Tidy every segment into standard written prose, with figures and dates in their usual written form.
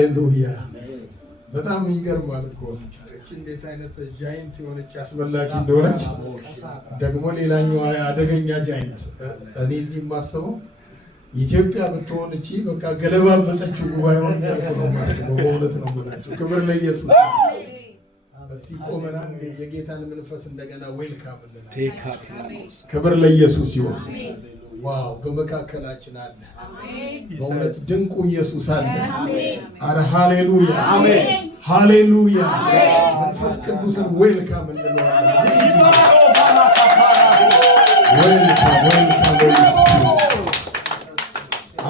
ሃሌሉያ በጣም ይገርማል እኮ እቺ እንዴት አይነት ጃይንት የሆነች አስበላኪ እንደሆነች ደግሞ ሌላኛው አደገኛ ጃይንት እኔ እዚህ ማስበው ኢትዮጵያ ብትሆን እቺ በቃ ገለባበጠችው ጉባኤውን እያልኩ ነው ማስበው በእውነት ነው ብላችሁ ክብር ለኢየሱስ እስቲ ቆመና የጌታን መንፈስ እንደገና ዌልካም እንላለን ክብር ለኢየሱስ ይሁን ዋው በመካከላችን አለ በእውነት ድንቁ ኢየሱስ አለ አረ ሃሌሉያ አሜን ሃሌሉያ መንፈስ ቅዱስን ዌልካም እንለዋለን ዌልካም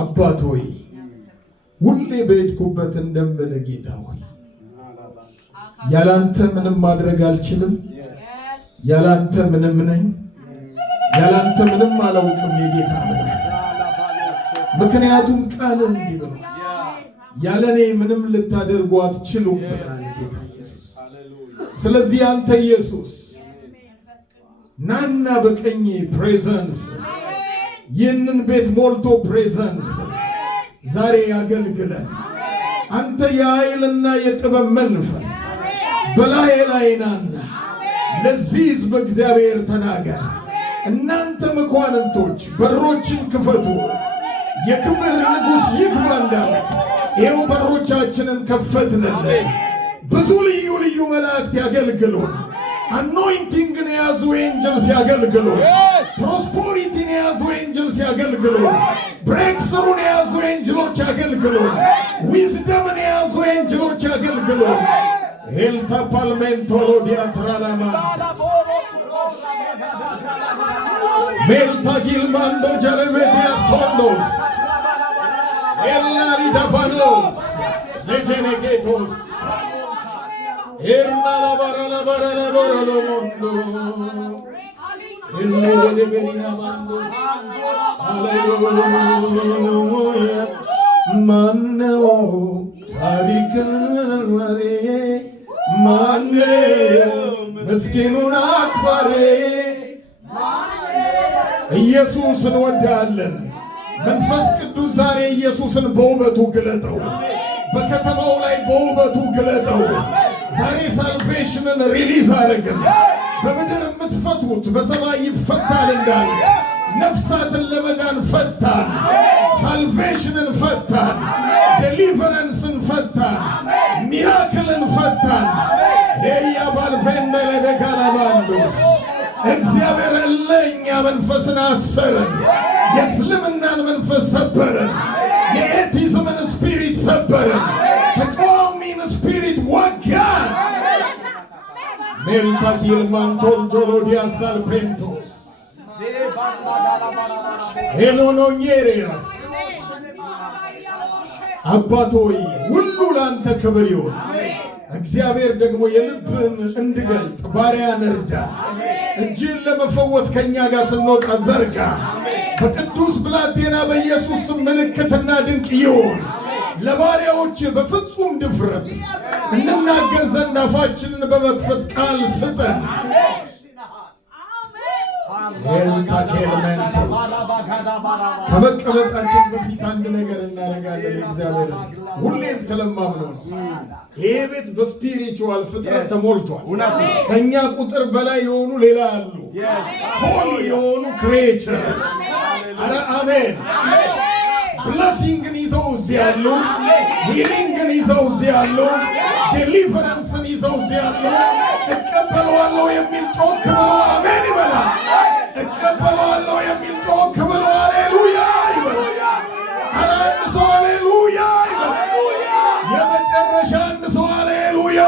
አባት ሆይ ሁሌ በሄድኩበት እንደምልህ ጌታ ሆይ ያላንተ ምንም ማድረግ አልችልም ያላንተ ምንም ነኝ ያላንተ ምንም አላውቅም የጌታ መንፈስ ምክንያቱም ቃል እንዲህ ብሎ ያለኔ ምንም ልታደርጉ አትችሉም ብሏል ጌታ ኢየሱስ ስለዚህ አንተ ኢየሱስ ናና በቀኝ ፕሬዘንስ ይህንን ቤት ሞልቶ ፕሬዘንስ ዛሬ ያገልግለን አንተ የኃይልና የጥበብ መንፈስ በላይ ናና ለዚህ ሕዝብ እግዚአብሔር ተናገር እናንተ መኳንንቶች በሮችን ክፈቱ የክብር ንጉሥ ይግባ እንዳለ ይኸው በሮቻችንን ከፈትንልን ብዙ ልዩ ልዩ መላእክት ያገልግሉን አኖይንቲንግን የያዙ ኤንጀልስ ያገልግሉን ፕሮስፐሪቲን የያዙ ኤንጀልስ ያገልግሉን ብሬክስሩን የያዙ ኤንጀሎች ያገልግሉን ዊዝደምን የያዙ ኤንጀሎች ያገልግሉን ኤልታ ፓልሜንቶሎ ዲያትራላማ Melta gilmando jalevedia fondos Elnari dafanos Legenegetos Erna la bara lo mondo Elnere de verina mando Hallelujah Manneo tarikan ware Manneo meskinun akvare ኢየሱስን ወዳለን መንፈስ ቅዱስ ዛሬ ኢየሱስን በውበቱ ግለጠው በከተማው ላይ በውበቱ ግለጠው ዛሬ ሳልቬሽንን ሪሊዝ አደረግን በምድር የምትፈቱት በሰማይ ይፈታል እንዳለ ነፍሳትን ለመዳን ፈታን ሳልቬሽንን ፈታን ዴሊቨረንስን ፈታን ሚራክልን ፈታን ሄያ ባልቬንደ ለበጋላባንዶስ እግዚአብሔር ለኛ መንፈስን አሰረን የእስልምናን መንፈስ ሰበረን የኤቲዝምን ስፒሪት ሰበረን ተቃዋሚን ስፒሪት ወጋን ሜልታ ጊልማንቶል ጆሎዲያ ሳልፔንቶስ ሄሎኖኜሪያስ አባቶይ ሁሉ ላንተ ክብር ይሁን እግዚአብሔር ደግሞ የልብን እንድገልጽ ባሪያን እርዳ እጅን ለመፈወስ ከኛ ጋር ስንወጣ ዘርጋ በቅዱስ ብላቴና በኢየሱስ ምልክትና ድንቅ ይሁን ለባሪያዎች በፍጹም ድፍረት እንናገር ዘንድ አፋችንን በመክፈት ቃል ስጠን ከመቀመጣችን በፊት አንድ ነገር እናደርጋለን እግዚአብሔር ሁሌም ስለማምነው ይሄ ቤት በስፒሪቹዋል ፍጥረት ተሞልቷል ከኛ ቁጥር በላይ የሆኑ ሌላ አሉ ሆሊ የሆኑ ክሬቸርስ አረ አሜን ብለሲንግን ይዘው እዚህ ያሉ ሂሊንግን ይዘው እዚህ ያሉ ዴሊቨረንስን ይዘው እዚህ ያሉ እቀበለዋለሁ የሚል ጮክ ብሎ አሜን ይበላል እቀበለዋለሁ የሚል ጮክ ብሎ ሃሌሉያ ይበላል አረ አንድ ሰው ሃሌሉያ ይበላል የመጨረሻ አንድ ሰው ሃሌሉያ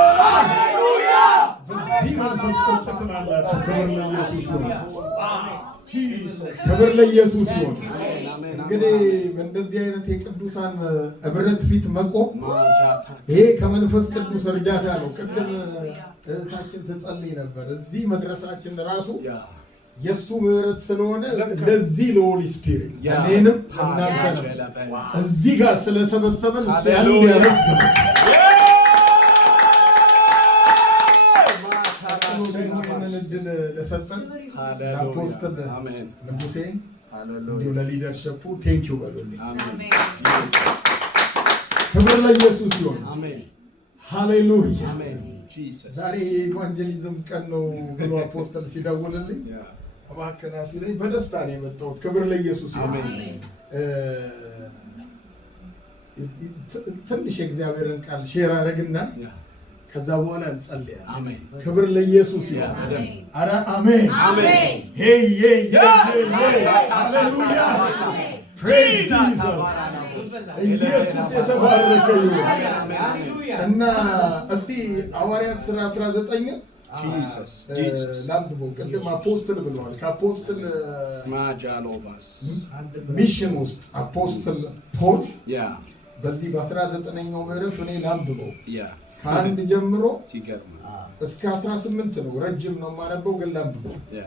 በዚህ መንፈስ ቁጭ ትላላችሁ ክብር ለኢየሱስ ይሁን እንግዲህ እንደዚህ አይነት የቅዱሳን ህብረት ፊት መቆም ይሄ ከመንፈስ ቅዱስ እርዳታ ነው ቅድም እህታችን ትጸልይ ነበር እዚህ መድረሳችን ራሱ የሱ ምህረት ስለሆነ ለዚህ ለሆሊ ስፒሪት እኔንም እናንተንም እዚህ ጋር ስለሰበሰበን እስቲ አንድ ያመስግኑ ለሰጠን አፖስትል ንጉሴ እንዲሁ ለሊደርሺፑ ቴንኪው በሉልኝ ክብር ለኢየሱስ ይሁን። አሜን ሃሌሉያ አሜን። ጂሰስ ዛሬ የኢቫንጀሊዝም ቀን ነው ብሎ አፖስተል ሲደውልልኝ እባክህ ና ሲለኝ በደስታ ነው የመጣሁት። ክብር ለኢየሱስ ይሁን። አሜን። ትንሽ የእግዚአብሔርን ቃል ሼር አደረግና ከዛ በኋላ እንጸልያለን። አሜን። ክብር ለኢየሱስ ይሁን። አረ አሜን አሜን። ሄይ ሄይ ሃሌሉያ ፕሬዝ ጂሰስ። ኢየሱስ የተባረከ ይሁን። እና እስቲ ሐዋርያት ሥራ 19 ጂሰስ ላንብቦ ቅድም አፖስትል ብለዋል። ከአፖስትል ማጃሎባስ ሚሽን ውስጥ አፖስትል ፖል ያ በዚህ በ19ኛው ምዕራፍ እኔ ላንብቦ ያ ከአንድ ጀምሮ ሲገርም እስከ 18 ነው። ረጅም ነው የማነበው ግን ላንብቦ። ያ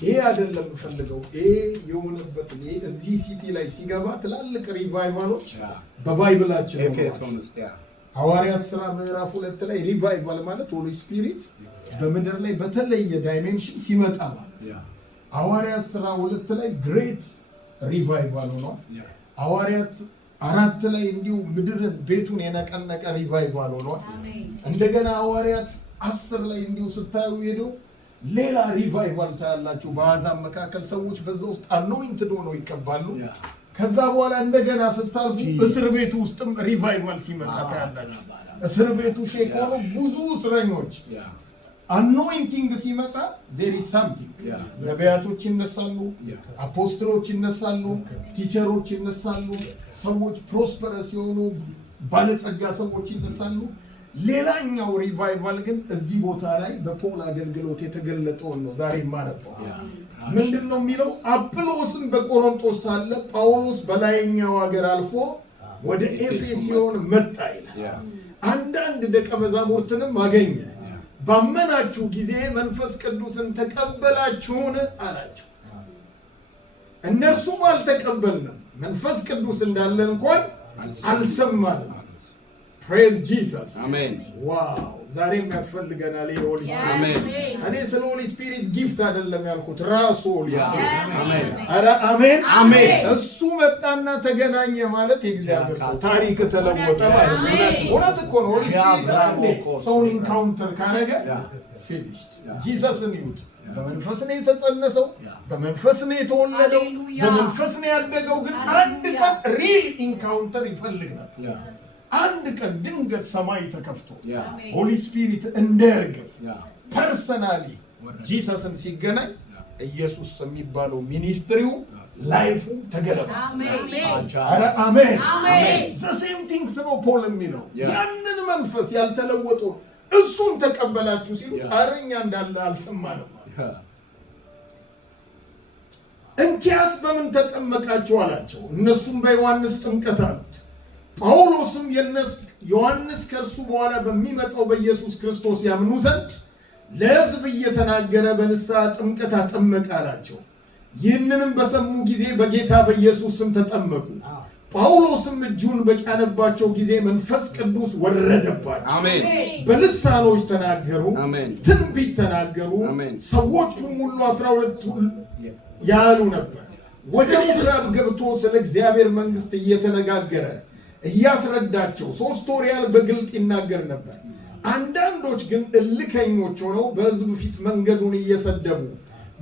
ይሄ አይደለም የምፈልገው። ይሄ የሆነበት ይሄ እዚህ ሲቲ ላይ ሲገባ ትላልቅ ሪቫይቫሎች በባይብላችን ኤፌሶን ውስጥ ያ ሐዋርያት ሥራ ምዕራፍ 2 ላይ ሪቫይቫል ማለት ሆሊ ስፒሪት በምድር ላይ በተለየ ዳይሜንሽን ሲመጣ ማለት ነው። ሐዋርያት ሥራ 2 ላይ ግሬት ሪቫይቫል ሆኗል። ሐዋርያት 4 ላይ እንዲሁ ምድርን ቤቱን የነቀነቀ ሪቫይቫል ሆኗል። እንደገና ሐዋርያት 10 ላይ እንዲሁ ስታዩ ሄደው ሌላ ሪቫይቫል ታያላችሁ። በአሕዛብ መካከል ሰዎች በዛ ውስጥ አኖይንትድ ሆነው ይቀባሉ። ከዛ በኋላ እንደገና ስታልፉ እስር ቤቱ ውስጥም ሪቫይቫል ሲመጣ ታያላችሁ። እስር ቤቱ ሼክ ሆኖ ብዙ እስረኞች አኖይንቲንግ ሲመጣ ዜር ኢዝ ሳምቲንግ። ነቢያቶች ይነሳሉ፣ አፖስትሎች ይነሳሉ፣ ቲቸሮች ይነሳሉ፣ ሰዎች ፕሮስፐረስ የሆኑ ባለጸጋ ሰዎች ይነሳሉ። ሌላኛው ሪቫይቫል ግን እዚህ ቦታ ላይ በፖል አገልግሎት የተገለጠውን ነው ዛሬ የማነበው። ምንድን ነው የሚለው? አጵሎስም በቆሮንቶስ ሳለ ጳውሎስ በላይኛው ሀገር አልፎ ወደ ኤፌሶን መጣ ይላል። አንዳንድ ደቀ መዛሙርትንም አገኘ። ባመናችሁ ጊዜ መንፈስ ቅዱስን ተቀበላችሁን አላቸው። እነርሱም አልተቀበልንም፣ መንፈስ ቅዱስ እንዳለ እንኳን አልሰማንም። ፕሬዝ ጂሰስ አሜን። ዋው! ዛሬም ያስፈልገናል የሆሊ ስፒሪት። እኔ ስለ ሆሊ ስፒሪት ጊፍት አይደለም ያልኩት፣ ራሱ ሆሊ ስፒሪት። አረ አሜን አሜን። እሱ መጣና ተገናኘ ማለት የእግዚአብሔር ሰው ታሪክ ተለወጠ ማለት ነው። እውነት እኮ ነው። ሆሊ ስፒሪት አንዴ ሰውን ኢንካውንተር ካረገ ፊኒሽድ። ጂሰስን ይሁት በመንፈስ ነው የተጸነሰው፣ በመንፈስ ነው የተወለደው፣ በመንፈስ ነው ያደገው። ግን አንድ ቀን ሪል ኢንካውንተር ይፈልግ ነበር። አንድ ቀን ድንገት ሰማይ ተከፍቶ ሆሊ ስፒሪት እንደርግፍ ፐርሰናሊ ጂሰስን ሲገናኝ ኢየሱስ የሚባለው ሚኒስትሪው ላይፉ ተገለጠ። አረ አሜን አሜን። ዘ ሴም ቲንግስ ነው ፖል የሚለው። ያንን መንፈስ ያልተለወጠው እሱን ተቀበላችሁ ሲሉት አረኛ እንዳለ አልሰማንም። እንኪያስ በምን ተጠመቃችሁ አላቸው። እነሱም በዮሐንስ ጥምቀት አሉት። ጳውሎስም ዮሐንስ ከእርሱ በኋላ በሚመጣው በኢየሱስ ክርስቶስ ያምኑ ዘንድ ለሕዝብ እየተናገረ በንስሐ ጥምቀት አጠመቀ አላቸው። ይህንንም በሰሙ ጊዜ በጌታ በኢየሱስ ስም ተጠመቁ። ጳውሎስም እጁን በጫነባቸው ጊዜ መንፈስ ቅዱስ ወረደባቸው። በልሳኖች ተናገሩ፣ ትንቢት ተናገሩ። ሰዎቹም ሁሉ 12 ያሉ ነበር። ወደ ምኩራብ ገብቶ ስለ እግዚአብሔር መንግሥት እየተነጋገረ እያስረዳቸው 3 ወር ያህል በግልጥ ይናገር ነበር። አንዳንዶች ግን እልከኞች ሆነው በሕዝብ ፊት መንገዱን እየሰደቡ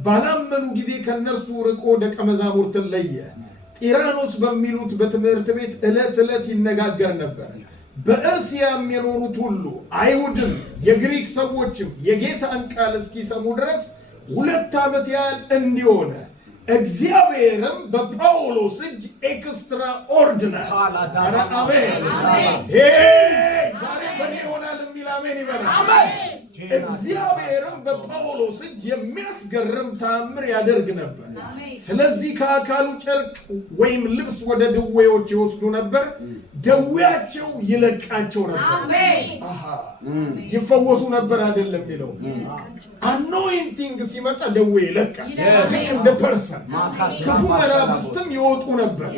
ባላመኑ ጊዜ ከነርሱ ርቆ ደቀ መዛሙርትን ለየ። ጢራኖስ በሚሉት በትምህርት ቤት ዕለት ዕለት ይነጋገር ነበር። በእስያም የኖሩት ሁሉ አይሁድም የግሪክ ሰዎችም የጌታን ቃል እስኪሰሙ ድረስ 2 ዓመት ያህል እንዲሆነ እግዚአብሔርም በጳውሎስ እጅ ኤክስትራ ኦርዲናሪ አሜን ዛሬ በኔ ይሆናል የሚል አሜን ይበላል። እግዚአብሔርም በጳውሎስ እጅ የሚያስገርም ተአምር ያደርግ ነበር። ስለዚህ ከአካሉ ጨርቅ ወይም ልብስ ወደ ድዌዎች ይወስዱ ነበር፣ ደዌያቸው ይለቃቸው ነበር። ይፈወሱ ነበር አይደለም የሚለው። አኖይንቲንግ ሲመጣ ደዌ ይለቃል። እንደ ፐርሰን ክፉ መናፍስትም ይወጡ ነበር።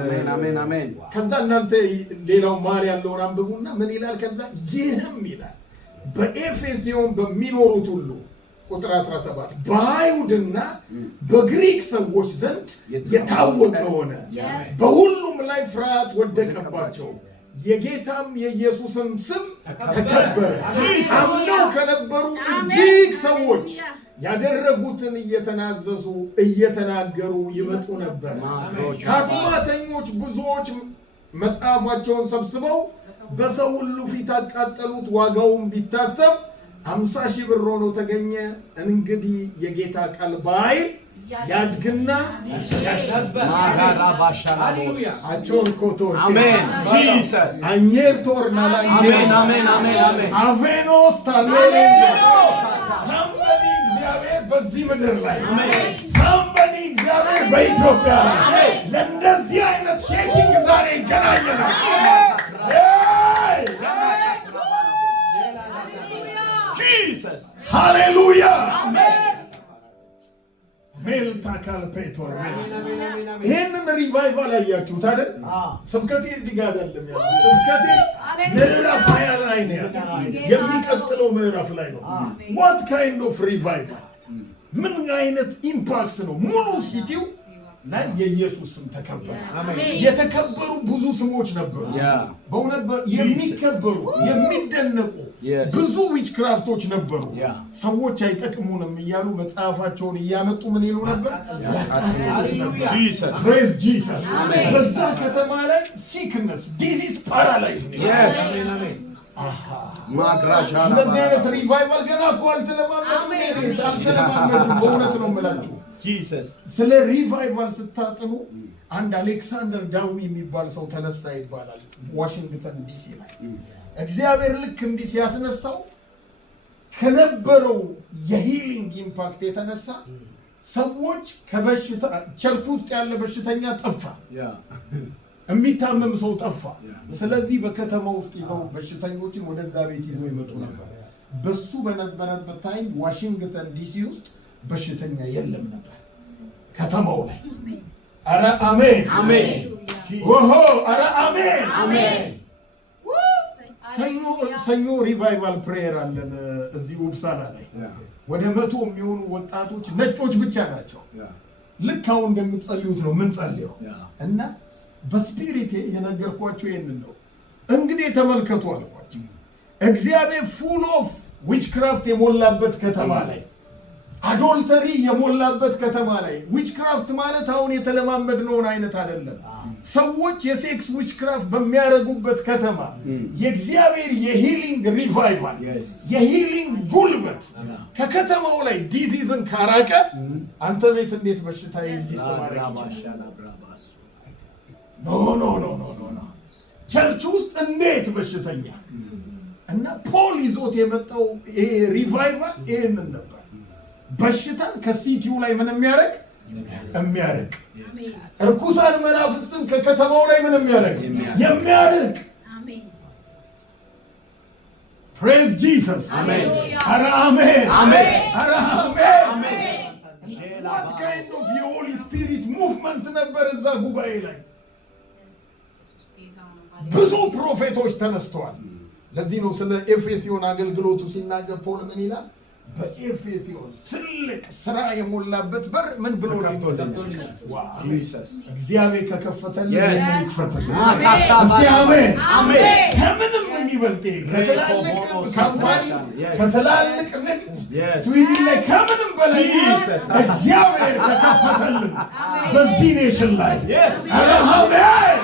አሜን አሜን አሜን። ከዛ እናንተ ሌላው ማር ያለውን አንብቡና ምን ይላል? ከዛ ይህም ይላል በኤፌሶን በሚኖሩት ሁሉ ቁጥር 17 በአይሁድና በግሪክ ሰዎች ዘንድ የታወቀ ሆነ፣ በሁሉም ላይ ፍርሃት ወደቀባቸው። የጌታም የኢየሱስም ስም ተከበረ። አምነው ከነበሩ እጅግ ሰዎች ያደረጉትን እየተናዘዙ እየተናገሩ ይመጡ ነበር። ከአስማተኞች ብዙዎች መጽሐፋቸውን ሰብስበው በሰው ሁሉ ፊት አቃጠሉት። ዋጋውን ቢታሰብ 50,000 ብር ሆኖ ተገኘ። እንግዲህ የጌታ ቃል በኃይል ያድግና አቾን ኮቶር አሜን ጂሰስ አንየር ቶርናላ አሜን አሜን አሜን አሜን አቬኖስ ታሌሌስ ሳምበዲ እግዚአብሔር በዚህ ምድር ላይ ሳምበዲ እግዚአብሔር በኢትዮጵያ ላይ ለእንደዚህ አይነት ሼኪንግ ዛሬ ይገናኘናል። ጂሰስ ሃሌሉያ ሜልታካል ፔቶር ይሄንን ሪቫይቫል አያችሁት አይደል? ስብከቴ እዚህ ጋር አይደለም ያለው። ስብከቴ ምዕራፍ 20 ላይ ነው ያለው። የሚቀጥለው ምዕራፍ ላይ ነው። what kind of revival ምን አይነት ኢምፓክት ነው? ሙሉ ሲቲው ላይ የኢየሱስ ስም ተከበረ። የተከበሩ ብዙ ስሞች ነበሩ። በእውነት የሚከበሩ የሚደነቁ ብዙ ዊችክራፍቶች ነበሩ። ሰዎች አይጠቅሙንም እያሉ መጽሐፋቸውን እያመጡ ምን ይሉ ነበር? ፕሬዝ ጂሰስ። በዛ ከተማ ላይ ሲክነስ ዲዚዝ ፓራላይዝ እንደዚህ አይነት ሪቫይቫል ገና እኮ አልተለማመድም። በእውነት ነው የምላችሁ። ስለ ሪቫይቫል ስታጥኑ አንድ አሌክሳንደር ዳዊ የሚባል ሰው ተነሳ ይባላል ዋሽንግተን ዲሲ ላይ። እግዚአብሔር ልክ እንዲህ ሲያስነሳው ከነበረው የሂሊንግ ኢምፓክት የተነሳ ሰዎች ከበሽታ ቸርች ውስጥ ያለ በሽተኛ ጠፋ፣ የሚታመም ሰው ጠፋ። ስለዚህ በከተማ ውስጥ ይዘው በሽተኞችን ወደዛ ቤት ይዘው ይመጡ ነበር። በሱ በነበረበት ታይም ዋሽንግተን ዲሲ ውስጥ በሽተኛ የለም ነበር ከተማው ላይ። አረ አሜን አሜን ወሆ አረ አሜን አሜን። ሰኞ ሪቫይቫል ፕሬየር አለን እዚህ ውብሳላ ላይ። ወደ 100 የሚሆኑ ወጣቶች ነጮች ብቻ ናቸው። ልክ አሁን እንደምትጸልዩት ነው ምን ጸልየው እና በስፒሪት የነገርኳቸው ይሄንን ነው። እንግዲህ ተመልከቱ አልኳቸው። እግዚአብሔር ፉል ኦፍ ዊችክራፍት የሞላበት ከተማ ላይ፣ አዶልተሪ የሞላበት ከተማ ላይ። ዊችክራፍት ማለት አሁን የተለማመድነውን አይነት አይደለም። ሰዎች የሴክስ ዊችክራፍት በሚያደርጉበት ከተማ የእግዚአብሔር የሂሊንግ ሪቫይቫል የሂሊንግ ጉልበት ከከተማው ላይ ዲዚዝን ካራቀ አንተ ቤት እንዴት በሽታ ኤግዚስት ማድረግ ይችላል? ኖ ኖ ኖ ኖ ኖ ቸርች ውስጥ እንዴት በሽተኛ እና ፖል ይዞት የመጣው ይሄ ሪቫይቫል ይሄንን ነበር። በሽታን ከሲቲው ላይ ምን የሚያደርግ እርኩሳን መናፍስትን ከከተማው ላይ ምን የሚያደርግ ፕሬዝ ጂሰስ አረ አሜን አረ አሜን። what kind of the Holy Spirit movement ነበር እዛ ጉባኤ ላይ። ብዙ ፕሮፌቶች ተነስተዋል። ለዚህ ነው ስለ ኤፌሶን አገልግሎቱ ሲናገር ፖል ምን ይላል? በኤፌሶን ትልቅ ስራ የሞላበት በር ምን ብሎ እግዚአብሔር ከከፈተልን ይክፈተልን። እስቲ አሜን አሜን። ከምንም የሚበልጥ ከትላልቅ ካምፓኒ ከትላልቅ ንግድ ስዊድን ላይ ከምንም በላይ እግዚአብሔር ከከፈተልን በዚህ ኔሽን ላይ አሜን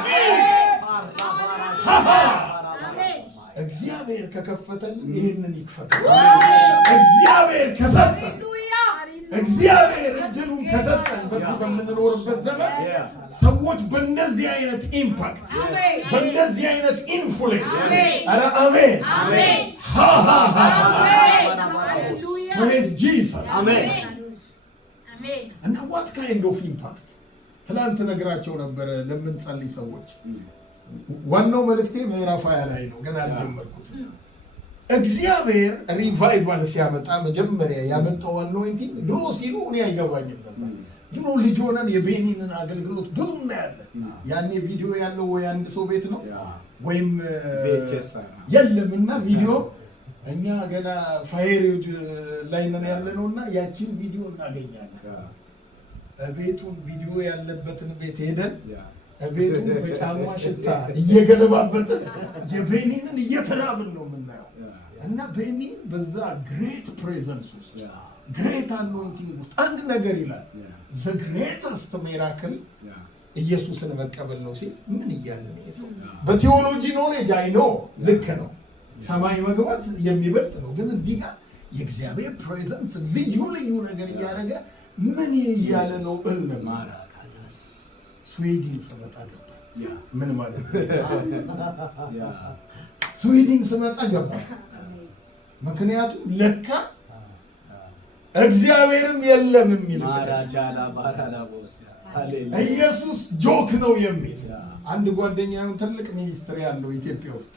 እግዚአብሔር ከከፈተልን ይህንን ይክፈተል። እግዚአብሔር ከሰጠን እግዚአብሔር እድሉን ከሰጠን በዚህ በምንኖርበት ዘመን ሰዎች በእንደዚህ አይነት ኢምፓክት በእንደዚህ አይነት ኢንፍሉዌንስ አረ አሜን ፕሬዝ ጂሰስ እና ዋት ካይንድ ኦፍ ኢምፓክት ትላንት ነግራቸው ነበረ ለምንጸልይ ሰዎች። ዋናው መልእክቴ ምዕራፍ 20 ላይ ነው፣ ገና አልጀመርኩትም። እግዚአብሔር ሪቫይቫል ሲያመጣ መጀመሪያ ያመጣው አኖይንቲንግ ድሮ ሲሉ እኔ አይገባኝም ነበር። ድሮ ልጅ ሆነን የቤኒንን አገልግሎት ብዙ እናያለን። ያኔ ቪዲዮ ያለው ወይ አንድ ሰው ቤት ነው ወይም የለምና ቪዲዮ እኛ ገና ፋየር ላይ ነን ያለነውና ያቺን ቪዲዮ እናገኛለን። ቤቱን ቪዲዮ ያለበትን ቤት ሄደን ቤቱን በጫማ ሽታ እየገለባበጥን የቤኒንን እየተራብን ነው የምናየው። እና ቤኒን በዛ ግሬት ፕሬዘንስ ውስጥ ግሬት አኖይንቲንግ ውስጥ አንድ ነገር ይላል ዘ ግሬተስት ሚራክል ኢየሱስን መቀበል ነው ሲል ምን እያለ ነው ይሰው? በቴዎሎጂ ኖሌጅ አይ ኖ ልክ ነው፣ ሰማይ መግባት የሚበልጥ ነው። ግን እዚህ ጋር የእግዚአብሔር ፕሬዘንስ ልዩ ልዩ ነገር እያደረገ ምን እያለ ነው? ስዊድን ስመጣ ገባ። ምን ማለት ነው? ስዊድን ስመጣ ገባ። ምክንያቱም ለካ እግዚአብሔርም የለም የሚል ኢየሱስ ጆክ ነው የሚል አንድ ጓደኛዬ ትልቅ ሚኒስትሪ ያለው ኢትዮጵያ ውስጥ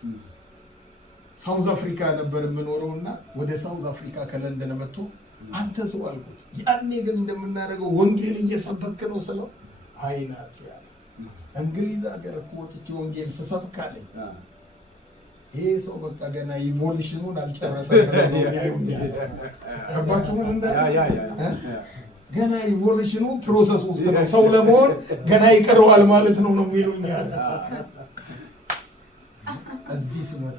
ሳውዝ አፍሪካ ነበር የምኖረውና ወደ ሳውዝ አፍሪካ ከለንደን መጥቶ አንተ ሰው አልኩት፣ ያኔ ግን እንደምናደርገው ወንጌል እየሰበክ ነው ስለው አይናት ያለ እንግሊዝ ሀገር እኮ ወጥቼ ወንጌል ስሰብክ አለኝ። ይሄ ሰው በቃ ገና ኢቮሉሽኑን አልጨረሰም ነው የሚያዩኝ። ገባችሁ? ገና ኢቮሉሽኑ ፕሮሰስ ውስጥ ነው፣ ሰው ለመሆን ገና ይቀረዋል ማለት ነው የሚሉኝ አለ። እዚህ ሲመጣ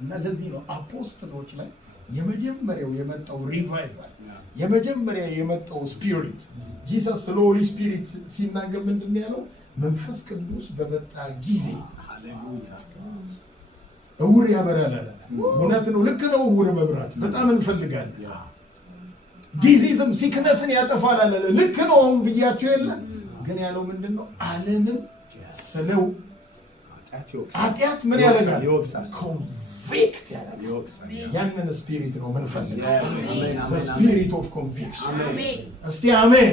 እና ለዚህ ነው አፖስትሎች ላይ የመጀመሪያው የመጣው ሪቫይቫል የመጀመሪያ የመጣው ስፒሪት ጂሰስ ስለ ሆሊ ስፒሪት ሲናገር ምንድን ነው ያለው? መንፈስ ቅዱስ በመጣ ጊዜ እውር ያበራል አለ። እውነት ነው፣ ልክ ነው። እውር መብራት በጣም እንፈልጋለን። ዲዚዝም ሲክነስን ያጠፋል አለ። ልክ ነው። አሁን ብያቸው የለ ግን ያለው ምንድን ነው? ዓለምን ስለው ኃጢአት ምን ያደርጋል? ኮንቪክት ያደርጋል። ያንን ስፒሪት ነው ምንፈልገው፣ ስፒሪት ኦፍ ኮንቪክሽን። እስቲ አሜን።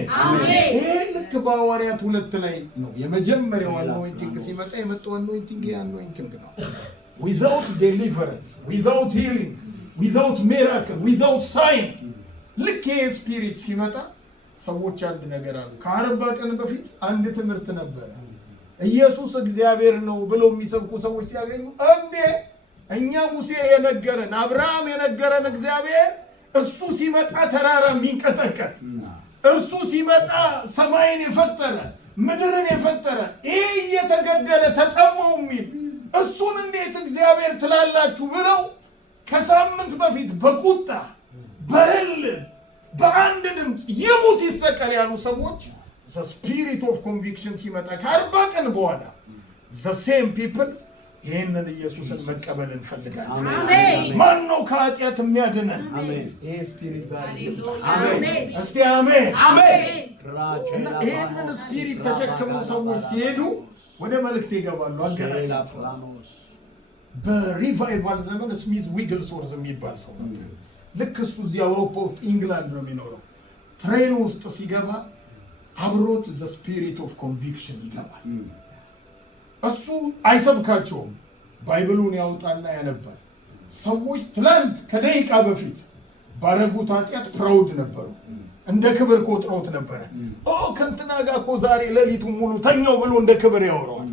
ይሄ ልክ በሐዋርያት 2 ላይ ነው የመጀመሪያው አኖይንቲንግ ሲመጣ የመጣው አኖይንቲንግ የአኖይንቲንግ ነው። ዊዛውት ዴሊቨረንስ፣ ዊዛውት ሂሊንግ፣ ዊዛውት ሚራክል፣ ዊዛውት ሳይን ልክ ይሄ ስፒሪት ሲመጣ ሰዎች አንድ ነገር አሉ። ከ40 ቀን በፊት አንድ ትምህርት ነበረ። ኢየሱስ እግዚአብሔር ነው ብለው የሚሰብኩ ሰዎች ሲያገኙ እንዴ እኛ ሙሴ የነገረን አብርሃም የነገረን እግዚአብሔር እሱ ሲመጣ ተራራ የሚንቀጠቀጥ እርሱ ሲመጣ ሰማይን የፈጠረ ምድርን የፈጠረ ይሄ እየተገደለ ተጠማው የሚል እሱን እንዴት እግዚአብሔር ትላላችሁ ብለው ከሳምንት በፊት በቁጣ በህል በአንድ ድምፅ ይሙት ይሰቀል ያሉ ሰዎች the spirit of conviction ሲመጣ ከ40 ቀን በኋላ the same people ይሄንን ኢየሱስን መቀበል እንፈልጋለን። አሜን። ማን ነው ከኃጢአት የሚያድነን? ይሄ ስፒሪት ዛሬ ይምጣ። አሜን። እስቲ አሜን። አሜን። ይሄንን ስፒሪት ተሸክመው ሰዎች ሲሄዱ ወደ መልእክት ይገባሉ። አገናኛቸው። በሪቫይቫል ዘመን ስሚዝ ዊግልስወርዝ የሚባል ሰው ነው። ልክ እሱ እዚህ አውሮፓ ውስጥ ኢንግላንድ ነው የሚኖረው። ትሬን ውስጥ ሲገባ አብሮት ዘ ስፒሪት ኦፍ ኮንቪክሽን ይገባል። እሱ አይሰብካቸውም፣ ባይብሉን ያወጣና ያነባል። ሰዎች ትላንት ከደቂቃ በፊት ባረጉት ኃጢአት ፕራውድ ነበሩ፣ እንደ ክብር ቆጥሮት ነበረ። ከእንትና ጋር እኮ ዛሬ ሌሊቱን ሙሉ ተኛው ብሎ እንደ ክብር ያወራዋል።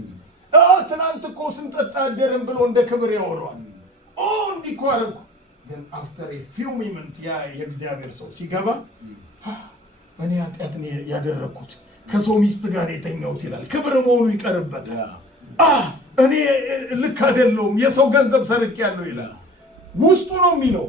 ትናንት እኮ ስንጠጣ አደርን ብሎ እንደ ክብር ያወራዋል። እንዲህ እኮ አደረኩ። ግን አፍተር ኤ ፊው ሚኒት ያ የእግዚአብሔር ሰው ሲገባ እኔ ኃጢአት ነው ያደረኩት፣ ከሰው ሚስት ጋር የተኛሁት ይላል። ክብር መሆኑ ይቀርበታል። እኔ ልክ አይደለሁም፣ የሰው ገንዘብ ሰርቄያለሁ ይላል። ውስጡ ነው የሚለው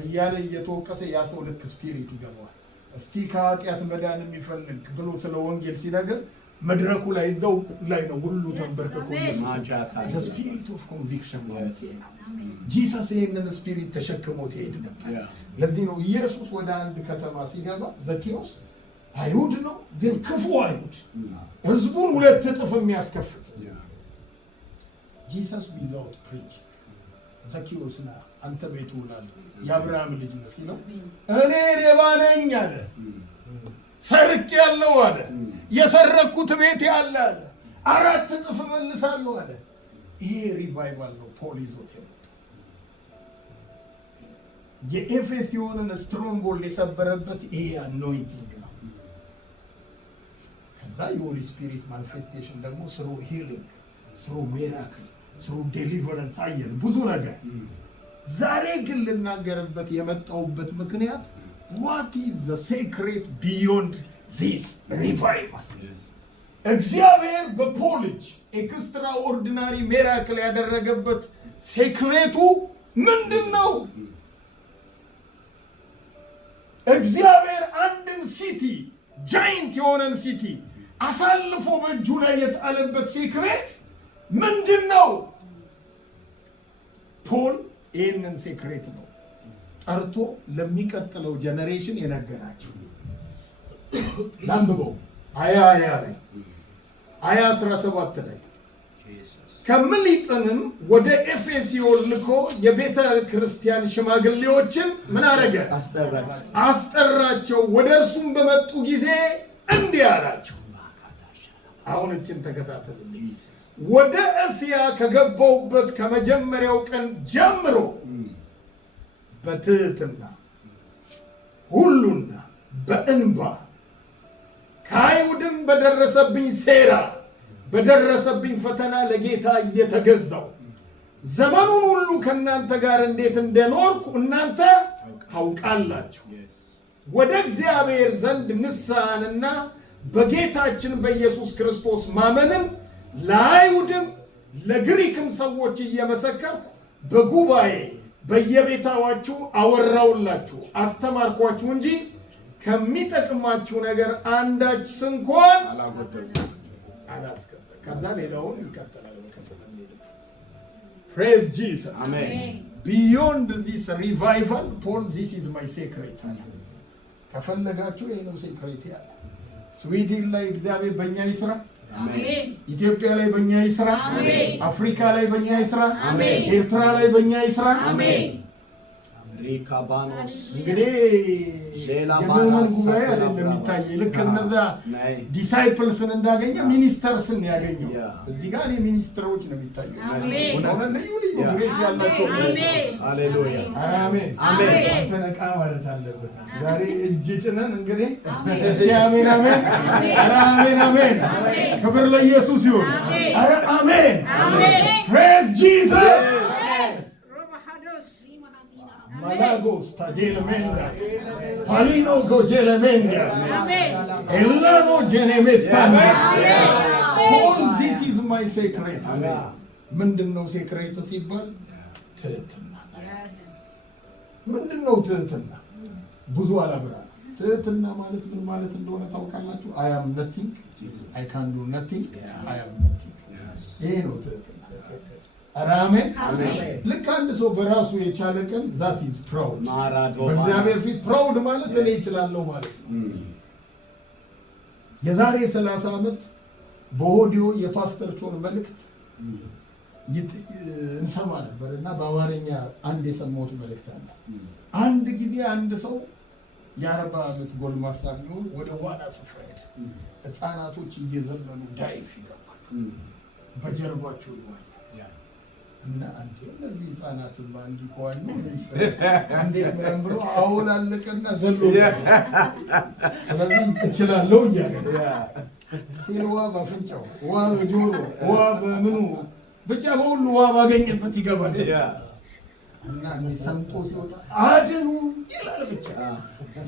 እያለ እየተወቀሰ ያ ሰው ልክ ስፒሪት ይገባዋል። እስቲ ከኃጢአት መዳን የሚፈልግ ብሎ ስለ ወንጌል ሲነገር መድረኩ ላይ እዛው ላይ ነው ሁሉ ተንበርክኮ ኢየሱስ ስፒሪት ኦፍ ኮንቪክሽን ማለት ነው። ጂሰስ ይህንን ስፒሪት ተሸክሞት ይሄድ ነበር። ለዚህ ነው ኢየሱስ ወደ አንድ ከተማ ሲገባ ዘኬዎስ አይሁድ ነው፣ ግን ክፉ አይሁድ ህዝቡን 2 እጥፍ የሚያስከፍል ጂሰስ ዊዛውት ፕሪች ዘኬዎስ ና አንተ ቤቱ ውላል የአብርሃም ልጅ ነህ ሲለው እኔ ሌባ ነኝ አለ፣ ሰርቅ ያለው አለ፣ የሰረኩት ቤት ያለ አለ፣ 4 እጥፍ መልሳለሁ አለ። ይሄ ሪቫይቫል ነው ፖል ይዞት የመጣው። የኤፌሶንን ስትሮንግሆልድ የሰበረበት ይሄ አኖይንቲንግ ነው። ከዛ የሆሊ ስፒሪት ማኒፌስቴሽን ደግሞ ስሩ ሂሊንግ፣ ስሩ ሚራክል፣ ስሩ ዴሊቨረንስ አየን ብዙ ነገር። ዛሬ ግን ልናገርበት የመጣሁበት ምክንያት what is the secret beyond this revival? እግዚአብሔር በፖል እጅ ኤክስትራኦርዲናሪ ሚራክል ያደረገበት ሴክሬቱ ምንድነው? እግዚአብሔር አንድን ሲቲ ጃይንት የሆነን ሲቲ አሳልፎ በእጁ ላይ የጣለበት ሴክሬት ምንድነው? ፖል ይህንን ሴክሬት ነው ጠርቶ ለሚቀጥለው ጀነሬሽን የነገራቸው። ላንብበው አያ ላይ አያ 17 ላይ ከምሊጥንም ወደ ኤፌሶን ልኮ የቤተ ክርስቲያን ሽማግሌዎችን ምን አረገ? አስጠራቸው። ወደ እርሱም በመጡ ጊዜ እንዲህ አላቸው። አሁን እችን ተከታተሉ። ወደ እስያ ከገባሁበት ከመጀመሪያው ቀን ጀምሮ በትህትና ሁሉና በእንባ ከአይሁድም በደረሰብኝ ሴራ በደረሰብኝ ፈተና ለጌታ እየተገዛው ዘመኑን ሁሉ ከእናንተ ጋር እንዴት እንደኖርኩ እናንተ ታውቃላችሁ። ወደ እግዚአብሔር ዘንድ ንስሐንና በጌታችን በኢየሱስ ክርስቶስ ማመንን ለአይሁድም ለግሪክም ሰዎች እየመሰከርኩ በጉባኤ በየቤታችሁ አወራውላችሁ አስተማርኳችሁ እንጂ ከሚጠቅማችሁ ነገር አንዳች ስንኳን አላስቀረም። ከዛ ሌላውን ይቀጥላል። Praise Jesus. Amen. Beyond this revival, Paul, this is my secret. ከፈለጋችሁ ይሄ ነው ሴክሬት ያለ። ስዊድን ላይ እግዚአብሔር በእኛ ይስራ። አሜን። ኢትዮጵያ ላይ በእኛ ይስራ። አሜን። አፍሪካ ላይ በእኛ ይስራ። አሜን። ኤርትራ ላይ በእኛ ይስራ። አሜን። እንግዲህ የምዕመን ጉባኤ አይደለም የሚታይ። ልክ እነዛ ዲሳይፕልስን እንዳገኘ ሚኒስተርስን ያገኘው እዚህ ጋር ሚኒስትሮች ነው የሚታየው። አሜን። ልዩ ልዩ ግሬስ ያላቸው ሃሌሉያ። አሜን። አንተ ነቃ ማለት አለበት። ዛሬ እጅ ጭነን እንግዲህ እስቲ አሜን አሜን። ኧረ አሜን አሜን። ክብር ለኢየሱስ ይሁን። ኧረ አሜን። ፕሬዝ ጂሰስ። Malagos Tajelemendas, Palino Gojelemendas, Elano Genemestandas. Paul, this is my secret. ምንድነው ሴክሬት ሲባል? ትህትና። ምንድነው ትህትና? ብዙ አላብራ። ትህትና ማለት ምን ማለት እንደሆነ ታውቃላችሁ? I am nothing, I can do nothing, I am nothing. ይሄ ነው ትህትና። አሜን። ልክ አንድ ሰው በራሱ የቻለ ቀን that is proud። በእግዚአብሔር ፊት proud ማለት እኔ እችላለሁ ማለት ነው። የዛሬ 30 ዓመት በኦዲዮ የፓስተር ቾን መልእክት እንሰማ ነበርና በአማርኛ አንድ የሰማሁት መልእክት አለ። አንድ ጊዜ አንድ ሰው የ40 ዓመት ጎልማሳ ቢሆን ወደ ዋና ስፍራ ሄደ። ህፃናቶች እየዘለሉ ዳይቭ ይገባሉ። በጀርባቸው ይዋኛል እና አንዴ እነዚህ ህፃናትን ባንዲ ቆዋኙ እንዴት ምናምን ብሎ አወላለቀና ዘሎ ስለዚህ እችላለሁ እያለ ሲልዋ በአፍንጫው ውሃ በጆሮ ውሃ በምኑ ብቻ በሁሉ ውሃ ባገኘበት ይገባል እና ሰምጦ ሲወጣ አድኑ ይላል። ብቻ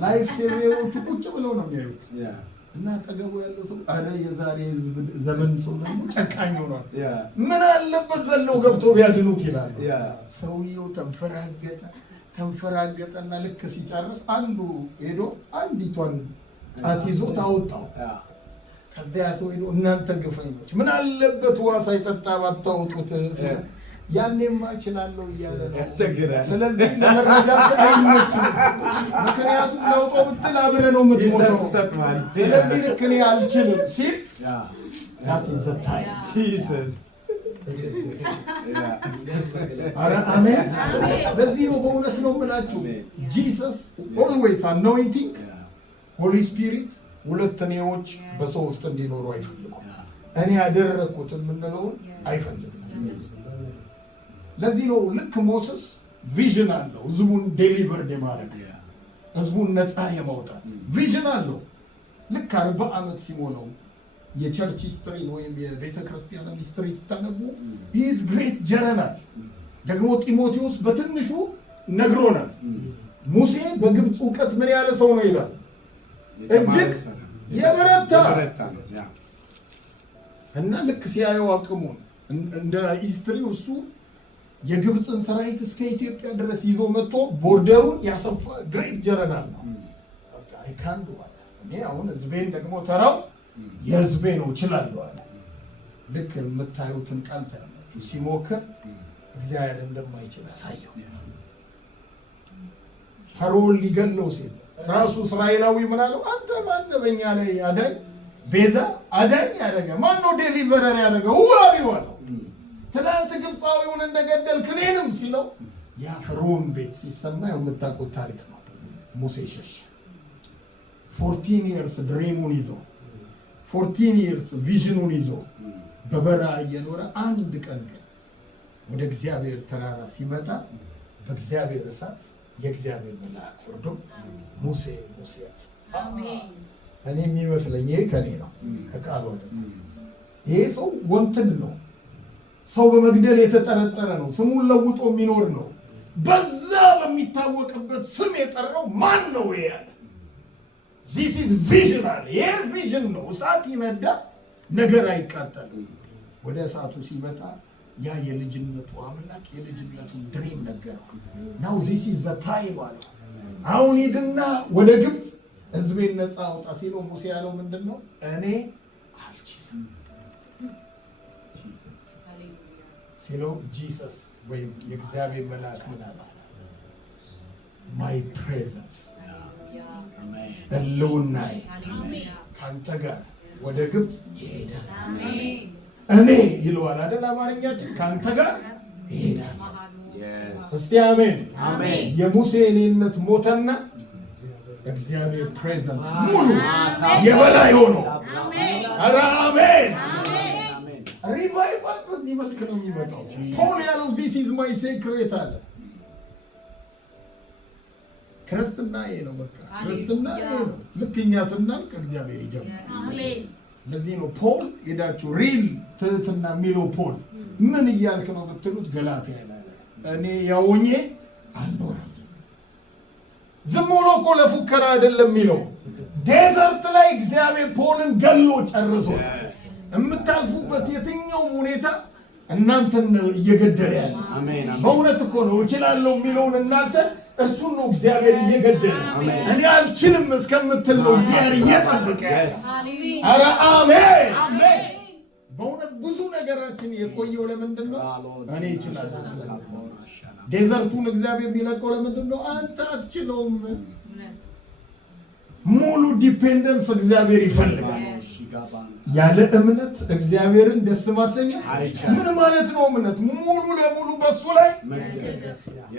ላይፍ ሴቪየሮቹ ቁጭ ብለው ነው የሚያዩት እና አጠገቡ ያለው ሰው አረ የዛሬ ዘመን ሰው ደግሞ ጨካኝ ሆኗል፣ ምን አለበት ዘለው ገብቶ ቢያድኑት ይላል። ሰውየው ተንፈራገጠና ልክ ሲጨርስ አንዱ ሄዶ አንዲቷን ጣት ይዞ ታወጣው። ከዚያ ሰው ሄዶ እናንተ ግፈኞች ምን አለበት ውሃ ሳይጠጣ ባታወጡት፣ ያኔማ እችላለሁ እያለ ነው። ስለዚህ ለመረዳት አይመችም። ምክንያቱም ለውጦ ብትል አብረህ ነው የምትሞተው። ስለዚህ ልክ እኔ አልችልም ሲል that is the time Jesus። ኧረ አሜን። ለዚህ ነው በእውነት ነው የምላችሁ Jesus always anointing Holy Spirit ሁለት እኔዎች በሰው ውስጥ እንዲኖሩ አይፈልጉም። እኔ ያደረኩት የምንለውን አይፈልግም። ለዚህ ነው ልክ ሞሴስ ቪዥን አለው ህዝቡን ዴሊቨር የማድረግ ህዝቡን ነፃ የማውጣት ቪዥን አለው። ልክ 40 ዓመት ሲሞላው የቸርች ሂስትሪ ወይም የቤተ ክርስቲያን ሂስትሪ ስታነቡ he is great general ደግሞ ጢሞቴዎስ በትንሹ ነግሮናል። ሙሴ በግብፅ ዕውቀት ምን ያለ ሰው ነው ይላል? እጅግ የበረታ እና ልክ ሲያየው አቅሙን እንደ ሂስትሪው እሱ የግብፅን ሰራዊት እስከ ኢትዮጵያ ድረስ ይዞ መጥቶ ቦርደሩን ያሰፋ ግሬት ጀነራል ነው። በቃ አይካንዱ አለ። እኔ አሁን ህዝቤን ደግሞ ተራው የህዝቤ ነው እችላለሁ አለ። ልክ የምታዩትን ቃል ታያላችሁ። ሲሞክር እግዚአብሔር እንደማይችል አሳየው። ፈርዖን ሊገለው ሲል ራሱ እስራኤላዊ ምን አለው? አንተ ማን በእኛ ላይ አዳኝ ቤዛ አዳኝ ያደረገ ማን ነው? ዴሊቨረር ያደረገ ዋሪው አለው። ትላንት ግብፃዊውን እንደገደልክ እኔንም ሲለው ያ ፈርዖን ቤት ሲሰማ የምታውቁት ታሪክ ነው። ሙሴ ሸሸ። 14 years ድሪሙን ይዞ 14 years ቪዥኑን ይዞ በበረሃ እየኖረ አንድ ቀን ግን ወደ እግዚአብሔር ተራራ ሲመጣ በእግዚአብሔር እሳት የእግዚአብሔር መልአክ ወርዶ ሙሴ ሙሴ አሜን። እኔ የሚመስለኝ ይሄ ከኔ ነው ከቃል ወደ ይሄ ሰው ወንትድ ነው። ሰው በመግደል የተጠረጠረ ነው። ስሙን ለውጦ የሚኖር ነው። በዛ በሚታወቅበት ስም የጠራው ማን ነው? ያለ this is vision አለ። ይሄ ቪዥን ነው። እሳት ይነዳ ነገር አይቃጠልም። ወደ እሳቱ ሲመጣ ያ የልጅነቱ አምላክ የልጅነቱን ድሪም ነገረው። now this is the time አለ። አሁን ሂድና ወደ ግብፅ ህዝቤን ነፃ አውጣ ሲለው ሙሴ ያለው ምንድነው? እኔ አልችልም ሲለው ጂሰስ ወይም የእግዚአብሔር መልአክ ምን አለ? my presence ህልውናዬ ካንተ ጋር ወደ ግብፅ ይሄዳል። እኔ ይለዋል አይደል? አማርኛችን ካንተ ጋር ይሄዳል። እስቲ አሜን አሜን። የሙሴ እኔነት ሞተና እግዚአብሔር ፕሬዘንስ ሙሉ የበላይ ሆኖ ኧረ አሜን። ሪቫይቫል በዚህ መልክ ነው የሚመጣው። ፖል ያለው this is my secret አለ። ክርስትና ይሄ ነው። በቃ ክርስትና ይሄ ነው። ልክ እኛ ስናልቅ እግዚአብሔር ይጀምራል። አሜን። ለዚህ ነው ፖል ሄዳችሁ ሪል ትህትና የሚለው ፖል ምን እያልክ ነው ብትሉት ገላትያ ላይ እኔ ያውኜ አልኖርም። ዝም ብሎ እኮ ለፉከራ አይደለም የሚለው። ዴዘርት ላይ እግዚአብሔር ፖልን ገሎ ጨርሶት የምታልፉበት የትኛውም ሁኔታ እናንተን እየገደለ ያለ በእውነት እኮ ነው። እችላለሁ የሚለውን እናንተን እርሱን ነው እግዚአብሔር እየገደለ እኔ አልችልም እስከምትል ነው እግዚአብሔር እየጠበቀ ያለ። ኧረ አሜን። በእውነት ብዙ ነገራችን የቆየው ለምንድን ነው? እኔ እችላለሁ ስለሚል። ዴዘርቱን እግዚአብሔር ቢለቀው ለምንድን ነው? አንተ አትችለውም። ሙሉ ዲፔንደንስ እግዚአብሔር ይፈልጋል። ያለ እምነት እግዚአብሔርን ደስ ማሰኘት ምን ማለት ነው? እምነት ሙሉ ለሙሉ በሱ ላይ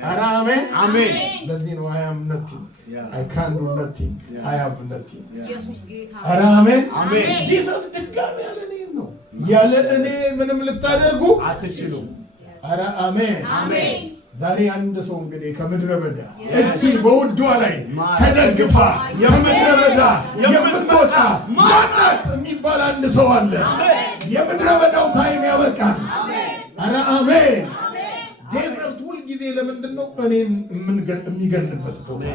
ኧረ አሜን አሜን። ለዚህ ነው I am nothing, I can do nothing, I have nothing። ኧረ አሜን አሜን። ጂሰስ ድጋሚ ያለ እኔ ነው። ያለ እኔ ምንም ልታደርጉ አትችሉም። ኧረ አሜን አሜን። ዛሬ አንድ ሰው እንግዲህ ከምድረ በዳ እቺ በውዷ ላይ ተደግፋ የምድረ በዳ የምትወጣ ማናት የሚባል አንድ ሰው አለ። የምድረ በዳው ታይም ያበቃል። ኧረ አሜን። ዴዘርት ሁልጊዜ ለምንድን ነው? እኔን የሚገልበት ቦታ።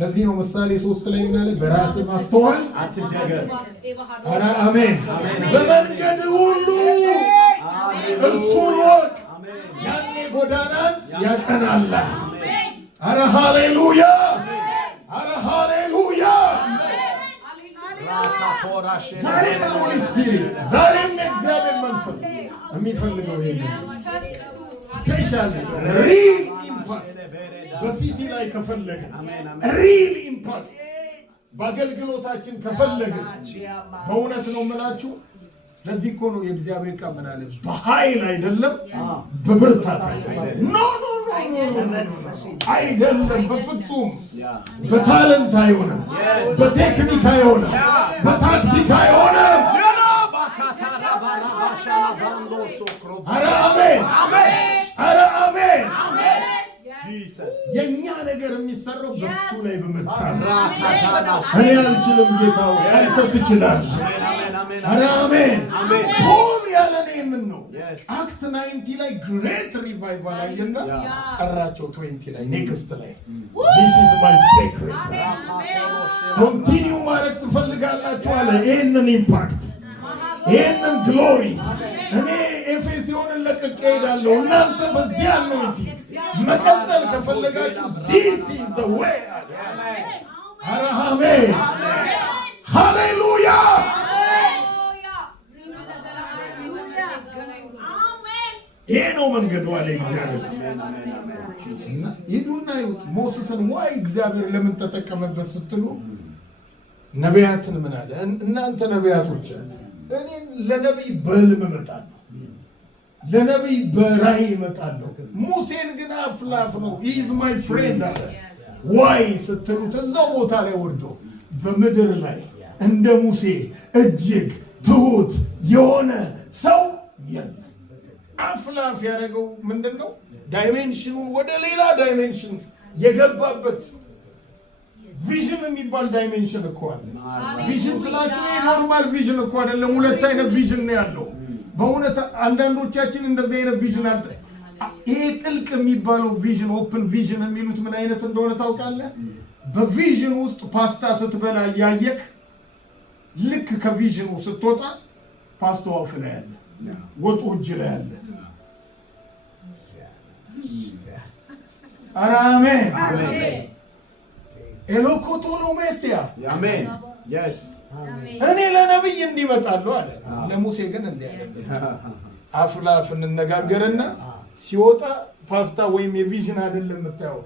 ለዚህ ነው ምሳሌ 3 ላይ ምን አለ? በራስህ ማስተዋል አትደገፍ። ኧረ አሜን። በመንገድ ሁሉ እርሱን ወቅ ያኔ ጎዳናን ያቀናል። ኧረ ሃሌሉያ! ኧረ ሃሌሉያ! ዛሬም ሆሊ ስፒሪት ዛሬም የእግዚአብሔር መንፈስ የሚፈልገው ይሄ ስፔሻሊ ሪል ኢምፓክት በሲቲ ላይ ከፈለግን ሪል ኢምፓክት በአገልግሎታችን ከፈለግን በእውነት ነው የምላችሁ። ለዚህ እኮ ነው የእግዚአብሔር ቃል ምን አለ? በኃይል አይደለም በብርታት አይደለም። ኖ አይደለም፣ በፍጹም በታለንት አይሆንም፣ በቴክኒክ አይሆንም፣ በታክቲክ አይሆንም። ኧረ አሜን ኧረ አሜን። የኛ ነገር የሚሰራው በሱ ላይ በመታመን እኔ አልችልም ጌታው አንተ ትችላለህ። ኧረ አሜን። ፖል ያለን ይህንን ነው። አክት 90 ላይ ግሬት ሪቫይቫል አየና ቀራቸው 20 ላይ ኔክስት ላይ this is my secret ኮንቲኒው ማድረግ ትፈልጋላችሁ አለ። ይህንን ኢምፓክት ይህንን ግሎሪ እኔ ኤፌሶንን ለቅቄ ሄዳለሁ። እናንተ በዚያ ነው እንጂ መቀጠል ከፈለጋችሁ this is the way። አሜን ሃሌሉያ። ይሄ ነው መንገዱ አለ እግዚአብሔር። ሂዱና ይሁት ሞሴስን ዋይ እግዚአብሔር ለምን ተጠቀመበት ስትሉ ነቢያትን ምን አለ? እናንተ ነቢያቶች እኔ ለነቢይ በህልም እመጣለሁ፣ ለነቢይ በራእይ እመጣለሁ። ሙሴን ግን አፍላፍ ነው he is my friend አለ። ዋይ ስትሉት እዛው ቦታ ላይ ወርዶ በምድር ላይ እንደ ሙሴ እጅግ ትሁት የሆነ ሰው የለም። አፍላፍ ያደረገው ምንድነው? ዳይሜንሽኑን ወደ ሌላ ዳይሜንሽን የገባበት ቪዥን የሚባል ዳይሜንሽን እኮ አለ። ቪዥን ስላችሁ ኖርማል ቪዥን እኮ አይደለም። ሁለት አይነት ቪዥን ነው ያለው። በእውነት አንዳንዶቻችን እንደዚህ አይነት ቪዥን አለ። ይሄ ጥልቅ የሚባለው ቪዥን ኦፕን ቪዥን የሚሉት ምን አይነት እንደሆነ ታውቃለህ? በቪዥን ውስጥ ፓስታ ስትበላ እያየክ ልክ ከቪዥኑ ስትወጣ ፓስታው አፍ ላይ አለ፣ ወጡ እጅ ላይ አለ። አሜን ኤሎኮቶሎሜሲያ አሜን። እኔ ለነብይ እንዲመጣለሁ አለ። ለሙሴ ግን እንዲህ አለ። አፍላፍ እንነጋገርና ሲወጣ ፓስታ ወይም የቪዥን አይደለም የምታየው።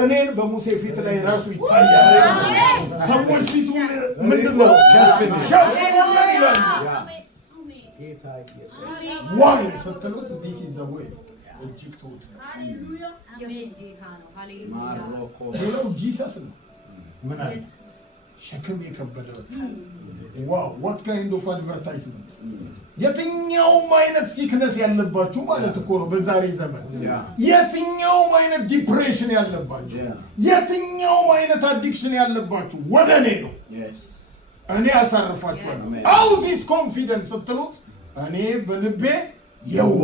እኔን በሙሴ ፊት ላይ ራሱ ይታያል። ሰዎች ፊቱ ምንድነው ሸፍኖኛል ይላል። ዋይ ስትሉት this is the way እጅግ ትሁት ነው። ሌላው ጂሰስ ነው። ምን አለ? ሸክም የከበዳችሁ ዋው what kind of advertisement። የትኛውም አይነት ሲክነስ ያለባችሁ ማለት እኮ ነው በዛሬ ዘመን። የትኛውም አይነት ዲፕሬሽን ያለባችሁ፣ የትኛውም አይነት አዲክሽን ያለባችሁ ወደ እኔ ነው፣ እኔ አሳርፋችኋለሁ። አው ዚስ ኮንፊደንስ ስትሉት እኔ በልቤ የዋ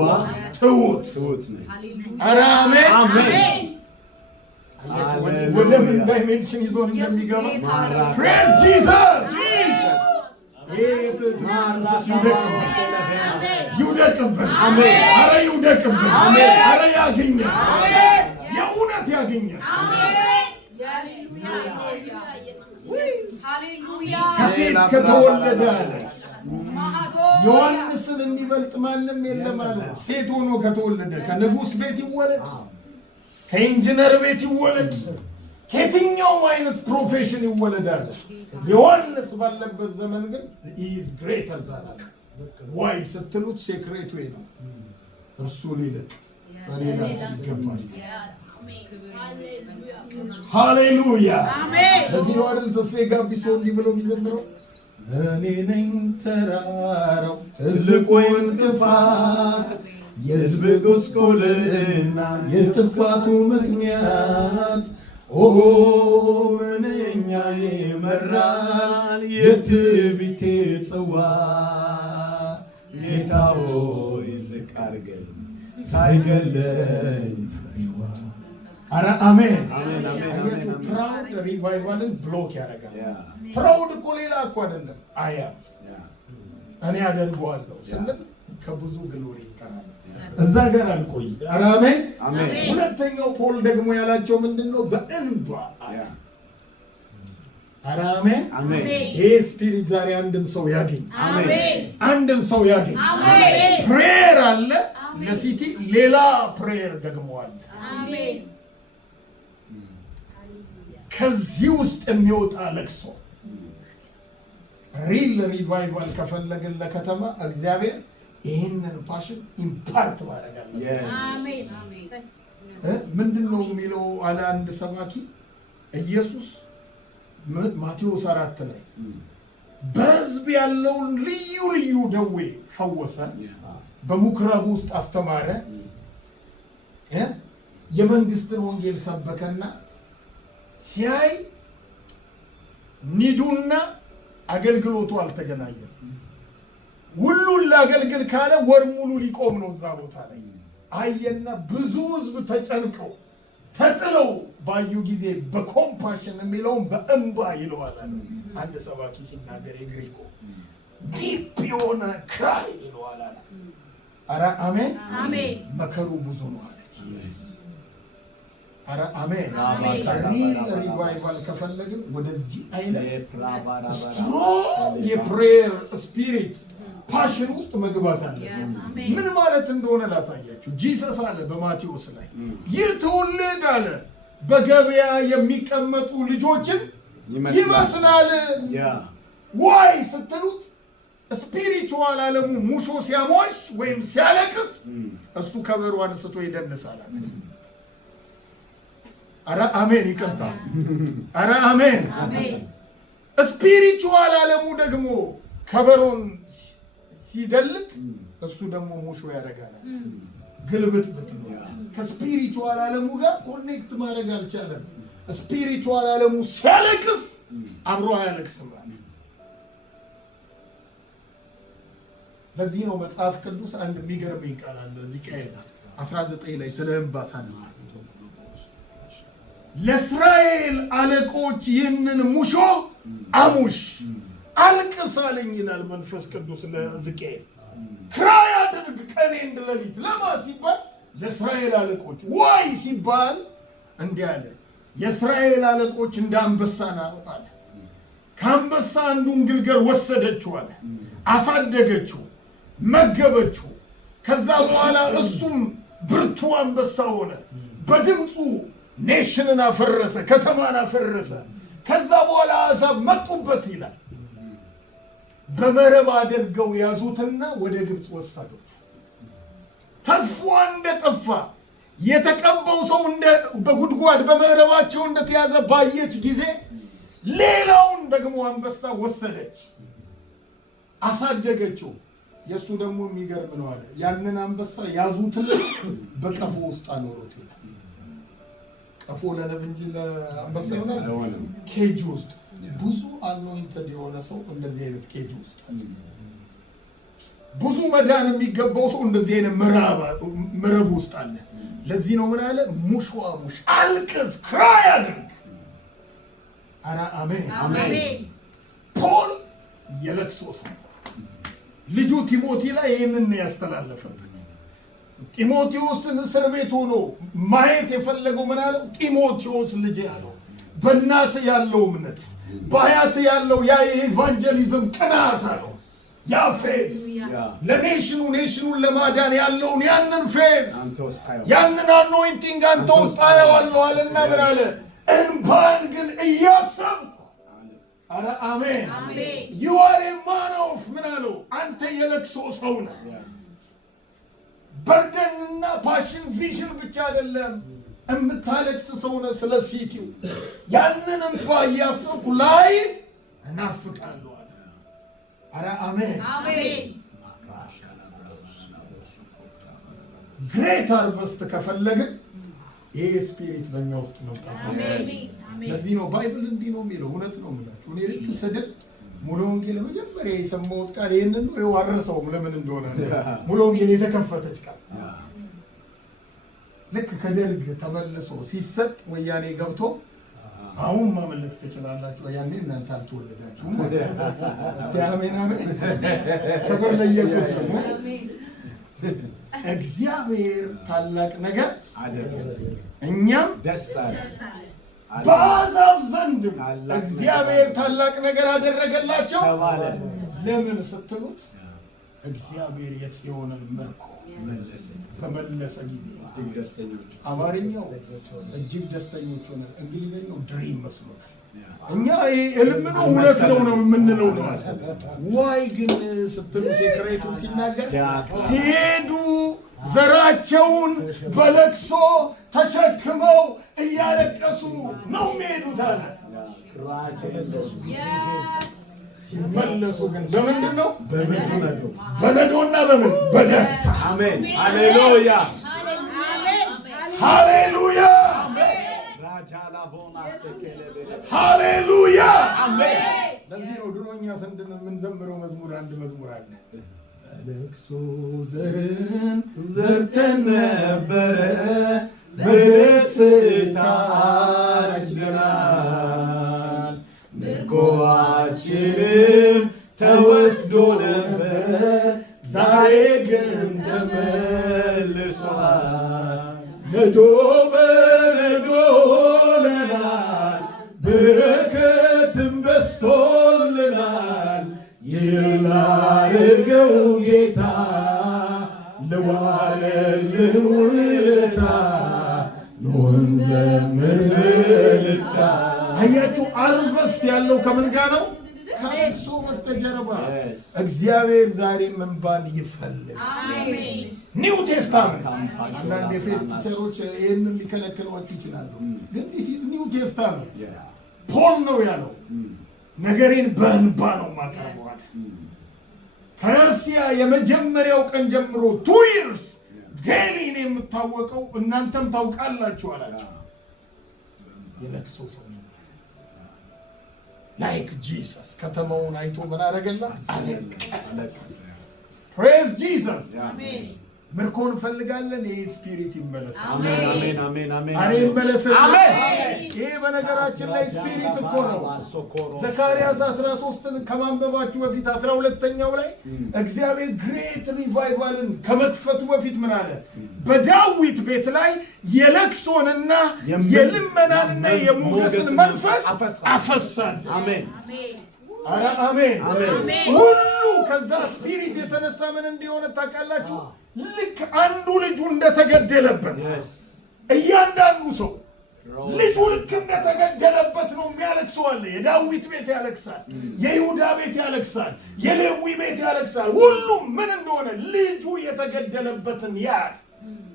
ትሁት ነኝ። ኧረ አሜን። ወደ ምን ዳይሜንሽን ይዞን እንደሚገባ ፕሬዝ ጂሰስ። ይውደቅብን። ኧረ ይውደቅብን። ኧረ ያገኛል፣ የእውነት ያገኛል። ከሴት ከተወለደ አለ ዮሐንስን የሚበልጥ ማንም የለም አለ። ሴት ሆኖ ከተወለደ ከንጉሥ ቤት ይወለድ፣ ከኢንጂነር ቤት ይወለድ፣ ከየትኛውም አይነት ፕሮፌሽን ይወለዳል። ዮሐንስ ባለበት ዘመን ግን is greater than us። ዋይ ስትሉት ሴክሬቱ ነው። እርሱ ሊልቅ በሌላ ይገባል። ሃሌሉያ። ለዚህ ነው አይደል ዘሴ ጋቢሶ እንዲህ ብሎ የሚዘምረው እኔ ነኝ ተራራው ትልቁ እንቅፋት የሕዝብ ጉስቁልና የጥፋቱ ምክንያት ኦ ምንኛ ይመራል የትዕቢቴ ጽዋ ጌታ ሆይ ዝቅ አድርገኝ ሳይገለኝ ፍሬዋ። ኧረ አሜን። ፕራውድ ሪቫይቫልን ብሎክ ያደርጋል። ፕራውድ እኮ ሌላ እኮ አይደለም። እኔ አደርገዋለሁ ስንል ከብዙ ግሎሪ ይቀራል። እዛ ጋር አልቆይ። ኧረ አሜን። ሁለተኛው ፖል ደግሞ ያላቸው ምንድነው? በእንባ ኧረ አሜን። ይሄ ስፒሪት ዛሬ አንድን ሰው ያገኝ፣ አንድን ሰው ያገኝ። ፕሬየር አለ ለሲቲ፣ ሌላ ፕሬየር ደግሞ አለ። ከዚህ ውስጥ የሚወጣ ለቅሶ ሪል ሪቫይቫል ከፈለግን ለከተማ እግዚአብሔር ይህንን ፓሽን ኢምፓርት ማድረግ አለበት። ምንድን ነው የሚለው አለ አንድ ሰባኪ ኢየሱስ ማቴዎስ 4 ላይ በሕዝብ ያለውን ልዩ ልዩ ደዌ ፈወሰ፣ በምኩራብ ውስጥ አስተማረ፣ የመንግስትን ወንጌል ሰበከና ሲያይ ኒዱና አገልግሎቱ አልተገናኘም። ሁሉን ላገልግል ካለ ወር ሙሉ ሊቆም ነው እዛ ቦታ ላይ። አየና ብዙ ህዝብ ተጨንቀው ተጥለው ባዩ ጊዜ በኮምፓሽን የሚለውን በእንባ ይለዋል አንድ ሰባኪ ሲናገር የግሪኮ ዲፕ የሆነ ክራይ ይለዋል። ኧረ አሜን አሜን። መከሩ ብዙ ነው አለች። ኧረ አሜን። ሪል ሪቫይቫል ከፈለግን ወደዚህ አይነት ስትሮንግ የፕሬየር ስፒሪት ፓሽን ውስጥ መግባት አለ። ምን ማለት እንደሆነ ላሳያችሁ። ጂሰስ አለ በማቴዎስ ላይ ይህ ትውልድ አለ በገበያ የሚቀመጡ ልጆችን ይመስላል። ዋይ ስትሉት ስፒሪቹዋል ዓለሙ ሙሾ ሲያሟሽ ወይም ሲያለቅስ እሱ ከበሮ አንስቶ ይደንሳል። ኧረ አሜን። ይቅርታ። ኧረ አሜን። ስፒሪቹዋል ዓለሙ ደግሞ ከበሮን ሲደልት እሱ ደግሞ ሙሾ ያደርጋል። ግልብጥ ነው። ከስፒሪቹዋል ዓለሙ ጋር ኮኔክት ማድረግ አልቻለም። ስፒሪቹዋል ዓለሙ ሲያለቅስ አብሮ አያለቅስም። ለዚህ ነው መጽሐፍ ቅዱስ አንድ የሚገርመኝ ቃል አለ ሕዝቅኤል 19 ላይ ስለ እንባ ሳነብ ለእስራኤል አለቆች ይህንን ሙሾ አሙሽ አልቅስ አለኝ ይላል መንፈስ ቅዱስ ለሕዝቅኤል። ክራይ አድርግ ቀኔ እንደ ሌሊት። ለማ ሲባል ለእስራኤል አለቆች። ዋይ ሲባል እንዲህ አለ የእስራኤል አለቆች እንደ አንበሳ ነው አለ። ከአንበሳ አንዱን ግልገል ወሰደችው አለ፣ አሳደገችው፣ መገበችው። ከዛ በኋላ እሱም ብርቱ አንበሳ ሆነ። በድምፁ ኔሽንን አፈረሰ፣ ከተማን አፈረሰ። ከዛ በኋላ አሕዛብ መጡበት ይላል። በመረብ አድርገው ያዙትና ወደ ግብፅ ወሰዱት። ተስፋ እንደጠፋ የተቀባው ሰው በጉድጓድ በመረባቸው እንደተያዘ ባየች ጊዜ ሌላውን ደግሞ አንበሳ ወሰደች፣ አሳደገችው። የእሱ ደግሞ የሚገርም ነው አለ ያንን አንበሳ ያዙትና በቀፎ ውስጥ አኖሩት ይላል። ቀፎ ለነብ እንጂ ለአንበሳ ይሆናል? ኬጅ ውስጥ ብዙ አኖይንትድ የሆነ ሰው እንደዚህ አይነት ኬጅ ውስጥ አለ። ብዙ መዳን የሚገባው ሰው እንደዚህ አይነት መረብ ውስጥ አለ። ለዚህ ነው ምን አለ ሙሽ አልቅስ፣ ክራይ አድርግ። ኧረ አሜን አሜን። ፖል የለቅሶ ሰው ልጁ ቲሞቲ ላይ ይህንን ያስተላለፈበት። ጢሞቴዎስን እስር ቤት ሆኖ ማየት የፈለገው ምን አለው? ጢሞቴዎስ ልጄ አለው በእናት ያለው እምነት በአያት ያለው ያ የኢቫንጀሊዝም ቅናት አለው ያ ፌዝ ለኔሽኑን ለማዳን ያለውን ያንን ፌዝ ያንን አኖይንቲንግ አንተ ውስጥ አየዋለሁ አለና ምን አለ? እንባን ግን እያሰብኩ ኧረ አሜን you are a man of ምን አለው? አንተ የለቅሶ ሰው ነህ። በርደንና ፓሽን ቪዥን ብቻ አይደለም እምታለቅስ ሰው ነህ። ስለ ሲቲው ያንን እንባ እያሰብኩ ላይ እናፍቃለሁ አለ። ኧረ አሜን አሜን። ግሬት ሃርቨስት ከፈለግን ይሄ ስፒሪት በእኛ ውስጥ መምጣት አሜን። ለዚህ ነው ባይብል እንዲህ ነው የሚለው። እውነት ነው የምላችሁ። እኔ ልክ ስድል ሙሉ ወንጌል መጀመሪያ የሰማሁት ቃል ይሄንን ነው። የዋረሰውም ለምን እንደሆነ ሙሉ ወንጌል የተከፈተች ቃል ልክ ከደርግ ተመልሶ ሲሰጥ ወያኔ ገብቶ አሁን ማመለክ ትችላላችሁ፣ ያኔ እናንተ አልተወለዳችሁም። እስቲ አሜን አሜን። ክብር ለኢየሱስ ይሁን። እግዚአብሔር ታላቅ ነገር አደረገ፣ እኛም ደስ አለን። በአሕዛብ ዘንድ እግዚአብሔር ታላቅ ነገር አደረገላቸው። ለምን ስትሉት እግዚአብሔር የጽዮንን ምርኮ በመለሰ ጊዜ አማርኛው እጅግ ደስተኞች ሆነን፣ እንግሊዘኛው ድሪም መስሎናል። እኛ ህልም ነው እውነት ነው የምንለው ነው። ዋይ ግን ስትሉ ሴክሬቱ ሲናገር ሲሄዱ ዘራቸውን በለቅሶ ተሸክመው እያለቀሱ ነው የሚሄዱት አለ። ሲመለሱ ግን በምንድን ነው? በነዶና በምን በደስታ። አሜን ሃሌሉያ ሃሌሉያ ሃሌሉያ። ለዚህ ነው ድሮኛ ስንድን የምንዘምረው አንድ መዝሙር አለ በለቅሶ ዘርን ዘርተን ነበረ በደስታ አጭደናል። ምርኮአችንም ተወስዶ ነበር ዛሬ ግን ተመልሷል። ነዶ በረዶ ሆነናል በረከትም በዝቶልናል። ይላርገው ጌታ ለዋለልን ውለታ እንዘምር በደስታ። አያችሁ አርቨስት ያለው ከምን ጋር ነው? ከለቅሶ በስተጀርባ። እግዚአብሔር ዛሬም እንባን ይፈልጋል። ኒው ቴስታመንት አንዳንድ የፌስ ቲቸሮች ይህንን ሊከለክሏችሁ ይችላሉ፣ ግን ኒው ቴስታመንት ፖል ነው ያለው ነገሬን በእንባ ነው ማቀርበው አለ። ከእስያ የመጀመሪያው ቀን ጀምሮ 2 years ዴሊ ነው የምታወቀው፣ እናንተም ታውቃላችሁ አላቸው። የለቅሶ ሰው ላይክ ጂሰስ ከተማውን አይቶ ምን አደረገላት? አለቀሰ። ፕሬዝ ጂሰስ። አሜን። ምርኮን እንፈልጋለን። ይሄ ስፒሪት ይመለስ። አሜን አሜን አሜን አሜን። አሬ ይመለስ። አሜን። ይሄ በነገራችን ላይ ስፒሪት እኮ ነው። ዘካርያስ 13ን ከማንበባችሁ በፊት 12ኛው ላይ እግዚአብሔር ግሬት ሪቫይቫልን ከመክፈቱ በፊት ምን አለ? በዳዊት ቤት ላይ የለቅሶንና የልመናንና የሞገስን መንፈስ አፈሳል። አሜን። አረ አሜን አሜን። ሁሉ ከዛ ስፒሪት የተነሳ ምን እንዲሆነ ታውቃላችሁ? ልክ አንዱ ልጁ እንደተገደለበት እያንዳንዱ ሰው ልጁ ልክ እንደተገደለበት ነው የሚያለቅሰው አለ። የዳዊት ቤት ያለቅሳል፣ የይሁዳ ቤት ያለቅሳል፣ የሌዊ ቤት ያለቅሳል። ሁሉም ምን እንደሆነ ልጁ የተገደለበትን ያል።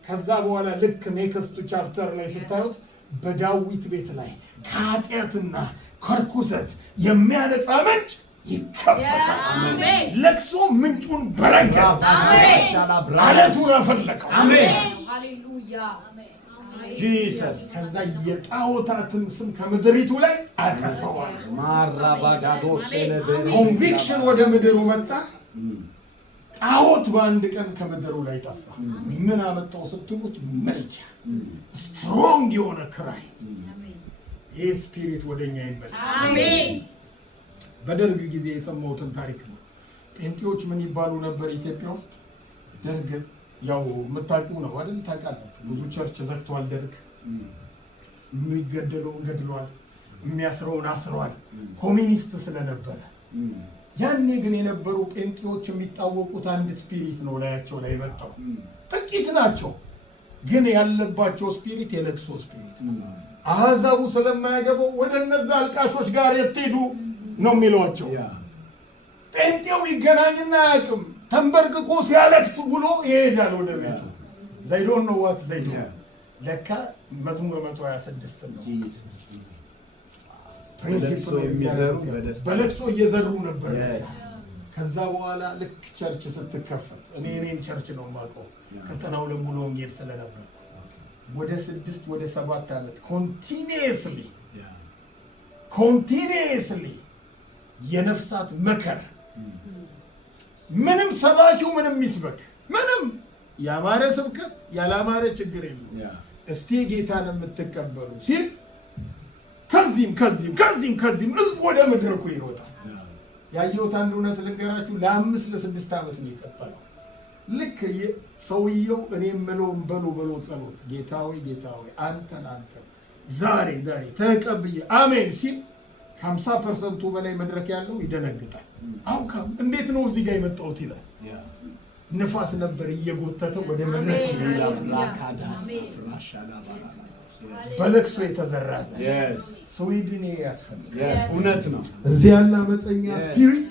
ከዛ በኋላ ልክ ኔክስት ቻፕተር ላይ ስታዩት በዳዊት ቤት ላይ ከኃጢአትና ከርኩሰት የሚያነጻ ምንጭ ይከፈታል። ለቅሶ ምንጩን በረገጠ፣ አለቱን አፈለቀው። አሜን ሃሌሉያ ጂሰስ። ከዛ የጣዖታትን ስም ከምድሪቱ ላይ አጠፋዋል። ኮንቪክሽን ወደ ምድሩ መጣ። ጣዖት በአንድ ቀን ከምድሩ ላይ ጠፋ። ምን አመጣው ስትሉት መልቻ፣ ስትሮንግ የሆነ ክራይ። ይህ ስፒሪት ወደኛ ይመጣ። አሜን። በደርግ ጊዜ የሰማሁትን ታሪክ ነው። ጴንጤዎች ምን ይባሉ ነበር ኢትዮጵያ ውስጥ? ደርግ ያው የምታውቁ ነው አይደል? ታውቃላችሁ። ብዙ ቸርች ዘግቷል ደርግ። የሚገደለውን ገድሏል፣ የሚያስረውን አስሯል። ኮሚኒስት ስለነበረ ያኔ ግን የነበሩ ጴንጤዎች የሚታወቁት አንድ ስፒሪት ነው ላያቸው ላይ መጣው። ጥቂት ናቸው ግን ያለባቸው ስፒሪት የለቅሶ ስፒሪት። አሕዛቡ ስለማያገባው ወደ እነዛ አልቃሾች ጋር የትሄዱ ነው የሚሏቸው። ጴንጤው ይገናኝና አያውቅም። ተንበርክኮ ሲያለቅስ ውሎ ይሄዳል ወደ ቤቱ። ዘይዶን ነው ዋት ዘይዶ ለካ መዝሙር 126 ነው። በለቅሶ እየዘሩ ነበር። ከዛ በኋላ ልክ ቸርች ስትከፈት እኔን ቸርች ነው የማውቀው ከተናው ለሙሉ ወንጌል ስለነበር ወደ 6 ወደ 7 ዓመት ኮንቲኒየስሊ የነፍሳት መከር። ምንም ሰባኪው ምንም ይስበክ ምንም ያማረ ስብከት ያላማረ ችግር የለም። እስቲ ጌታን የምትቀበሉ ሲል ከዚህም ህዝብ ወደ መድረኩ ይሮጣል። ያየሁት አንድ እውነት ልንገራችሁ። ለ5 ለ6 ዓመት ነው የቀጠለው። ልክ ሰውየው እኔ የምለውን በሎ ጸሎት ጌታ ሆይ አንተን ዛሬ ተቀብዬ አሜን ሲል 50% በላይ መድረክ ያለው ይደነግጣል። አውካም እንዴት ነው እዚህ ጋር የመጣሁት ይላል። ንፋስ ነበር እየጎተተው ወደ መድረክ በለቅሶ የተዘራ ስዊድን ያስፈልጋል። እውነት ነው። እዚህ ያለ አመፀኛ ስፒሪት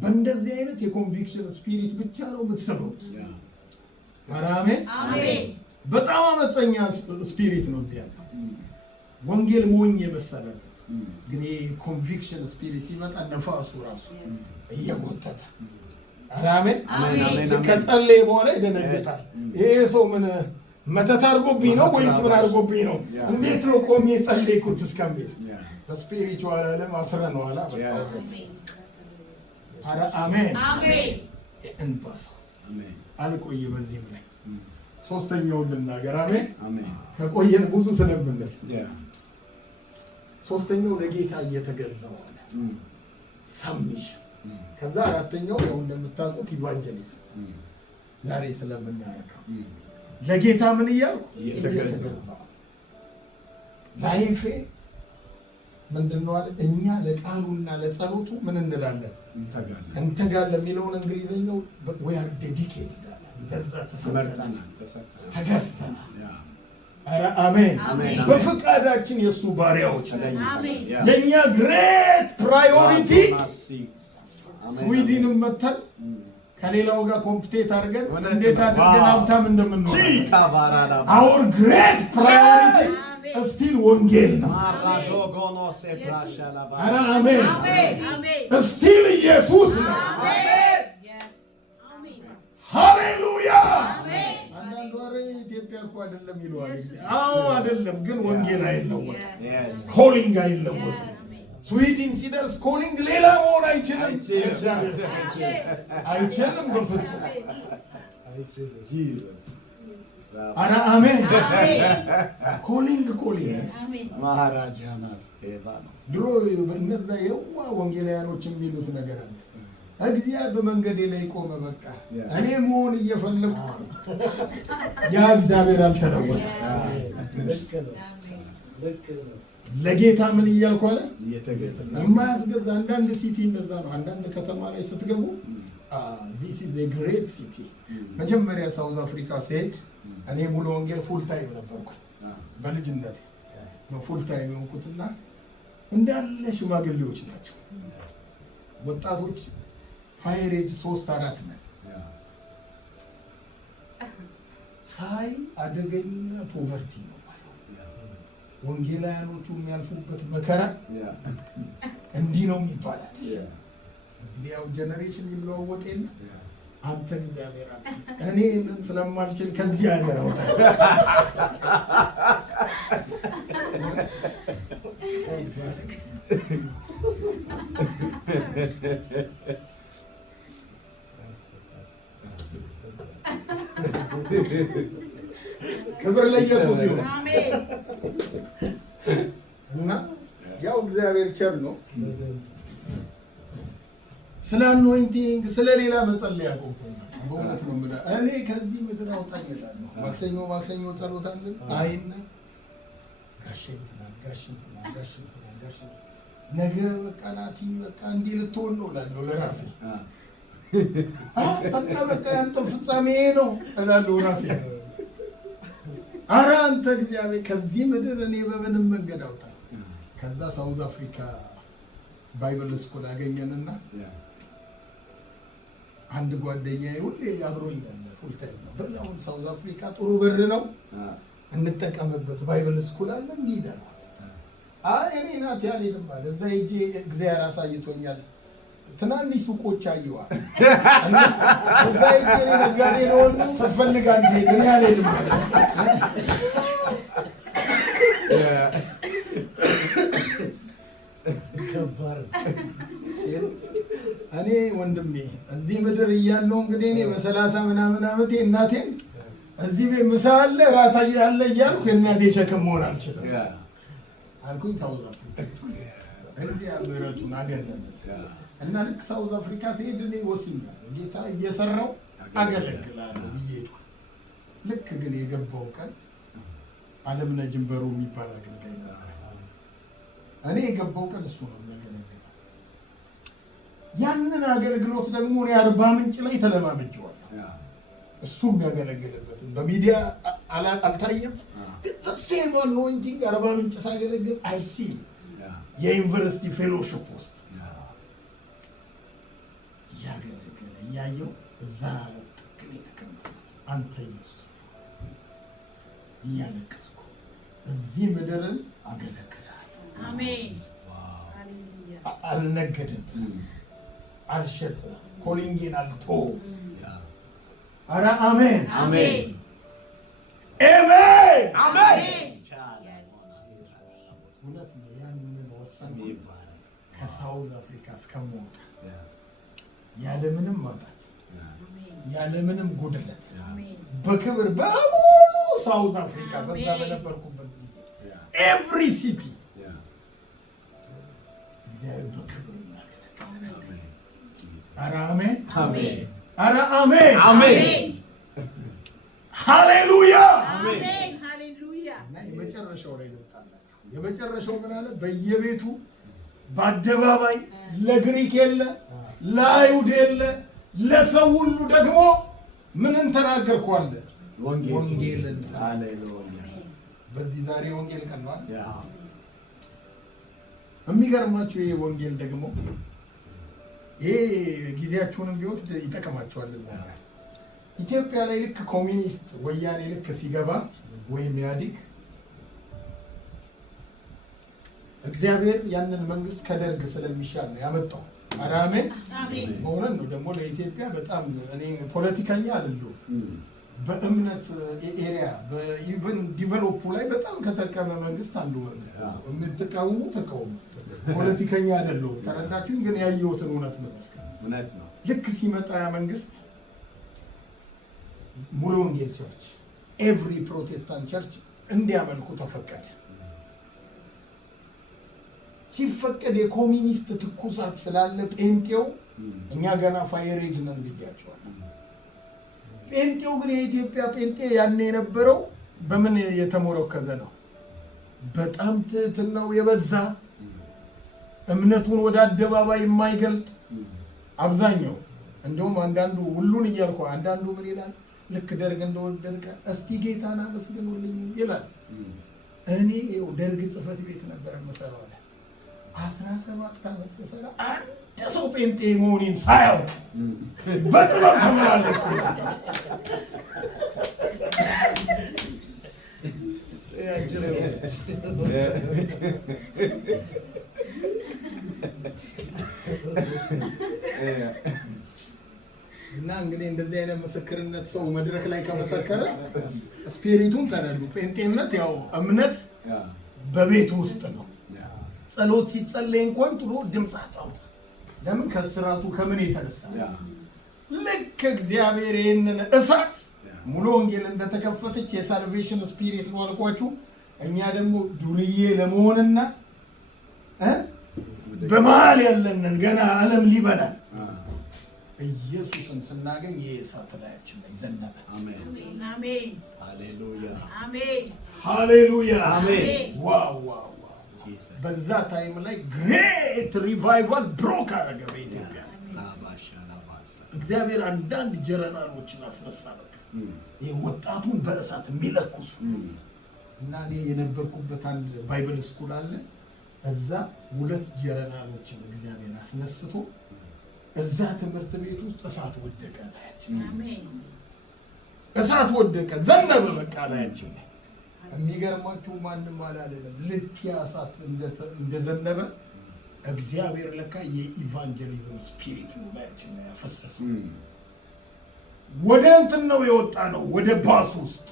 በእንደዚህ አይነት የኮንቪክሽን ስፒሪት ብቻ ነው የምትሰሩት። አሜን አሜን። በጣም አመፀኛ ስፒሪት ነው እዚህ ያለ። ወንጌል ሞኝ የመሰለበት ግን የኮንቪክሽን ስፒሪት ሲመጣ ነፋሱ ራሱ እየጎተተ አሜን አሜን። ከጸለየ በኋላ ይደነግጣል። ይሄ ሰው ምን መተት አድርጎብኝ ነው ወይስ ምን አድርጎብኝ ነው? እንዴት ነው ቆሜ ጸለይኩት እስከሚል በስፒሪቹዋል ዓለም አስረነዋል። አሜን አሜን። የእንባ ሰው አልቆየ። በዚህም ላይ ሶስተኛውን ልናገር። አሜን። ከቆየን ብዙ ስለምንል ሶስተኛው ለጌታ እየተገዛው አለ ሰብሚሽን። ከዛ አራተኛው ያው እንደምታውቁት ኢቫንጀሊዝም ዛሬ ስለምናረካው ለጌታ ምን እያልኩ እየተገዛው ላይፌ ምንድነው አለ እኛ ለቃሉና ለጸሎቱ ምን እንላለን እንተጋለን የሚለውን እንግሊዘኛው we are dedicated ለዛ ተሰጥተናል ተገዝተናል። ኧረ አሜን። በፍቃዳችን የእሱ ባሪያዎች የእኛ ግሬት ፕራዮሪቲ ስዊድንም መተን ከሌላው ጋር ኮምፒቴት አድርገን እንዴት አድርገን ሀብታም እንደምንሆን our great priority እስቲል ወንጌል ነው። ኧረ አሜን። እስቲል ኢየሱስ ነው። ሃሌሉያ። አንዳንድ ወሬ ኢትዮጵያ እኮ አይደለም ይለዋል። አዎ አይደለም፣ ግን ወንጌል አይለወጥም፣ ኮሊንግ አይለወጥም። ስዊድን ሲደርስ ኮሊንግ ሌላ መሆን አይችልም። አይችልም በፍጹም። ኧረ አሜን። ኮሊንግ ድሮ እነዛ የዋ ወንጌላውያኖች የሚሉት ነገር አለ። እግዚአብሔር በመንገዴ ላይ ቆመ። በቃ እኔ መሆን እየፈለኩ ያ እግዚአብሔር አልተለወጠ። ለጌታ ምን እያልኩ አለ የማያስገዛ አንዳንድ ሲቲ እንደዛ ነው። አንዳንድ ከተማ ላይ ስትገቡ this is a great city። መጀመሪያ ሳውዝ አፍሪካ ሲሄድ እኔ ሙሉ ወንጌል ፉል ታይም ነበርኩ። በልጅነቴ ነው ፉል ታይም የሆንኩትና እንዳለ ሽማግሌዎች ናቸው። ወጣቶች ፋይሬጅ 3-4 ነን። ሳይ አደገኛ ፖቨርቲ ነው። ወንጌላውያኖቹ የሚያልፉበት መከራ እንዲህ ነው ይባላል። እንግዲህ ያው ጀነሬሽን ይለዋወጥ የለ አንተ እግዚአብሔር እኔ ምን ስለማልችል ከዚህ ሀገር አውጣ። ክብር ለኢየሱስ ይሁን። እና ያው እግዚአብሔር ቸር ነው። ስለ አኖይንቲንግ ስለሌላ መጸለይ ያቆምኩኝ በእውነት ነው የምልህ። እኔ ከዚህ ምድር አውጣኝ እላለሁ። ማክሰኞ ጸሎት አለን። አይና ጋሼ ነገ በቃ ናቲ በቃ እንዲህ ልትሆን ነው እላለሁ ለራሴ። በቃ ያንተ ፍጻሜ ነው እላለሁ ራሴ። ኧረ አንተ እግዚአብሔር ከዚህ ምድር እኔ በምንም መንገድ አውጣ። ከዛ ሳውዝ አፍሪካ ባይብል ስኩል አገኘንና አንድ ጓደኛዬ ሁሌ አብሮኝ ያለ ፉል ታይም ነው። በላውን ሳውዝ አፍሪካ ጥሩ ብር ነው እንጠቀምበት፣ ባይብል ስኩል አለ እንሂድ አልኩት። አይ እኔ ናት ያልሄድም አለ። እዛ ሂጄ እግዚአብሔር አሳይቶኛል። ትናንሽ ሱቆች አየዋል። እዛ ሂጄ እኔ ነጋዴ ነው ስትፈልግ አንተ ሄድ እኔ አልሄድም አለ። እኔ ወንድሜ እዚህ ምድር እያለሁ እንግዲህ እኔ በ30 ምናምን ዓመቴ እናቴን እዚህ ቤት ምሳ አለ ራት አለ እያልኩ የእናቴ ሸክም መሆን አልችልም አልኩኝ። ሳውዝ አፍሪካ እግዚአብሔር ምሕረቱን አገነነ እና ልክ ሳውዝ አፍሪካ ስሄድ እኔ ወስኛለሁ ጌታ እየሰራው አገለግላለሁ ብዬ ሄድኩ። ልክ ግን የገባው ቀን አለምነህ ጅንበሩ የሚባል አገልጋይ ነበር። እኔ የገባው ቀን እሱ ነው የሚያገለግለው። ያንን አገልግሎት ደግሞ እኔ አርባ ምንጭ ላይ ተለማምጄዋለሁ። እሱ የሚያገለግልበትን በሚዲያ አልታየም። ሴም አኖይንቲንግ አርባ ምንጭ ሳገለግል አይሲ የዩኒቨርሲቲ ፌሎሺፕ ውስጥ እያገለገለ እያየው እዛ ጥቅም የተቀመጡት አንተ ኢየሱስ እያለቀስኩ እዚህ ምድርን አገለግላለሁ። አሜን። አልነገድም፣ አልሸጥም፣ ኮሊንጌን አልተውም። ኧረ አሜን አሜን አሜን አሜን። እውነት ነው። ያንን ወሰንኩ ከሳውዝ አፍሪካ እስከምወጣ ያለምንም ማጣት ያለምንም ጉድለት በክብር በሙሉ ሳውዝ አፍሪካ በዛ በነበርኩበት ጊዜ ኤቭሪ ሲቲ እግዚአብሔር በክብር እናገለግላለን። ኧረ አሜን አሜን! ኧረ አሜን አሜን! ሃሌሉያ አሜን ሃሌሉያ! እና የመጨረሻው ላይ ልምጣላችሁ። የመጨረሻው ምን አለ? በየቤቱ በአደባባይ ለግሪክ የለ ለአይሁድ የለ ለሰው ሁሉ ደግሞ ምንን ተናገርኳለ? ወንጌልን። ሃሌሉያ! በዚህ ዛሬ ወንጌል ቀን ነው አይደል? የሚገርማችሁ ይሄ ወንጌል ደግሞ ይሄ ጊዜያችሁንም ቢወስድ ይጠቅማችኋል። ኢትዮጵያ ላይ ልክ ኮሚኒስት ወያኔ ልክ ሲገባ ወይም ኢህአዴግ እግዚአብሔር ያንን መንግስት ከደርግ ስለሚሻል ነው ያመጣው። ኧረ አሜን አሜን! በእውነት ነው። ደግሞ ለኢትዮጵያ በጣም እኔ ፖለቲከኛ አይደለሁም። በእምነት ኤሪያ በኢቨን ዲቨሎፑ ላይ በጣም ከጠቀመ መንግስት አንዱ መንግስት ነው። የምትቃወሙ ተቃውሙ፣ ፖለቲከኛ አይደለሁም። ተረዳችሁኝ? ግን ያየሁትን እውነት መመስከር ነው። ልክ ሲመጣ ያ መንግስት ሙሉ ወንጌል ቸርች ኤቭሪ ፕሮቴስታንት ቸርች እንዲያመልኩ ተፈቀደ። ሲፈቀድ የኮሚኒስት ትኩሳት ስላለ ጴንጤው እኛ ገና ፋየር ኤጅ ነን ብያቸዋል። ጴንጤው ግን የኢትዮጵያ ጴንጤ ያኔ የነበረው በምን የተሞረከዘ ነው? በጣም ትህትናው የበዛ እምነቱን ወደ አደባባይ የማይገልጥ አብዛኛው። እንደውም አንዳንዱ ሁሉን እያልኩ አንዳንዱ ምን ይላል? ልክ ደርግ እንደወደቀ እስቲ ጌታን አመስግኑልኝ ይላል። እኔ ይኸው ደርግ ጽሕፈት ቤት ነበር የምሰራው 17 ዓመት ስሰራ አንድ ሰው ጴንጤ መሆኔን ሳያውቅ በጥበብ ተመላለስኩ። እና እንግዲህ እንደዚህ አይነት ምስክርነት ሰው መድረክ ላይ ከመሰከረ ስፒሪቱን ተረዱ። ጴንጤነት ያው እምነት በቤት ውስጥ ነው። ጸሎት ሲጸለይ እንኳን ጥሎ ድምፅ አታውጣ። ለምን? ከስራቱ ከምን የተነሳ ልክ እግዚአብሔር ይህንን እሳት ሙሉ ወንጌል እንደተከፈተች የሳልቬሽን ስፒሪት ነው አልኳችሁ። እኛ ደግሞ ዱርዬ ለመሆንና በመሀል ያለንን ገና ዓለም ሊበላል ኢየሱስን ስናገኝ የእሳት ላያችን ላይ ዘነበ። አሜን አሜን! ሃሌሉያ አሜን ሃሌሉያ አሜን! ዋው ዋው! በዛ ታይም ላይ ግሬት ሪቫይቫል ብሮክ አደረገ በኢትዮጵያ። እግዚአብሔር አንዳንድ ጀነራሎችን አስነሳ። በቃ ይሄ ወጣቱን በእሳት የሚለኩሱ እና እኔ የነበርኩበት አንድ ባይብል ስኩል አለ። እዛ 2 ጀነራሎችን እግዚአብሔር አስነስቶ እዛ ትምህርት ቤት ውስጥ እሳት ወደቀ ላያችን። አሜን! እሳት ወደቀ፣ ዘነበ በቃ ላያችን። የሚገርማችሁ ማንም አላለንም። ልክ ያ እሳት እንደዘነበ እግዚአብሔር ለካ የኢቫንጀሊዝም ስፒሪት ነው ላያችን ላይ ያፈሰሰው። ወደ እንትን ነው የወጣ ነው፣ ወደ ባስ ውስጥ።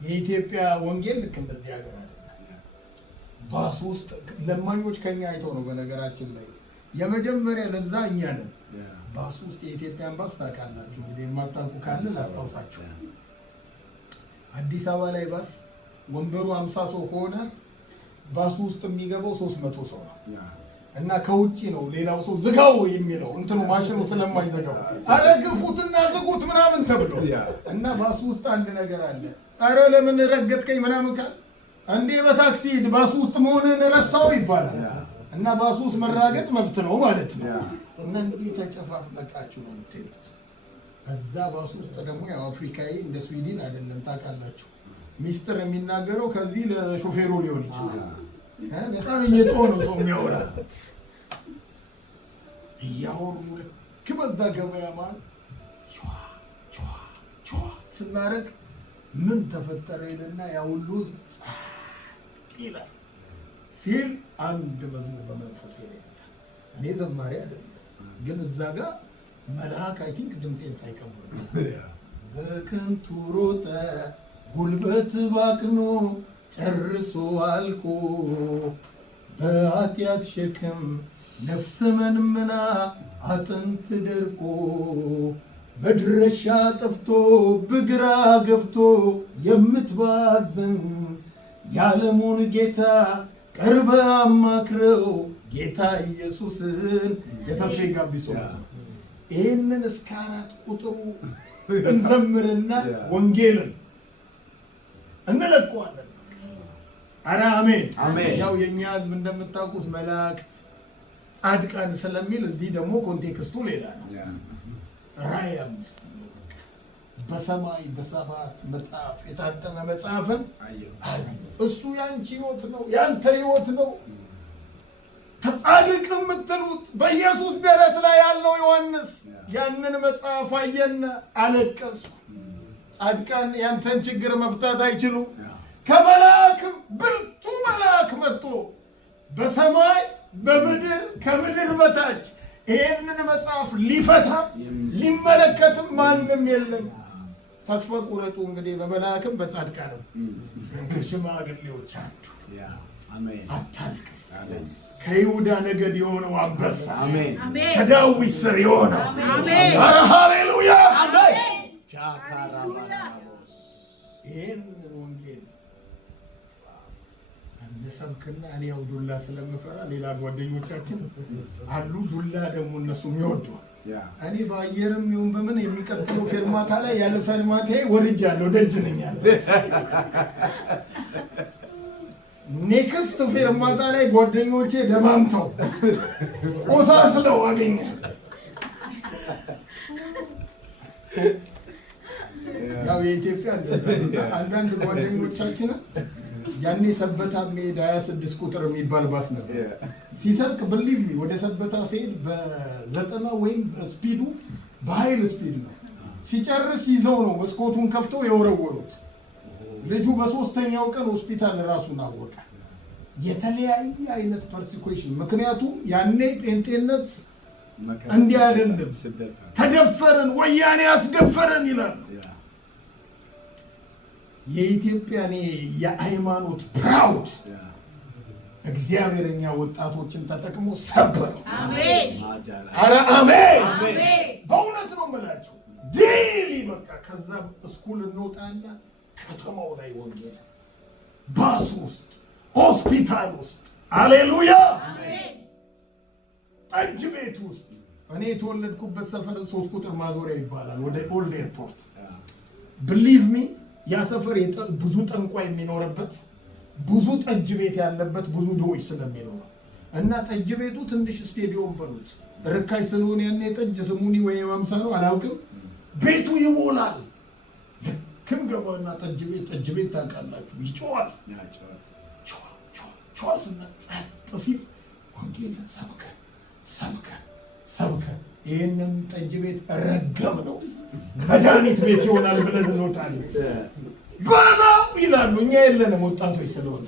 የኢትዮጵያ ወንጌል ልክ እንደዚህ ሀገር አይደለም። ባስ ውስጥ ለማኞች ከኛ አይተው ነው። በነገራችን ላይ የመጀመሪያ ለዛ እኛ ነን። ባስ ውስጥ የኢትዮጵያን ባስ ታውቃላችሁ እንግዲህ፣ የማታውቁ ካለ ላስታውሳችሁ። አዲስ አበባ ላይ ባስ ወንበሩ 50 ሰው ከሆነ ባሱ ውስጥ የሚገባው 300 ሰው ነው። እና ከውጪ ነው ሌላው ሰው ዝጋው የሚለው እንትኑ ማሽኑ ስለማይዘጋው፣ አረ ግፉትና ዝጉት ምናምን ተብሎ እና ባሱ ውስጥ አንድ ነገር አለ። አረ ለምን ረገጥከኝ ምናምን ካል እንዴ በታክሲ ባሱ ውስጥ መሆንን ረሳው ይባላል። እና ባሱ ውስጥ መራገጥ መብት ነው ማለት ነው። እና እንዴ ተጨፋፍለቃችሁ ነው የምትሄዱት። እዛ ባሱ ውስጥ ደግሞ ያው አፍሪካዊ እንደ ስዊድን አይደለም ታውቃላችሁ። ሚስጥር የሚናገረው ከዚህ ለሾፌሩ ሊሆን ይችላል። በጣም እየጮኸ ነው ሰው የሚያወራ። እያወሩ ልክ በዛ ገበያ ማለት ቿ ስናረግ ምን ተፈጠረ ይልና ያ ሁሉ ይላል ሲል አንድ መዝሙር በመንፈስ ይለኛል። እኔ ዘማሪ አይደለም ግን እዛ ጋር መልአክ አይ ቲንክ ድምጼን ሳይቀበል በከንቱ ሮጠ ጉልበት ባክኖ ጨርሶ አልቆ በኃጢአት ሸክም ነፍስ መንምና አጥንት ደርቆ መድረሻ ጠፍቶ በግራ ገብቶ የምትባዝን የዓለሙን ጌታ ቀርበ አማክረው ጌታ ኢየሱስን የተስፋ ጋቢሶ ይህንን እስከ 4 ቁጥሩ እንዘምርና ወንጌልን እንለቀዋለን። ኧረ አሜን። ያው የኛ ህዝብ እንደምታውቁት መላእክት ጻድቃን ስለሚል እዚህ ደግሞ ኮንቴክስቱ ሌላ ነው። ራእይ 5 በሰማይ በሰባት መጽሐፍ የታተመ መጽሐፍን እሱ ያንቺ ህይወት ነው፣ ያንተ ህይወት ነው። ተጻድቅ የምትሉት በኢየሱስ ደረት ላይ ያለው ዮሐንስ ያንን መጽሐፍ አየና አለቀሱ። ጻድቃን ያንተን ችግር መፍታት አይችሉም። ከመላእክም ብርቱ መልአክ መጥቶ በሰማይ በምድር ከምድር በታች ይህንን መጽሐፍ ሊፈታ ሊመለከትም ማንም የለም። ተስፋ ቁረጡ። እንግዲህ በመላእክም በጻድቃንም ከሽማግሌዎች አንዱ አታልቅስ። ከይሁዳ ነገድ የሆነው አንበሳ ከዳዊት ስር የሆነው ኧረ ሃሌሉያ ይህንን ወንጌል እንሰብክና እኔ ያው ዱላ ስለምፈራ ሌላ ጓደኞቻችን አሉ ዱላ ደግሞ እነሱ የሚወዱ እኔ በአየርም ይሁን በምን የሚቀጥለው ፌርማታ ላይ ያለ ፌርማታዬ ወርጃለሁ፣ ደጅ ነኝ ያለ ኔክስት ፌርማታ ላይ ጓደኞቼ ደማምተው ቆሳስለው አገኛል። ያው የኢትዮጵያ አንዳንድ ጓደኞቻችን ያኔ ሰበታ ሜዳ 26 ቁጥር የሚባል ባስ ነበር ሲሰርቅ ብሊቭ ወደ ሰበታ ሲሄድ በ90 ወይም ስፒዱ በኃይል ስፒድ ነው። ሲጨርስ ይዘው ነው መስኮቱን ከፍተው የወረወሩት። ልጁ በ3ኛው ቀን ሆስፒታል ራሱን አወቀ። የተለያየ አይነት ፐርሲኩዌሽን። ምክንያቱም ያኔ ጴንጤነት እንዲህ አይደለም፣ ተደፈርን፣ ወያኔ ያስደፈረን ይላል። የኢትዮጵያ የሃይማኖት ፕራውድ እግዚአብሔርኛ ወጣቶችን ተጠቅሞ ሰበር። አሜን። ኧረ አሜን። በእውነት ነው የምላቸው። ዴሊ በቃ ከዛ ስኩል እንወጣና ከተማው ላይ ወንጌል፣ ባስ ውስጥ፣ ሆስፒታል ውስጥ፣ አሌሉያ፣ ጠጅ ቤት ውስጥ። እኔ የተወለድኩበት ሰፈር 3 ቁጥር ማዞሪያ ይባላል፣ ወደ ኦልድ ኤርፖርት። ብሊቭ ሚ ያ ሰፈር ብዙ ጠንቋይ የሚኖርበት ብዙ ጠጅ ቤት ያለበት ብዙ ድሆች ስለሚኖሩ እና ጠጅ ቤቱ ትንሽ ስቴዲዮም በሉት ርካሽ ስለሆነ ያኔ ጠጅ ስሙኒ ወይ ማምሳሉ አላውቅም፣ ቤቱ ይሞላል። ልክም ገባና ጠጅ ቤት ታውቃላችሁ ይጮሃል። ጮህ ጸጥ ሲል ወንጌልን ሰብከን ይህንን ጠጅ ቤት ረገም ነው መድኃኒት ቤት ይሆናል ብለን እንወጣለን። በላው ይላሉ። እኛ የለንም ወጣቶች ስለሆነ።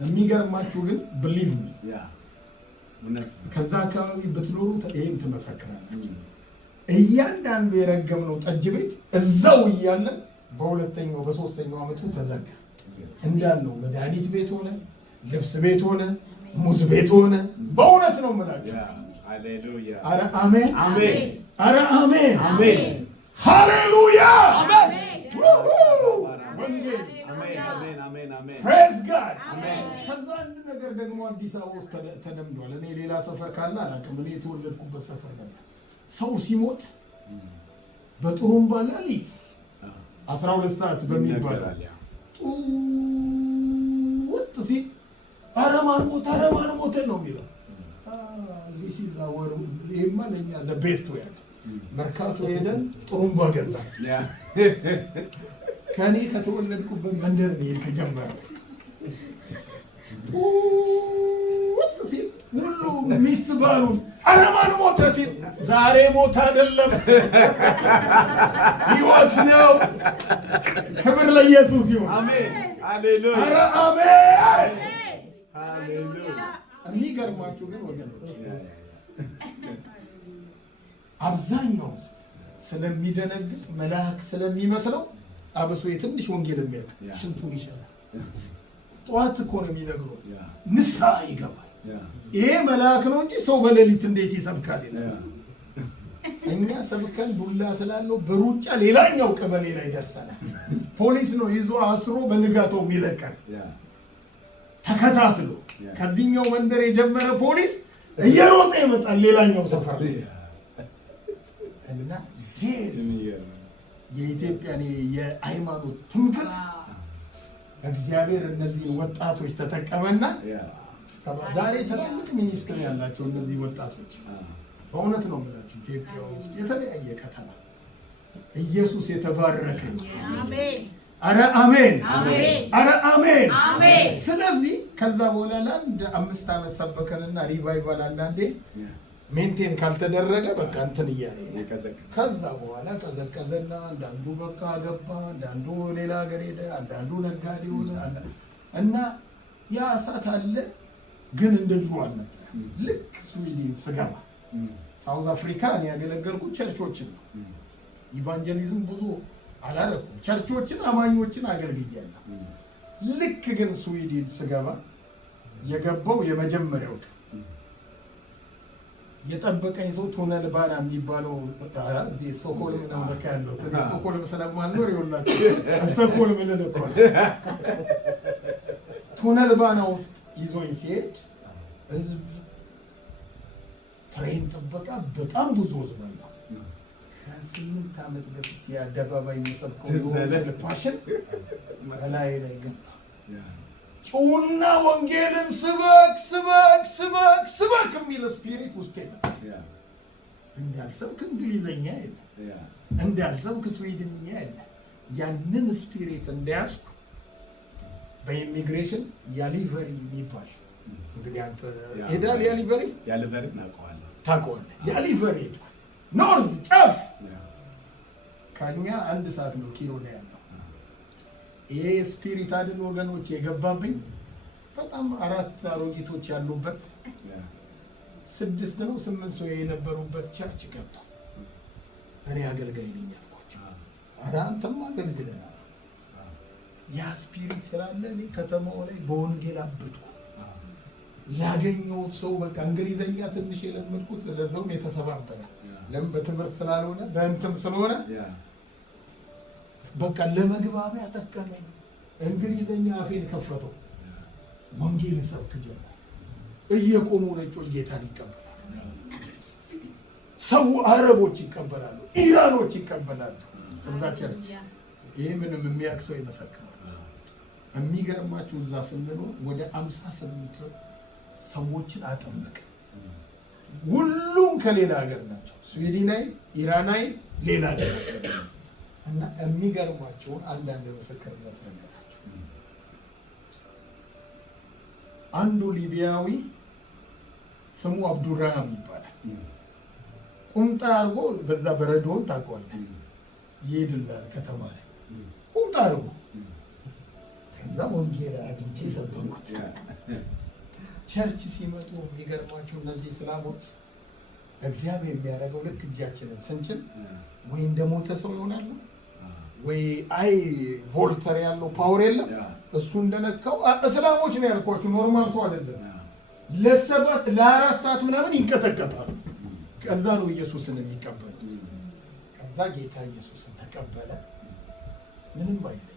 የሚገርማችሁ ግን ብሊቭ ሚ ከዛ አካባቢ ብትኖሩ ይህም ትመሰክራላችሁ። እያንዳንዱ የረገምነው ጠጅ ቤት እዛው እያለን በ2ኛው በ3ኛው ዓመቱ ተዘጋ። እንዳልነው መድኃኒት ቤት ሆነ፣ ልብስ ቤት ሆነ፣ ሙዝ ቤት ሆነ። በእውነት ነው የምላችሁ። ኧረ አሜን፣ ኧረ አሜን፣ ሃሌሉያ፣ ወንጌል ፕሬዝ ጋድ። ከዛ አንድ ነገር ደግሞ አዲስ አበባ ውስጥ ተለምዷል። እኔ ሌላ ሰፈር ካለ አላውቅም። እኔ የተወለድኩበት ሰፈር ነበር። ሰው ሲሞት በጥሩምባ ሌሊት 12 ሰዓት በሚባል ውጥ ሲል ኧረ ማን ሞተ ነው የሚለው። ይሄማ ለእኛ ቤስቱ ያለ መርካቶ ሄደን ጥሩምባ ገዛ። ከእኔ ከተወለድኩበት መንደር ነው ከጀመረ ውጥ ሲል ሁሉ ሚስት ባሉን ኧረ ማን ሞተ ሲል ዛሬ ሞት አይደለም ሕይወት ነው። ክብር ለኢየሱስ ይሁን። አሜን፣ ሃሌሉያ፣ ኧረ አሜን፣ ሃሌሉያ። የሚገርማችሁ ግን ወገኖች አብዛኛው ስለሚደነግጥ መልአክ ስለሚመስለው አብሶ የትንሽ ወንጌል የሚያውቅ ሽንቱን ይሸናል። ጠዋት እኮ ነው የሚነግሩት። ንስሐ ይገባል። ይሄ መልአክ ነው እንጂ ሰው በሌሊት እንዴት ይሰብካል? እኛ ሰብከን ዱላ ስላለው በሩጫ ሌላኛው ቀበሌ ላይ ደርሰናል። ፖሊስ ነው ይዞ አስሮ በንጋታው የሚለቀን ተከታትሎ ከዚህኛው መንደር የጀመረ ፖሊስ እየሮጠ ይመጣል ሌላኛው ሰፈር እና የኢትዮጵያን የሃይማኖት ትምክህት እግዚአብሔር እነዚህ ወጣቶች ተጠቀመና ዛሬ ትላልቅ ሚኒስትር ያላቸው እነዚህ ወጣቶች በእውነት ነው የምላችሁ ኢትዮጵያ ውስጥ የተለያየ ከተማ ኢየሱስ የተባረከ አሜን። አረ አሜን አሜን። አረ አሜን አሜን። ስለዚህ ከዛ በኋላ ለአንድ 5 ዓመት ሰበከንና ሪቫይቫል አንዳንዴ ሜንቴን ካልተደረገ በቃ እንትን እያለ ከዛ በኋላ ቀዘቀዘና አንዳንዱ በቃ ገባ፣ አንዳንዱ ሌላ ሀገር ሄደ፣ አንዳንዱ ነጋዴ ሆነ እና ያ እሳት አለ ግን እንደ ድሮ አልነበረም። ልክ ስዊድን ስገባ ሳውዝ አፍሪካ እኔ ያገለገልኩት ቸርቾችን ነው። ኢቫንጀሊዝም ብዙ አላረኩም። ቸርቾችን አማኞችን አገልግያለሁ። ልክ ግን ስዊድን ስገባ የገባው የመጀመሪያው የጠበቀኝ ሰው ቱነል ባና የሚባለው ስቶክሆልም ነው ለካ ያለው ስቶክሆልም ስለማልኖር ይኸውላችሁ ስቶክሆልም ልልኮ ቱነል ባና ውስጥ ይዞኝ ሲሄድ ህዝብ ትሬን ጥበቃ በጣም ብዙ ህዝብ ነው። ከ8 ዓመት በፊት የአደባባይ የሚሰብከው የወንጌል ፓሽን ላይ ገባ። ጩና ወንጌልን ስበክ ስበክ ስበክ ስበክ የሚል ስፒሪት ውስጥ የለም። እንዳልሰብክ እንግሊዘኛ የለም፣ እንዳልሰብክ ስዊድንኛ የለም። ያንን ስፒሪት እንዳያስኩ በኢሚግሬሽን ያሊቨሪ የሚባል እንግዲህ አንተ ሄዳል ያሊቨሪ ታውቀዋለህ? ያሊቨሪ ሄድኩ። ኖርዝ ጫፍ ከኛ 1 ሰዓት ነው ኪሎ ላይ ያለው። ይሄ ስፒሪት አይደል ወገኖች የገባብኝ። በጣም 4 አሮጊቶች ያሉበት 6 ነው 8 ሰው የነበሩበት ቸርች ገባ። እኔ አገልጋይ ነኝ አልኳቸው። ኧረ አንተም አገልግለናል። ያ ስፒሪት ስላለ እኔ ከተማው ላይ በወንጌል አበድኩ። ላገኘሁት ሰው በቃ እንግሊዘኛ ትንሽ የለመድኩት ለዛውም የተሰባበረ ለምን በትምህርት ስላልሆነ በእንትም ስለሆነ በቃ ለመግባቢያ ጠቀመኝ። እንግሊዘኛ አፌን ከፈተው። ወንጌል ሰብክ ጀመረ። እየቆሙ ነጮች ጌታን ይቀበላሉ። ሰው አረቦች ይቀበላሉ፣ ኢራኖች ይቀበላሉ። እዛ ቸርች ይሄ ምንም የሚያክሰው ይመሰክራል። የሚገርማችሁ እዛ ስንኖር ወደ 58 ሰዎችን አጠመቀ። ሁሉም ከሌላ ሀገር ናቸው። ስዊድናዊ፣ ኢራናዊ፣ ሌላ ሀገር እና የሚገርማቸውን አንዳንድ ምስክርነት ነገራቸው። አንዱ ሊቢያዊ ስሙ አብዱራሃም ይባላል። ቁምጣ አድርጎ በዛ በረዶውን ታውቀዋለህ፣ ይሄድላል ከተማ ላይ ቁምጣ አድርጎ። ከዛ ወንጌል አግኝቼ ሰበኩት። ቸርች ሲመጡ የሚገርማቸው እነዚህ እስላሞች እግዚአብሔር የሚያደርገው ልክ እጃችንን ስንችል ወይ እንደሞተ ሰው ይሆናሉ ወይ አይ ቮልተር ያለው ፓወር የለም እሱ እንደነካው እስላሞች ነው ያልኳችሁ። ኖርማል ሰው አይደለም። ለ4 ሰዓት ምናምን ይንቀጠቀጣሉ። ከዛ ነው ኢየሱስን የሚቀበሉት። ከዛ ጌታ ኢየሱስን ተቀበለ። ምንም አይለኝ፣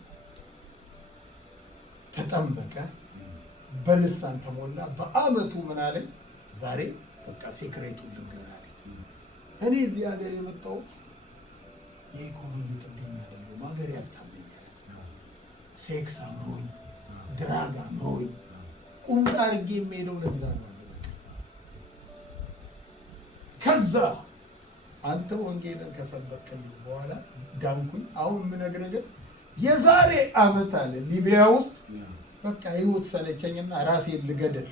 ተጠመቀ፣ በልሳን ተሞላ። በአመቱ ምን አለኝ፣ ዛሬ በቃ ሴክሬቱን ልንገርህ አለኝ። እኔ እዚህ ሀገር የመጣሁት የኢኮኖሚ ጥገኛ አይደለሁም። ሀገር ያልታመኛል። ሴክስ አምሮኝ፣ ድራግ አምሮኝ ቁምጣ አድርጌ የሚሄደው ለዛ ነው። ከዛ አንተ ወንጌልን ከሰበክልኝ በኋላ ዳንኩኝ። አሁን የምነግርህ ግን የዛሬ አመት አለ ሊቢያ ውስጥ በቃ ህይወት ሰለቸኝና ራሴን ልገድል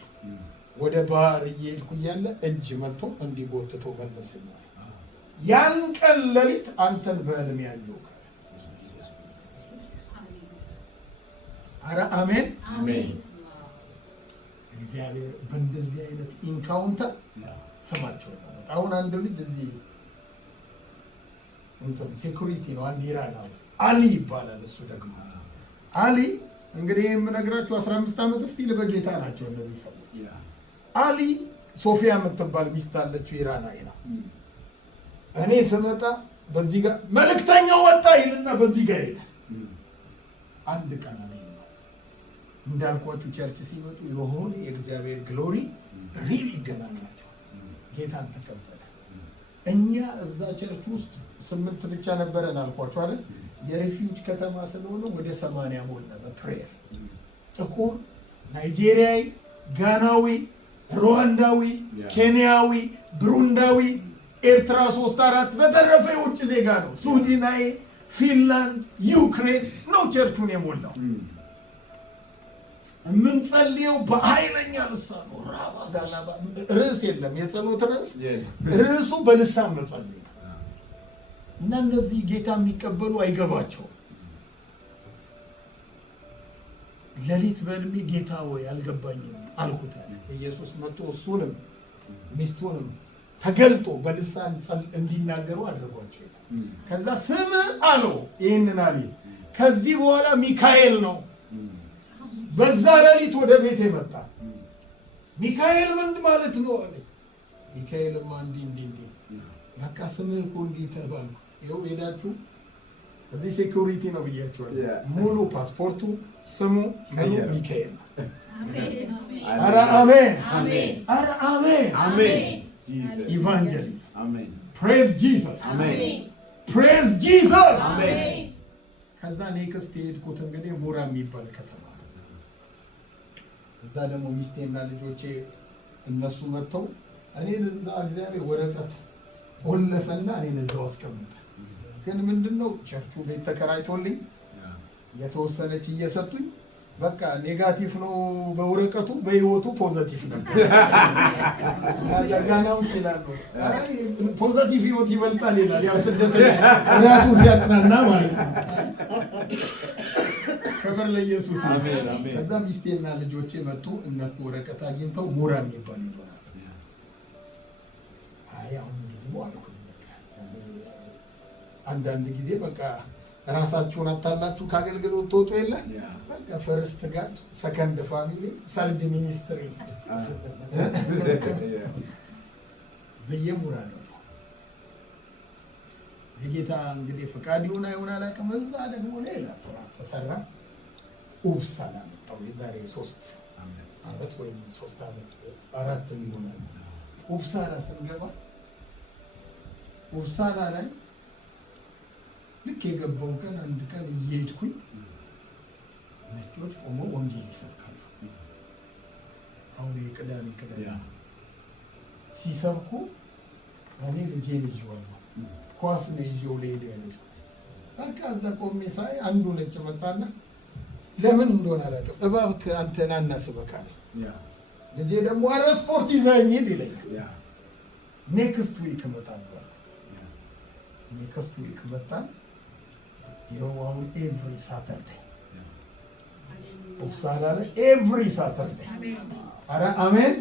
ወደ ባህር እየሄድኩ እያለ እጅ መጥቶ እንዲጎትቶ መለሰኛል። ያን ቀን ሌሊት አንተን በህልም ያየው። ኧረ አሜን አሜን። እግዚአብሔር በእንደዚህ አይነት ኢንካውንተር ስማቸው ነው። አሁን አንድ ልጅ እዚህ እንትን ሴኩሪቲ ነው፣ አንድ ኢራናዊ አሊ ይባላል። እሱ ደግሞ አሊ እንግዲህ የምነግራችሁ 15 ዓመት ስቲል በጌታ ናቸው እነዚህ ሰዎች። አሊ ሶፊያ የምትባል ሚስት አለችው፣ ኢራናዊ ነው። እኔ ስመጣ በዚህ ጋር መልእክተኛው ወጣ ይልና በዚህ ጋር ይላል። አንድ ቀን እንዳልኳችሁ ቸርች ሲመጡ የሆነ የእግዚአብሔር ግሎሪ ሪል ይገናኛቸው። ጌታን ተቀበለ። እኛ እዛ ቸርች ውስጥ 8 ብቻ ነበረን አልኳችሁ አይደል? የሬፊውጅ ከተማ ስለሆነ ወደ 80 ሞላ በፕሬየር ጥቁር፣ ናይጄሪያዊ፣ ጋናዊ፣ ሩዋንዳዊ፣ ኬንያዊ፣ ብሩንዳዊ፣ ኤርትራ 3-4 በተረፈ የውጭ ዜጋ ነው። ሱዳናዊ፣ ፊንላንድ፣ ዩክሬን ነው ቸርቹን የሞላው። የምንጸልየው በኃይለኛ ልሳን ነው። ራባ ጋላባ ርዕስ የለም፣ የጸሎት ርዕሱ በልሳን መጸለይ እና እነዚህ ጌታ የሚቀበሉ አይገባቸውም። ሌሊት በልሜ ጌታ ሆይ አልገባኝም አልኩት። ኢየሱስ መጥቶ እሱንም ሚስቱንም ተገልጦ በልሳን እንዲናገሩ አድርጓቸው። ከዛ ስም አለው ይህንን አለ። ከዚህ በኋላ ሚካኤል ነው። በዛ ሌሊት ወደ ቤት መጣ። ሚካኤል ምን ማለት ነው አለ። ሚካኤልማ እንዲህ በቃ ስምህ እኮ እንዲህ ተባልኩ። ይኸው ሄዳችሁ እዚህ ሴኩሪቲ ነው ብያችኋለሁ። ሙሉ ፓስፖርቱ ስሙ ምኑ ሚካኤል። ኧረ አሜን! ኧረ አሜን! ኢቫንጀሊስት ፕሬዝ ጂሰስ! ፕሬዝ ጂሰስ! ከዛ ኔክስት የሄድኩት እንግዲህ ሙራ የሚባል ከተማ፣ እዛ ደግሞ ሚስቴና ልጆቼ እነሱ መጥተው እኔን እዛ እግዚአብሔር ወረቀት ቆለፈና እኔን እዛው አስቀመጠ። ግን ምንድነው ቸርቹ ቤት ተከራይቶልኝ የተወሰነች እየሰጡኝ በቃ ኔጋቲቭ ነው በወረቀቱ፣ በህይወቱ ፖዚቲቭ ነው። ያጋናው ይችላል ፖዚቲቭ ህይወት ይበልጣል ይላል። ያው ስደተኛ ራሱን ሲያጽናና ማለት ነው። ክብር ለኢየሱስ። ከዛ ሚስቴና ልጆቼ መጡ። እነሱ ወረቀት አግኝተው ሙራ የሚባል ይሆናል። አሁን ደግሞ አልኩኝ አንዳንድ ጊዜ በቃ ራሳችሁን አታላችሁ ከአገልግሎት ትወጡ የለ በቃ ፈርስት ጋድ ሰከንድ ፋሚሊ ሰርድ ሚኒስትሪ በየሙራ ነው። የጌታ እንግዲህ ፈቃድ ይሁን አይሁን አላውቅም። እዛ ደግሞ ሌላ ስራ ተሰራ። ኡፕሳላ መጣሁ። የዛሬ 3 ዓመት ወይም 3 ዓመት 4 ይሆናል። ኡፕሳላ ስንገባ ኡፕሳላ ላይ ልክ የገባው ቀን አንድ ቀን እየሄድኩኝ ነጮች ቆመው ወንጌል ይሰብካሉ። አሁን የቅዳሜ ሲሰብኩ እኔ ልጄን ይዤዋለሁ። ኳስ ነው ይዤው ልሄድ ያለሁት። በቃ እዛ ቆሜ ሳይ አንዱ ነጭ መጣና ለምን እንደሆነ አላውቅም፣ እባክህ አንተን አናስበካ ነው። ልጄ ደግሞ ኧረ ስፖርት ይዘኸኝ ሂድ ይለኛል። ኔክስት ዊክ እመጣለሁ። ኔክስት ዊክ መጣን። ይኸው አሁን ኤቭሪ ሳተርዴይ ኡፕሳላ ላይ ኤቭሪ ሳተርዴይ። ኧረ አሜን!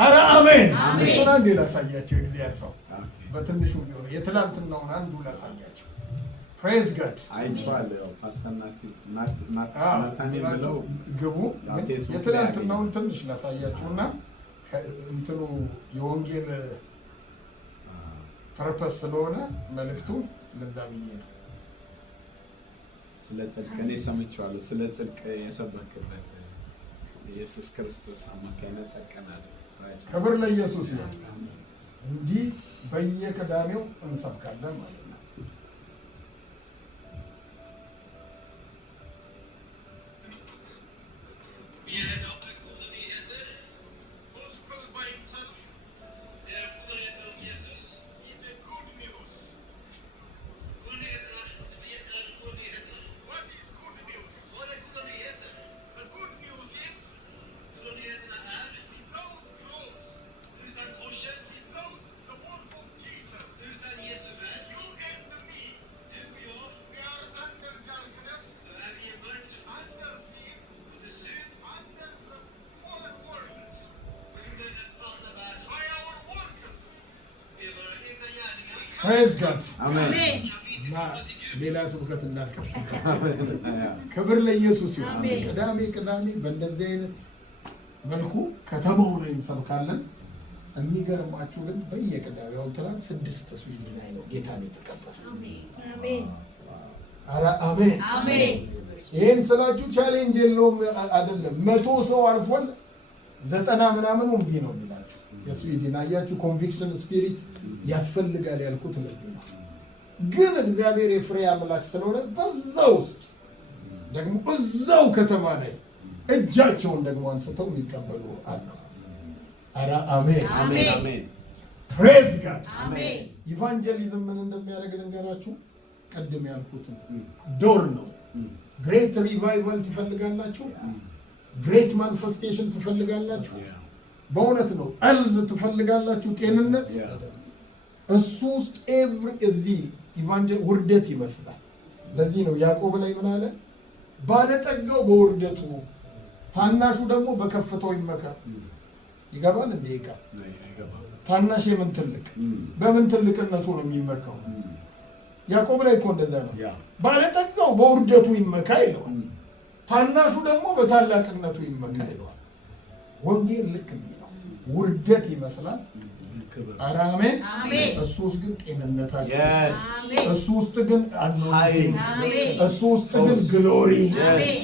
ኧረ አሜን! እሱን አንዴ ላሳያቸው። እግዚአብሔር ሰው በትንሹ ቢሆን የትላንትናውን አንዱ ላሳያቸው። ፕሬዝ ጋድ አይቻለሁ። ፓስተር ብለው ግቡ። የትላንትናውን ትንሽ ላሳያችሁና እንትኑ የወንጌል ፐርፐስ ስለሆነ መልእክቱ ለዛ ብዬ ነው። ስለ ጽድቅ እኔ ሰምቼዋለሁ። ስለ ጽድቅ የሰበክበት ኢየሱስ ክርስቶስ አማካይነት ጸድቀናል። ክብር ለኢየሱስ ይሁን። እንዲህ በየቅዳሜው እንሰብካለን ማለት ነው። ፕሬዝ ጋድ አሜን። እና ሌላ ስብከት እንዳልከፍት ክብር ለኢየሱስ ይሁን። ቅዳሜ በእንደዚህ አይነት መልኩ ከተማው ላይ እንሰብካለን። የሚገርማችሁ ግን በየቅዳሜው ትናንት 6 ስዊድን ላይ ነው ጌታን የተቀበለው። አሜን ኧረ አሜን አሜን። ይሄን ስላችሁ ቻሌንጅ የለውም አይደለም። 100 ሰው አልፏል። 90 ምናምን እምቢ ነው የሚላችሁ የስዊድን። አያችሁ ኮንቪክሽን ስፒሪት ያስፈልጋል ያልኩት ለዚህ ነው። ግን እግዚአብሔር የፍሬ አምላክ ስለሆነ በዛው ውስጥ ደግሞ እዛው ከተማ ላይ እጃቸውን ደግሞ አንስተው የሚቀበሉ አሉ። ኧረ አሜን አሜን። ፕሬዝ ጋድ አሜን። ኢቫንጀሊዝም ምን እንደሚያደርግ ልንገራችሁ። ቀድም ያልኩት ዶር ነው። ግሬት ሪቫይቫል ትፈልጋላችሁ? ግሬት ማኒፌስቴሽን ትፈልጋላችሁ? በእውነት ነው። እልዝ ትፈልጋላችሁ? ጤንነት እሱ ውስጥ እዚህ ኢቫንጀል ውርደት ይመስላል። ለዚህ ነው ያዕቆብ ላይ ምን አለ? ባለጠጋው በውርደቱ ታናሹ ደግሞ በከፍታው ይመካ። ይገባል እንዴ? ቃል ታናሽ የምን ትልቅ በምን ትልቅነቱ ነው የሚመካው? ያዕቆብ ላይ እኮ እንደዛ ነው። ባለጠጋው በውርደቱ ይመካ ይለዋል፣ ታናሹ ደግሞ በታላቅነቱ ይመካ ይለዋል። ወንጌል ልክ እንዲህ ነው። ውርደት ይመስላል። ኧረ አሜን። እሱ ውስጥ ግን ጤንነታችን፣ እሱ ውስጥ ግን አኖይንቲንግ፣ እሱ ውስጥ ግን ግሎሪ፣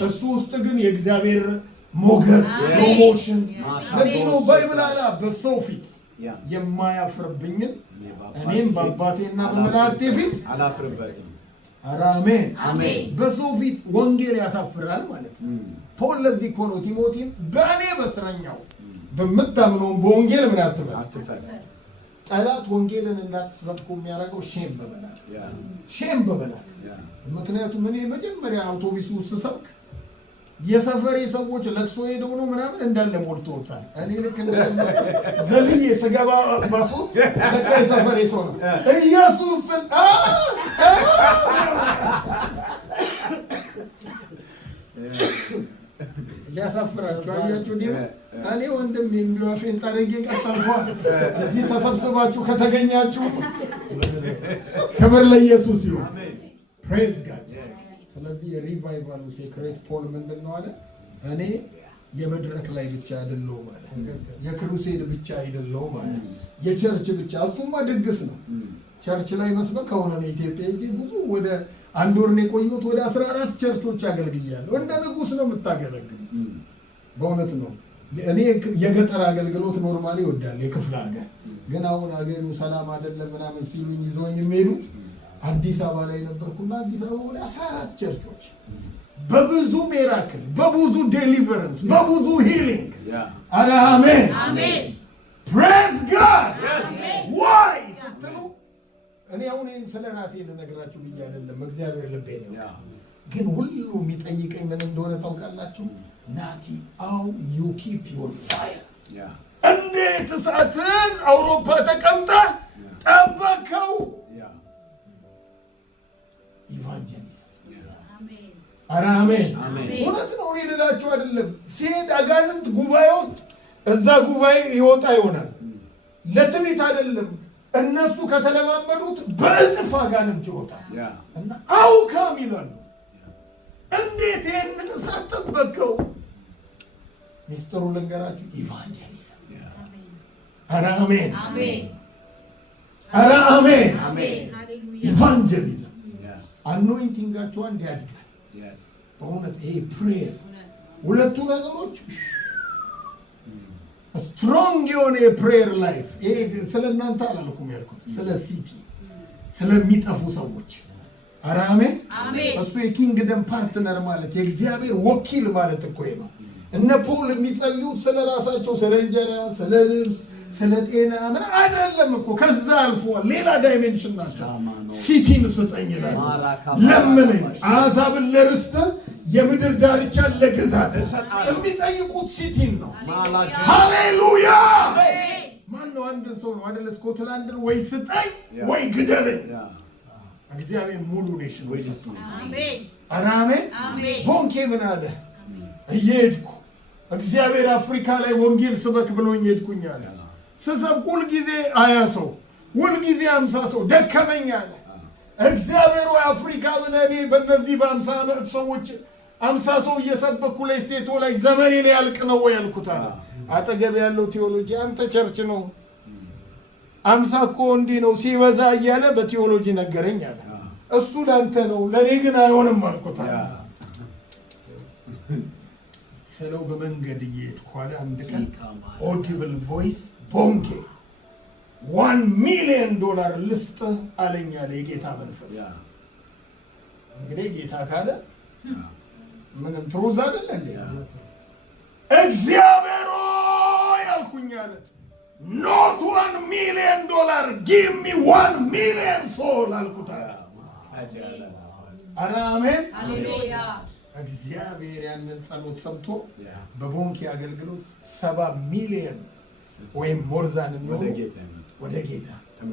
እሱ ውስጥ ግን የእግዚአብሔር ሞገስ ፕሮሞሽን። ለዚህ ነው ባይብል አላ በሰው ፊት የማያፍርብኝን እኔም በአባቴና በመላእክቴ ፊት አላፍርበትም። ኧረ አሜን አሜን። በሰው ፊት ወንጌል ያሳፍራል ማለት ነው። ፖል ለዚህ እኮ ነው ቲሞቲን በእኔ በእስረኛው በምታምነውን በወንጌል ምን አትበል። ጠላት ወንጌልን እንዳትሰብኩ የሚያደርገው ሼም በመናቅ ምክንያቱም እኔ መጀመሪያ አውቶቡስ ውስጥ ስሰብክ የሰፈሬ ሰዎች ለቅሶ ሄደው ነው ምናምን እንዳለ ሞልቶታል። እኔ ልክ ዘልዬ ስገባ ባሶስት ለካ የሰፈሬ ሰው ነው ኢየሱስን ሊያሳፍራችሁ አያችሁ። እኔ ወንድም የሚዋፌን ጣረጌ ቀጠልኳል። እዚህ ተሰብስባችሁ ከተገኛችሁ ክብር ለኢየሱስ ይሁን። ፕሬዝ ጋድ። ስለዚህ የሪቫይቫሉ ሴክሬት ፖል ምንድን ነው አለ? እኔ የመድረክ ላይ ብቻ አይደለሁ ማለት፣ የክሩሴድ ብቻ አይደለሁ ማለት፣ የቸርች ብቻ እሱማ ድግስ ነው። ቸርች ላይ መስበክ ከሆነ ነው ኢትዮጵያ እንጂ ብዙ ወደ አንድ ወር ነው የቆየሁት። ወደ 14 ቸርቾች አገልግያለሁ። እንደ ንጉስ ነው የምታገለግሉት። በእውነት ነው። እኔ የገጠር አገልግሎት ኖርማሊ እወዳለሁ፣ የክፍለ ሀገር ግን አሁን ሀገሩ ሰላም አይደለም ምናምን ሲሉኝ ይዘውኝ የሚሄዱት አዲስ አበባ ላይ ነበርኩና አዲስ አበባ ወደ 14 ቸርቾች በብዙ ሚራክል፣ በብዙ ዴሊቨረንስ፣ በብዙ ሂሊንግ። ኧረ አሜን አሜን። ፕሬዝ ጋድ። ዋይ ስትሉ እኔ አሁን ይህን ስለ ራሴ ልነግራችሁ ብዬ አይደለም፣ እግዚአብሔር ልቤ ነው። ግን ሁሉ የሚጠይቀኝ ምን እንደሆነ ታውቃላችሁ? ናቲ አው ዩ ኪፕ ዮር ፋየር። እንዴት እሳትን አውሮፓ ተቀምጠ ጠበከው? ኢቫንጀሊዝም። ኧረ አሜን። እውነት ነው። እኔ ልላችሁ አይደለም። ሲሄድ አጋንንት ጉባኤ ውስጥ እዛ ጉባኤ ይወጣ ይሆናል። ለትዕቢት አይደለም። እነሱ ከተለማመዱት በእጥፍ አጋንንት ይወጣል እና አውካም ይላሉ። እንዴት ይህንን እሳት ጠበቀው? ሚስጥሩ ልንገራችሁ፣ ኢቫንጀሊዝም። ኧረ አሜን። ኧረ አሜን። ኢቫንጀሊዝም አኖይንቲንጋችሁ አንድ ያድጋል። በእውነት ይሄ ፕሬየር ሁለቱ ነገሮች ስትሮንግ የሆነ የፕሬየር ላይፍ። ይሄ ስለ እናንተ አላልኩም ያልኩት፣ ስለ ሲቲ ስለሚጠፉ ሰዎች። ኧረ አሜን። እሱ የኪንግደም ፓርትነር ማለት የእግዚአብሔር ወኪል ማለት እኮ ነው። እነ ፖል የሚጸልዩት ስለ ራሳቸው፣ ስለ እንጀራ፣ ስለ ልብስ፣ ስለ ጤና ምን አይደለም እኮ። ከዛ አልፈዋል። ሌላ ዳይሜንሽን ናቸው። ሲቲን ስጠኝ ይላል። ለምነኝ አሕዛብን ለርስት የምድር ዳርቻ ለግዛት የሚጠይቁት ሲቲን ነው። ሃሌሉያ። ማን ነው? አንድ ሰው ነው አይደል? ስኮትላንድን ወይ ስጠኝ ወይ ግደለኝ። እግዚአብሔር ሙሉ ኔሽን። አሜን። ኧረ አሜን። ቦንኬ ምን አለ? እየሄድኩ እግዚአብሔር አፍሪካ ላይ ወንጌል ስበክ ብሎኝ ሄድኩኝ አለ። ስሰብክ ሁልጊዜ 20 ሰው ሁልጊዜ 50 ሰው ደከመኝ አለ። እግዚአብሔር ወይ አፍሪካ ብለህ እኔ በእነዚህ በ50 ዓመት ሰዎች 50 ሰው እየሰበኩ ላይ ስቴቶ ላይ ዘመኔ ላይ ያልቅ ነው ወይ ያልኩት አለ። አጠገብ ያለው ቴዎሎጂ አንተ ቸርች ነው 50 እኮ እንዲህ ነው ሲበዛ እያለ በቴዎሎጂ ነገረኝ አለ። እሱ ላንተ ነው ለኔ ግን አይሆንም አልኩት። ስለው በመንገድ እየሄድኩ አለ አንድ ቀን ኦዲብል ቮይስ ቦንጌ $1 ሚሊዮን ልስጥ አለኝ አለ የጌታ መንፈስ። እንግዲህ ጌታ ካለ ምንም ትሩዝ አይደለ እንዴ? እግዚአብሔር ያልኩኝ አለ not $1 million give me $1 million soul አልኩት አለ። አሜን ሃሌሉያ። እግዚአብሔር ያንን ጸሎት ሰምቶ በቦንኬ አገልግሎት 7 ሚሊዮን ወይም ሞርዛን ነው ወደ ጌታ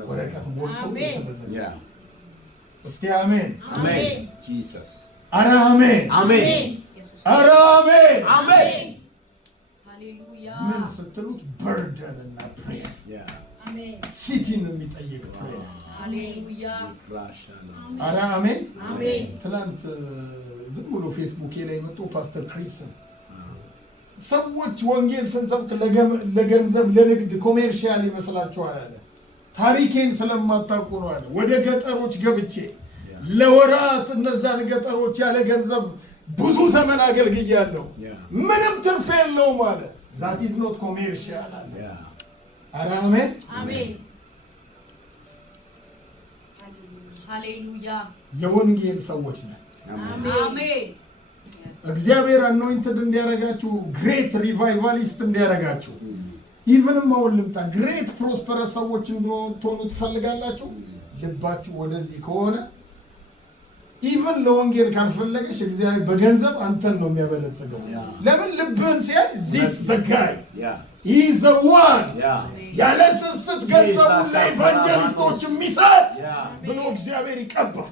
ወረቀት ሞልቶ ተበዘነ። እስቲ አሜን አሜን ጂሰስ አሜን አሜን አሜን አሜን ሃሌሉያ። ምን ስትሉት በርደን እና ፕሬየር አሜን ሲቲን የሚጠይቅ ፕሬየር ሃሌሉያ። አሜን አሜን። ትናንት ዝም ብሎ ፌስቡክ ላይ መጥቶ ፓስተር ክሪስን ሰዎች ወንጌል ስንሰብክ ለገንዘብ ለንግድ ኮሜርሻል ይመስላችኋል አለ። ታሪኬን ስለማታውቁ ነው አለ። ወደ ገጠሮች ገብቼ ለወራት እነዛን ገጠሮች ያለ ገንዘብ ብዙ ዘመን አገልግያለሁ። ምንም ትርፍ የለውም አለ። that is not commercial አለ። አሜን አሜን ሃሌሉያ። የወንጌል ሰዎች ነን። አሜን። እግዚአብሔር አኖይንትድ እንዲያረጋችሁ ግሬት ሪቫይቫሊስት እንዲያረጋችሁ ኢቭንም አሁን ልምጣ ግሬት ፕሮስፐረስ ሰዎች እንድትሆኑ ትፈልጋላችሁ። ልባችሁ ወደዚህ ከሆነ ኢቭን ለወንጌል ካልፈለገሽ እግዚአብሔር በገንዘብ አንተን ነው የሚያበለጽገው። ለምን ልብህን ሲያይ this the guy he is the one ያለ ስስት ገንዘቡን ለኢቫንጀሊስቶች የሚሰጥ ብሎ እግዚአብሔር ይቀባል።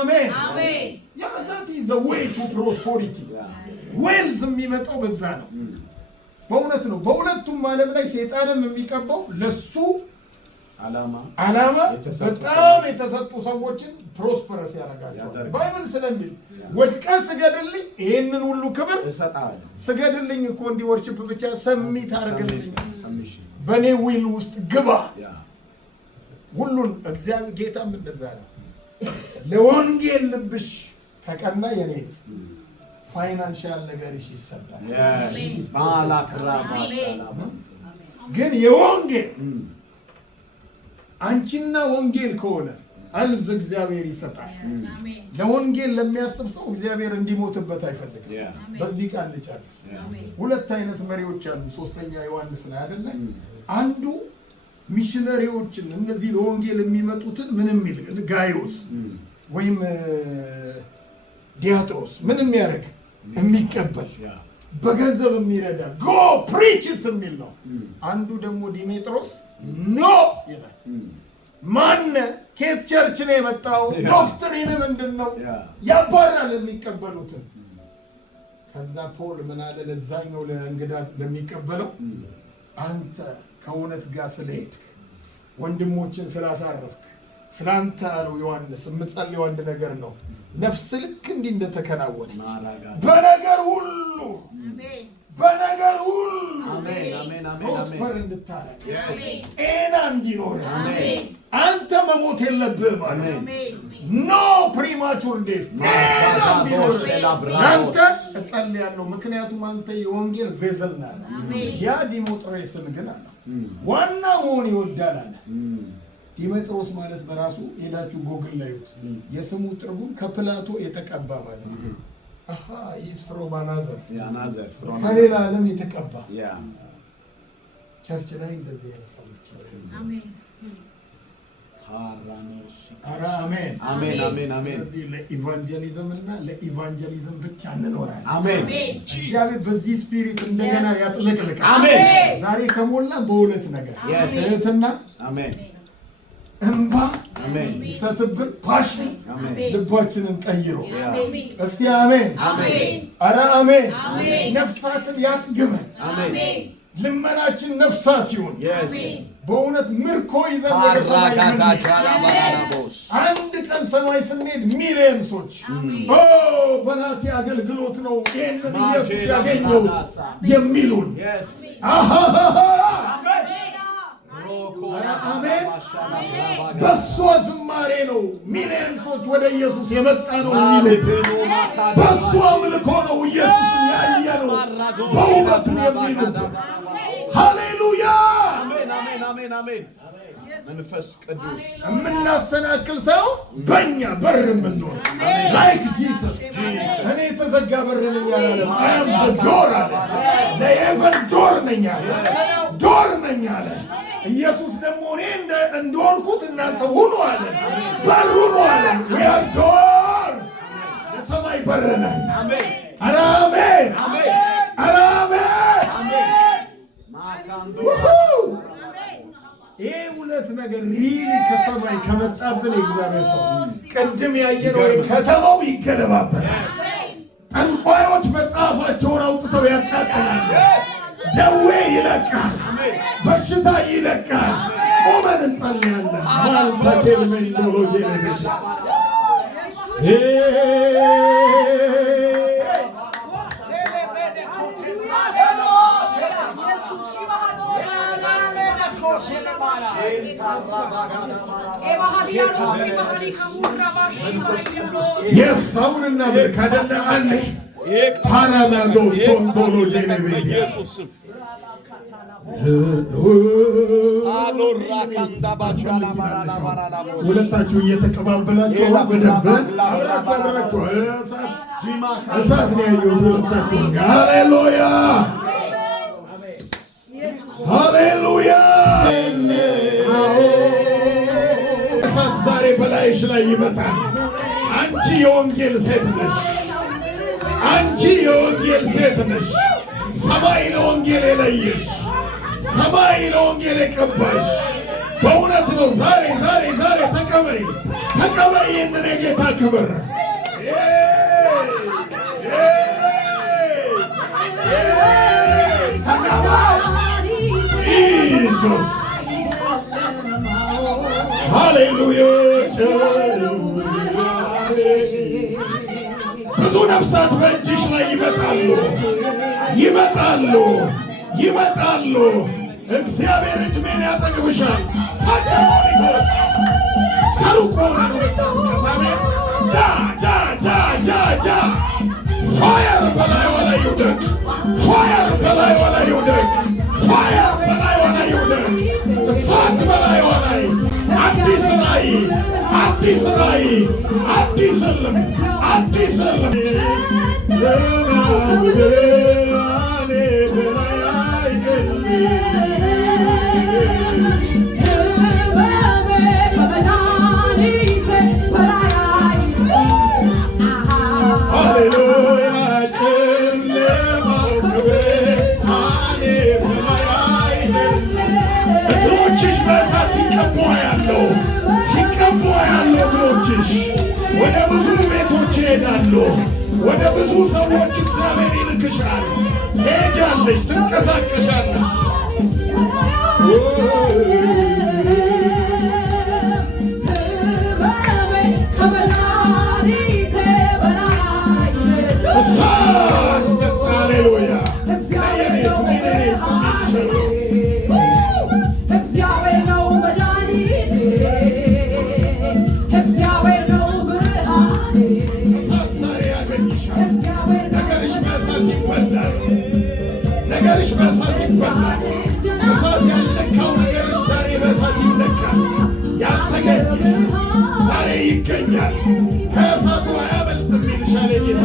አሜን አሜን። ያ that is the way to prosperity wealth የሚመጣው በዛ ነው። በእውነት ነው። በሁለቱም ዓለም ላይ ሰይጣንም የሚቀባው ለሱ ዓላማ በጣም የተሰጡ ሰዎችን ፕሮስፐረስ ያደርጋቸዋል። ባይብል ስለሚል ወድቀህ ስገድልኝ ይሄንን ሁሉ ክብር እሰጣለሁ። ስገድልኝ እኮ እንዲህ ወርሺፕ ብቻ ሰሚት አድርግልኝ፣ በኔ ዊል ውስጥ ግባ። ሁሉን እግዚአብሔር ጌታም እንደዛ ነው። ለወንጌል ልብሽ ከቀና የኔት ፋይናንሻል ነገርሽ ይሰጣል። ግን የወንጌል አንቺና ወንጌል ከሆነ አልዝ እግዚአብሔር ይሰጣል። ለወንጌል ለሚያስብ ሰው እግዚአብሔር እንዲሞትበት አይፈልግም። በዚህ ቃል ልጨርስ። ሁለት አይነት መሪዎች አሉ። ሶስተኛ ዮሐንስ ላይ አይደለ? አንዱ ሚሽነሪዎችን እነዚህ ለወንጌል የሚመጡትን ምንም ይል ጋዮስ ወይም ዲያጥሮስ ምንም ያደርግ የሚቀበል በገንዘብ የሚረዳ ጎ ፕሪች ኢት የሚል ነው። አንዱ ደግሞ ዲሜጥሮስ ኖ ይላል። ማን ከየት ቸርች ነው የመጣው? ዶክትሪን ምንድነው? ያባራል የሚቀበሉትን። ከዛ ፖል ምን አለ ለዛኛው ለእንግዳ ለሚቀበለው አንተ ከእውነት ጋር ስለሄድክ ወንድሞችን ስላሳረፍክ ስላንተ አለው ዮሐንስ የምጸልየው አንድ ነገር ነው። ነፍስ ልክ እንዲህ እንደተከናወነች በነገር ሁሉ በነገር ሁሉ ፕሮስፐር እንድታረግ ጤና እንዲኖር አንተ መሞት የለብህም ማለት ኖ ፕሪማቹር ዴዝ ጤና እንዲኖር አንተ እጸልያለሁ። ምክንያቱም አንተ የወንጌል ቬዘል ነህ። ያ ዲሞጥሬስን ግን አለ ዋና መሆን ይወዳል አለ። ዲሜጥሮስ ማለት በራሱ ሄዳችሁ ጎግል ላይ የስሙ ትርጉም ከፕላቶ የተቀባ ማለት ነው። አሃ ኢዝ ፍሮም አናዘር ከሌላ ዓለም የተቀባ ቸርች ላይ እንደዚህ ያሰሙት። አሜን አሜን አሜን አሜን አሜን። ለኢቫንጀሊዝም እና ለኢቫንጀሊዝም ብቻ እንኖራለን። አሜን። እግዚአብሔር በዚህ ስፒሪት እንደገና ያጥለቅልቃል። አሜን። ዛሬ ከሞላ በሁለት ነገር ትህትና፣ አሜን፣ እንባ፣ አሜን፣ ተትብር ፓሽን ልባችንን ቀይሮ እስቲ አሜን አሜን። ኧረ አሜን። ነፍሳትን ያጥግመን። አሜን። ልመናችን ነፍሳት ይሁን። በእውነት ምርኮ ይዘን ወደ ሰማይ አንድ ቀን ሰማይ ስንሄድ ሚሊየንሶች በናቲ አገልግሎት ነው ይህንን ኢየሱስ ያገኘሁት የሚሉን አሜን። በሷ ዝማሬ ነው ሚሊየንሶች ወደ ኢየሱስ የመጣ ነው የሚሉት። በሷ አምልኮ ነው ኢየሱስን ያየ ነው በእውነቱ የሚሉት። ሃሌሉያ አሜን አሜን። መንፈስ ቅዱስ የምናሰናክል ሰው በእኛ በር የምንሆን ላይክ ጂሰስ። እኔ የተዘጋ በር ነኝ አላለም። አም ዘ ዶር አለ። ለኤቨን ዶር ነኝ አለ። ዶር ነኝ አለ። ኢየሱስ ደግሞ እኔ እንደሆንኩት እናንተ ሁኑ አለ። በሩ ነው አለ። we are door የሰማይ በር ነን። አሜን አሜን አሜን። ይሄ ሁለት ነገር ሪሊ ከሰማይ ከመጣብን እግዚአብሔር ሰው ቅድም ያየነው ከተማው ይገለባበታል። ጠንቋዮች መጽሐፋቸውን አውጥተው ያቃጥላሉ። ደዌ ይለቃል፣ በሽታ ይለቃል። ቆመን እንጸልያለን። ማልታኬል መንዶሎጂ ነሽ የሳውንና በካደና አለ ፓራማዶ ሶንዶሎጂ ነሽ ሁለታችሁ እየተቀባበላችሁ በደንብ አብራችሁ እሳት ነው ያየሁት ሁለታችሁ። ሃሌሉያ ሃሌሉያ። እሳት ዛሬ በላይሽ ላይ ይመጣል። አንቺ የወንጌል ሴት ነሽ። አንቺ የወንጌል ሴት ነሽ። ሰማይ ለወንጌል የለየሽ፣ ሰማይ ለወንጌል የቀባሽ በእውነት ነው። ዛሬ ዛሬ ዛሬ ተቀበይ፣ ተቀበይ ይህንን የጌታ ክብር። ኢየሱስ ሃሌሉያ። ብዙ ነፍሳት በእጅሽ ላይ ይመጣሉ ይመጣሉ ይመጣሉ። እግዚአብሔር እድሜን ያጠግብሻል። ታጨሞኒፎስ ከሩቆ ነው ጃ ጃ ጃ ጃ ጃ ፋየር በላይዋ ላይ ይውደቅ፣ ፋየር በላይዋ ላይ ይውደቅ፣ ፋየር በላይዋ ላይ ይውደቅ። እሳት በላይዋ ላይ አዲስ ራእይ፣ አዲስ ራእይ፣ አዲስ ሕልም፣ አዲስ ሕልም እግሮችሽ በእሳት ሲቀቡ ያለው እግሮችሽ ወደ ብዙ ቤቶች ይሄዳሉ። ወደ ብዙ ሰዎች እግዚአብሔር ይልክሻል። ሄጃለሽ፣ ትንቀሳቀሻለሽ። ሃሌሉያ እግዚአብሔር ነው መድኃኒቴ፣ እግዚአብሔር ነው ብርሃኔ። እሳት ዛሬ ያገኝሻል። ነገርሽ በእሳት ይበላል። ነገርሽ በእሳት ይበላል። እሳት ያለካው ነገርሽ ዛሬ በእሳት ይለካል። ያልተገኘ ዛሬ ይገኛል። ከእሳቱ አያመልጥም ይልሻል ጌታ።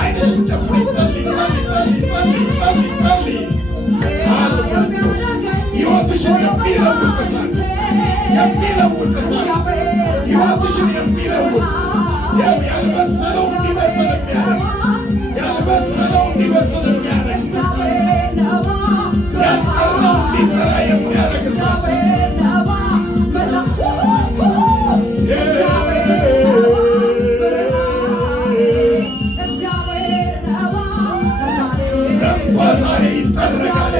ዓይንሽን ጨፍሪ፣ ጸልይ ጸልይ ጸልይ ጸልይ ጸልይ። ሕይወትሽን የሚለውጥ እሳት፣ የሚለውጥ እሳት፣ ሕይወትሽን የሚለውጥ ያልበሰለው እንዲበስል የሚያደርግ፣ ያልበሰለው እንዲበስል የሚያደርግ፣ ያልጠራው እንዲጠራ የሚያደርግ እሳት ዛሬ ይጠረጋል።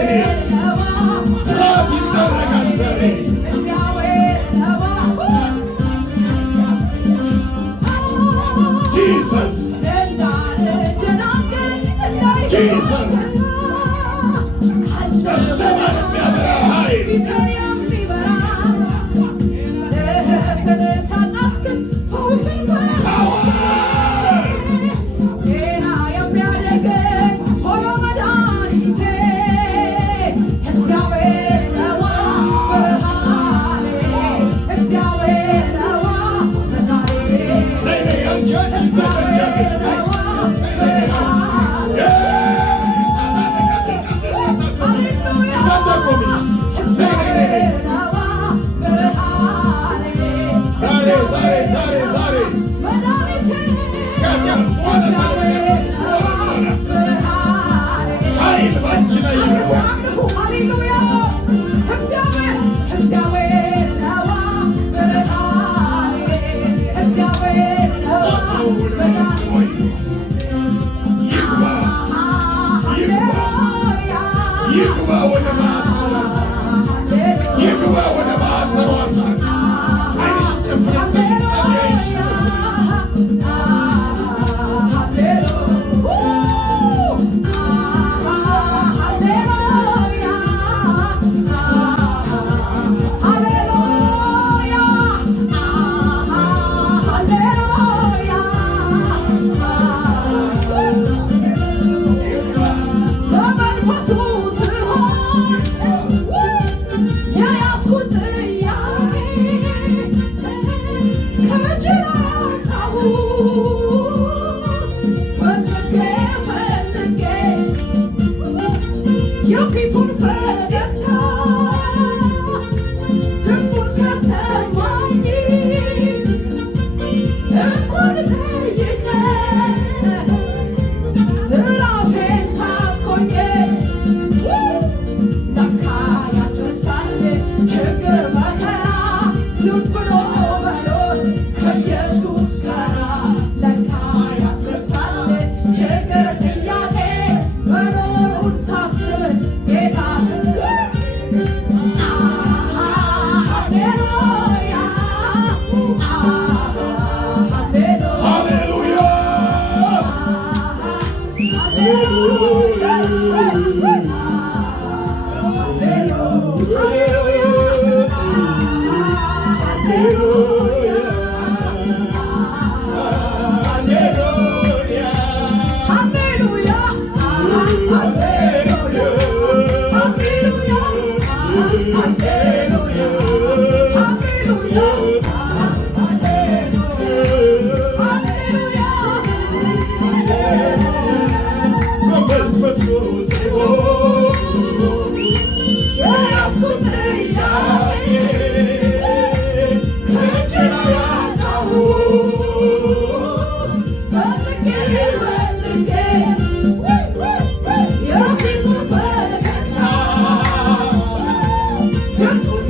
ችግር መከራ ዝም ብሎ መኖር ከኢየሱስ ጋር ለካ ያስደርሳል። ችግር ጥያቄ መኖሩን ሳስብ ጌታ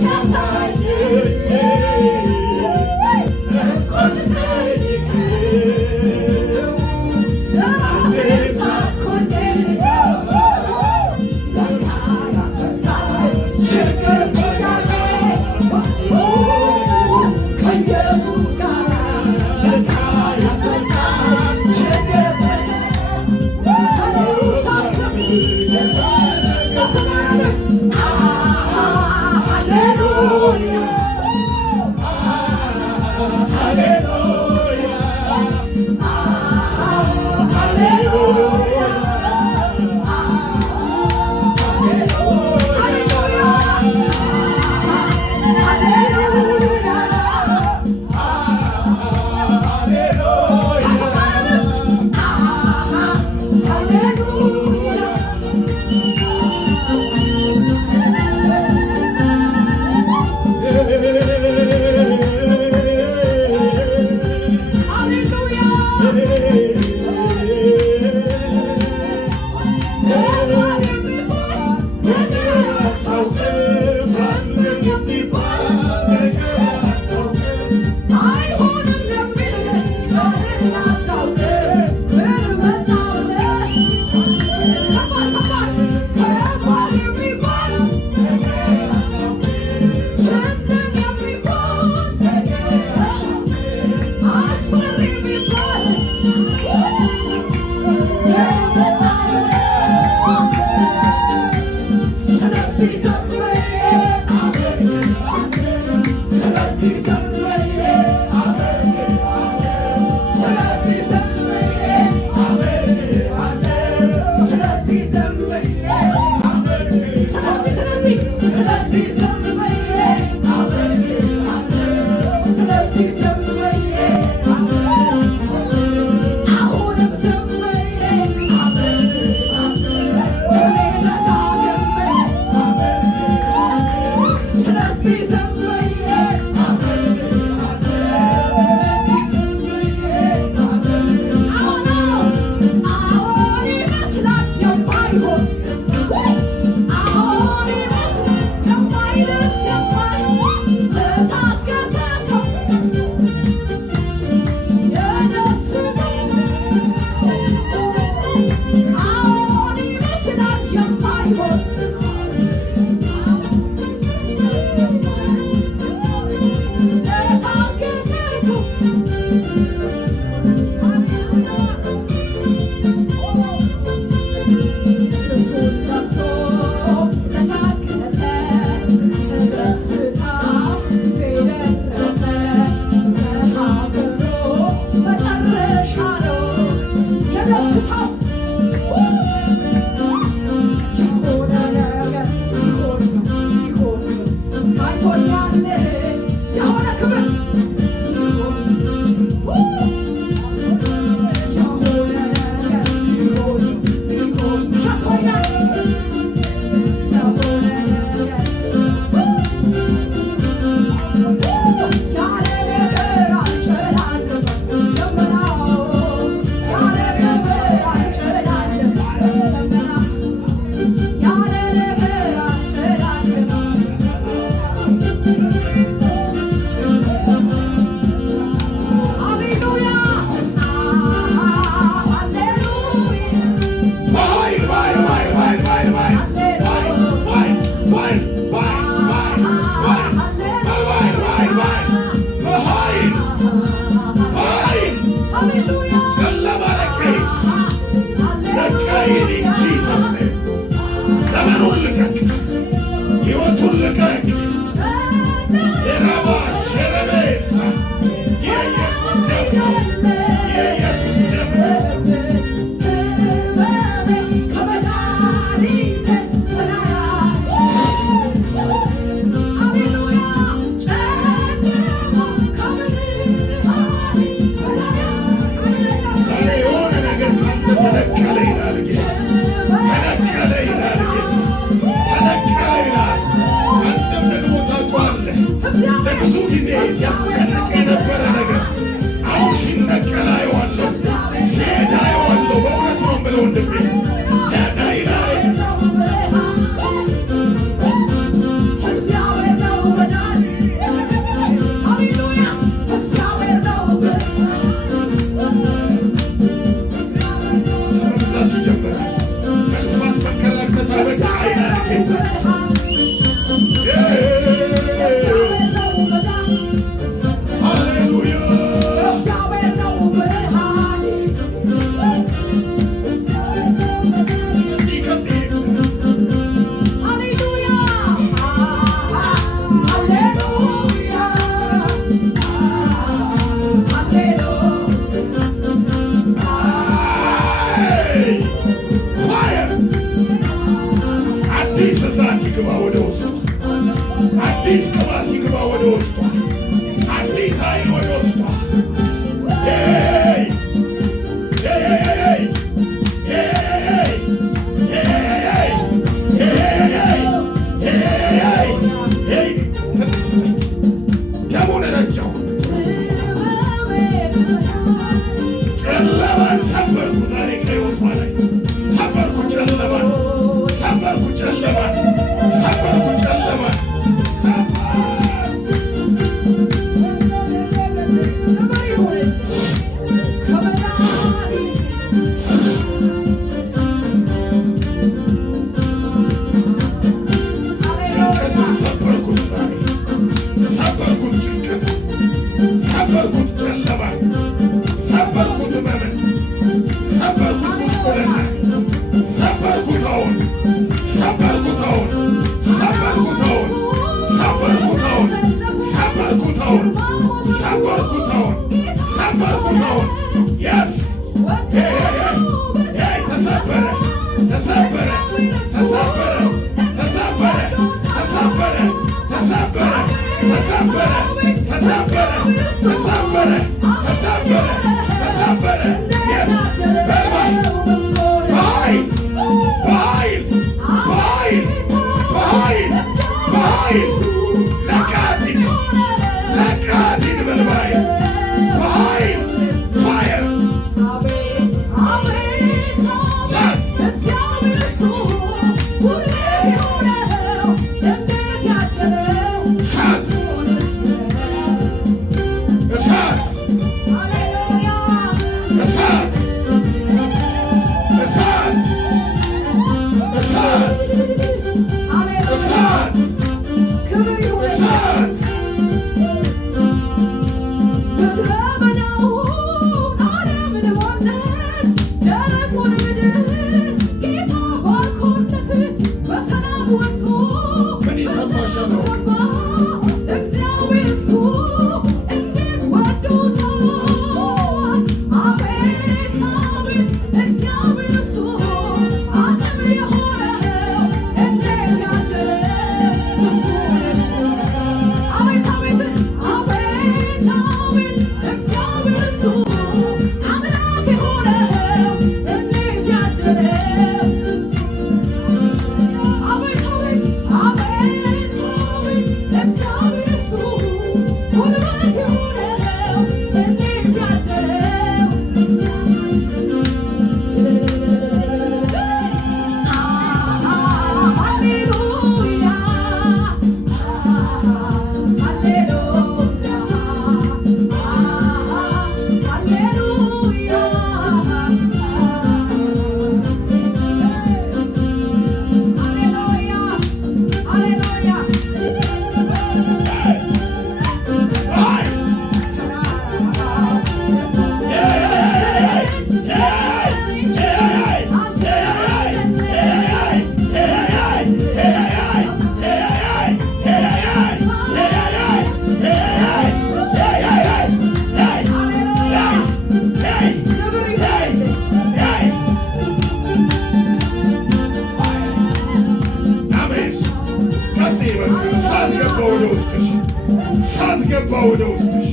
Yes, አዲስ ቅባት ይግባ ወደ ውስጧ። አዲስ ኃይል ወደ ውስጧ። ደሙን ረጨው። ጨለማን ሰበርኩ። ዛሬ ከሕይወቷ ላይ ሰበርኩ ጨለማን፣ ሰበርኩ ጨለማን፣ ሰበርኩ ጨለማን። ሰበርኩት ጨለማን፣ ሰበርኩት ሕመምን፣ ሰበርኩት ጉስቁልናን፣ ሰበርኩት አሁን፣ ሰበርኩት አሁን፣ ሰበርኩት አሁን፣ ሰበርኩት አሁን፣ ሰበርኩት አሁን፣ ሰበርኩት አሁን፣ ሰበርኩት አሁን። የስ ተሰበረ፣ ተሰበረ፣ ተሰበረ፣ ተሰበረ፣ ተሰበረ፣ ተሰበረ፣ ተሰበረ፣ ተሰበረ፣ ተሰበረ፣ ተሰበረ፣ ተሰበረ። የስ በኃይል በኃይል በኃይል በኃይል በኃይል በኃይል ለቃዲን ለቃዲን በኃይል በኃይል ፋየር ሳትገባ ወደ ውስጥሽ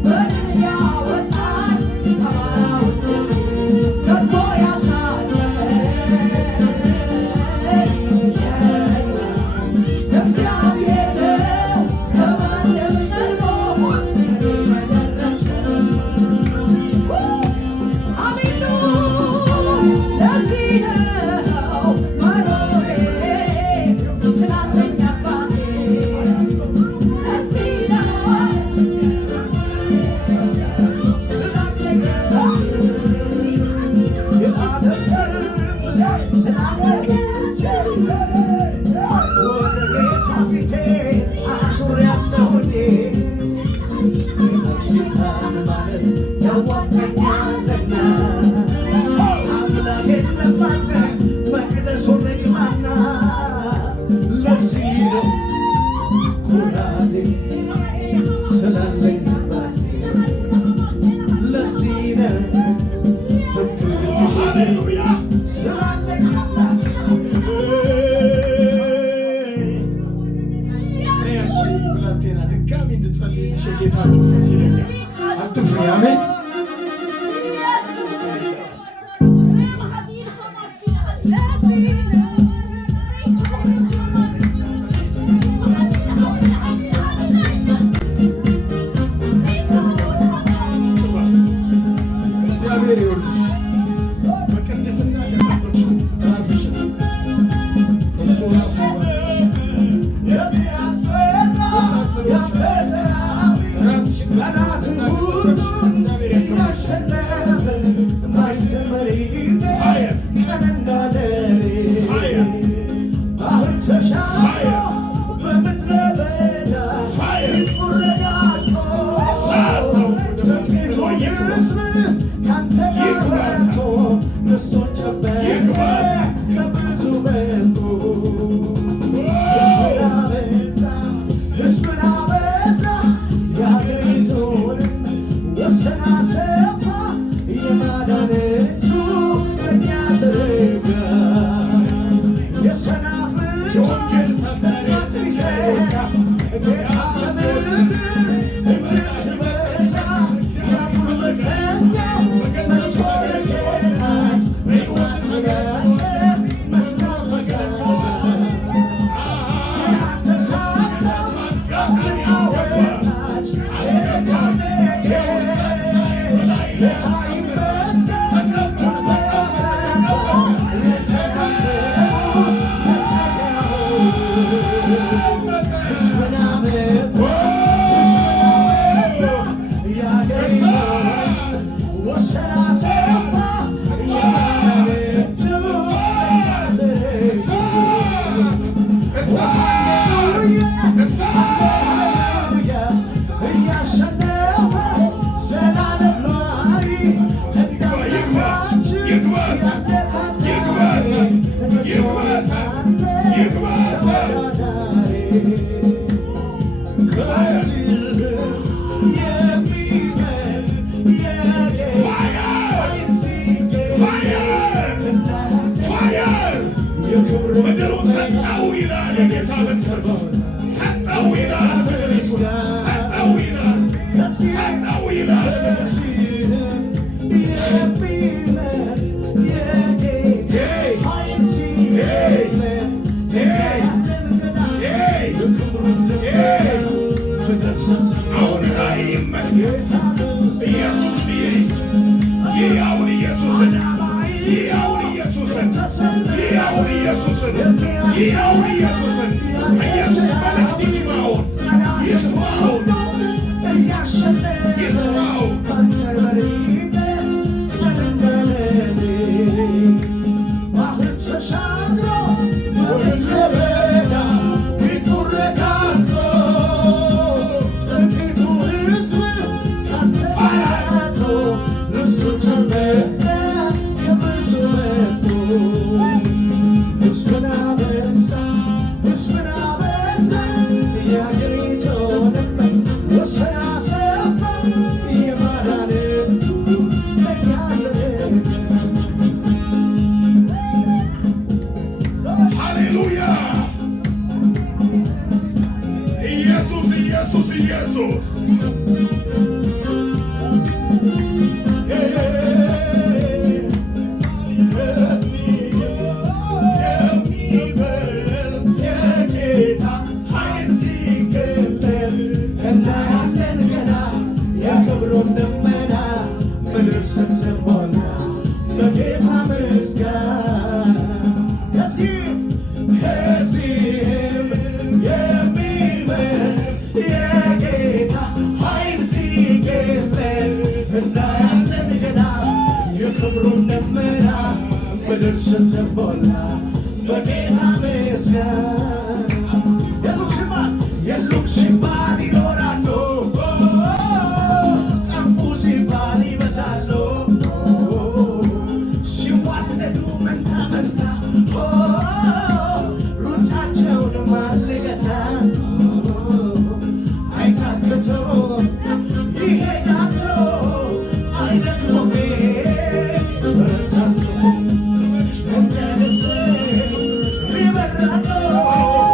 But ደስ ይለኛል። አትፍሪ። አሜን። እግዚአብሔር ይወድሽ። በቅድስና ከጠበቅሽው ራስሽን እሱ ራሱ Oh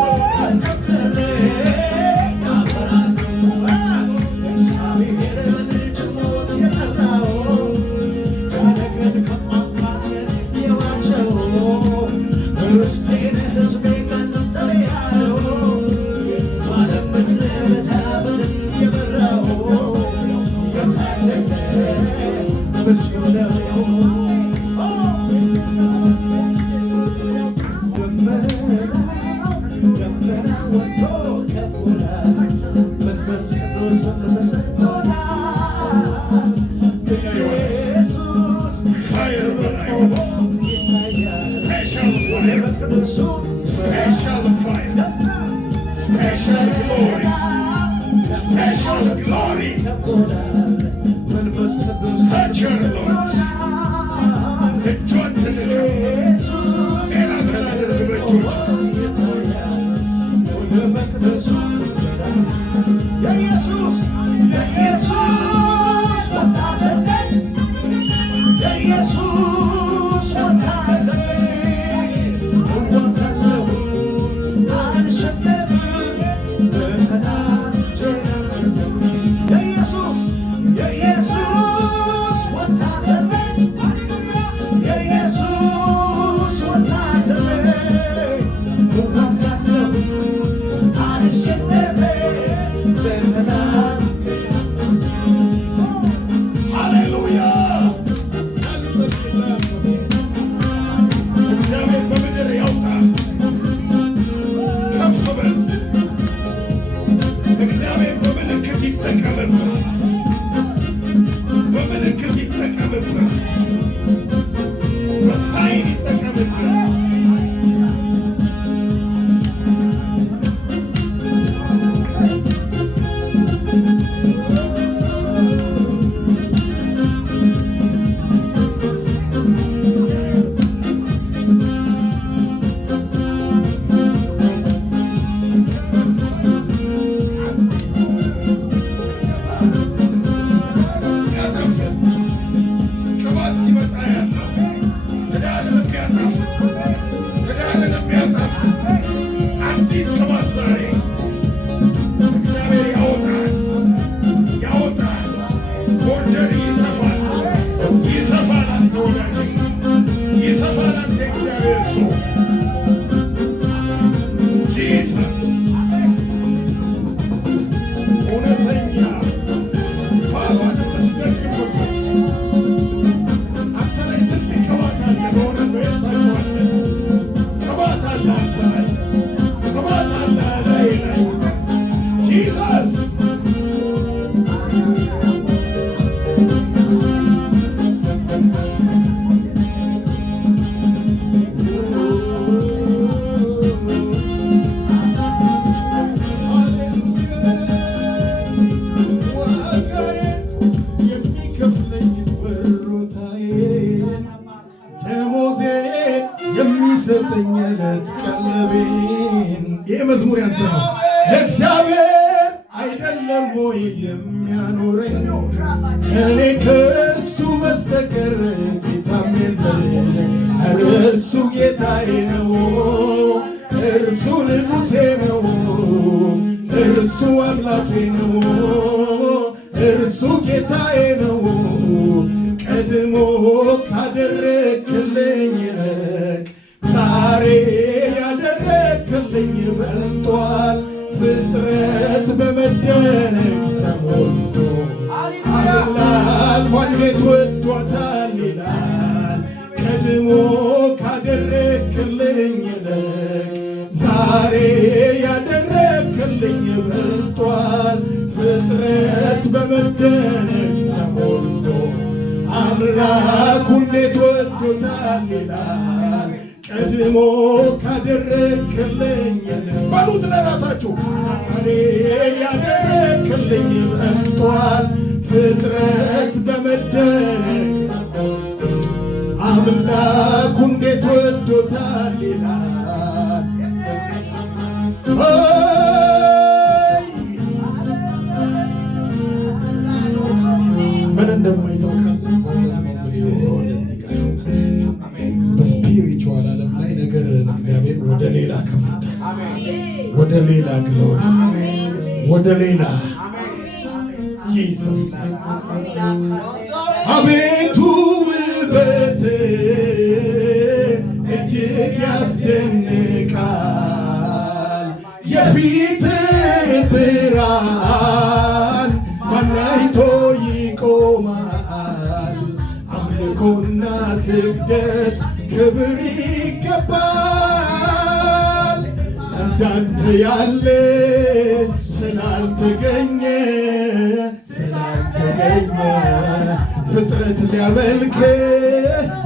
መዝሙር ያንተ ነው እግዚአብሔር አይደለም ወይ የሚያኖረኝ እኔ ከእርሱ በስተቀር ጌታም የለም እርሱ ጌታዬ ነው እርሱ ንጉሴ ነው እርሱ አምላኬ ነው እርሱ ጌታዬ ነው ቀድሞ ካደረክልኝ ይልቅ ዛሬ ያደረክልኝ በልጧል ፍጥረት በመደነቅ ተሞልቶ አምላክ እንዴት ወዶታል ይላል ቀድሞ ካደረክልኝ ይልቅ ዛሬ ያደረክልኝ በልጧል ፍጥረት በመደነቅ ተሞልቶ አምላክ እንዴት ወዶታል ይላል ቀድሞ ካደረክልኝ በሉት ለራሳችሁ ዛሬ ያደረክልኝ በልጧል ፍጥረት በመደነቅ አምላኩ እንዴት ወዶታል ይላል ምን እንደማይታወቃል በስፒሪቹዋል ዓለም ላይ ነገር እግዚአብሔር ወደ ሌላ ከፍታ ወደ ሌላ ግሎሪ ወደ ሌላ ኢየሱስ አቤቱ ውበት እጅግ ያስደንቃል የፊትን ብርሃን ማን አይቶ ይቆማል ይቆማል። አምልኮና ስግደት ክብር ይገባል። እንዳንተ ያለ ስላልተገኘ ፍጥረት ሊያመልክ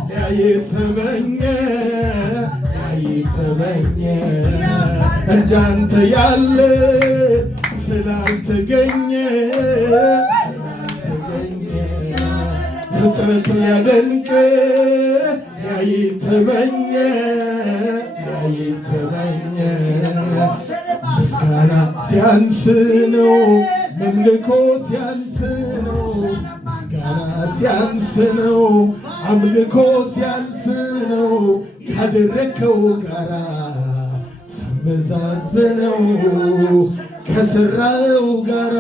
ሊያየተመኘ እንዳንተ ያለ ስላልተገኘ ፍጥረት ሊያደንቅ ሊያየተመኘ ምስጋና ሲያንስ ነው አምልኮ ሲያንስ ነው። ምስጋና ሲያንስ ነው አምልኮ ሲያንስ ነው። ካደረከው ጋራ ሳመዛዝነው ከሰራው ጋራ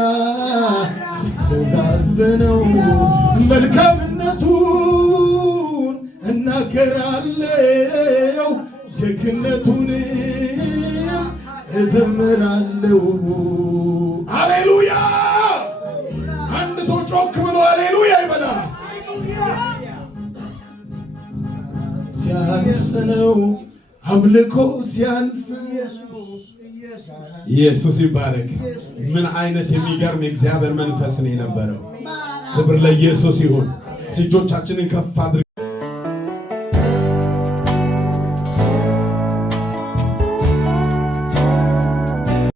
ሳመዛዝነው መልካምነቱን እናገራለሁ ደግነቱንም እዘምራለሁ። ሃሌሉያ! አንድ ሰው ጮክ ብሎ ሃሌሉያ ይበላ። ሲያንስ ነው አምልኮ ሲያንስ ኢየሱስ ይባረክ። ምን አይነት የሚገርም የእግዚአብሔር መንፈስ ነው የነበረው። ክብር ለኢየሱስ ይሁን። እጆቻችንን ከፍ አድርገን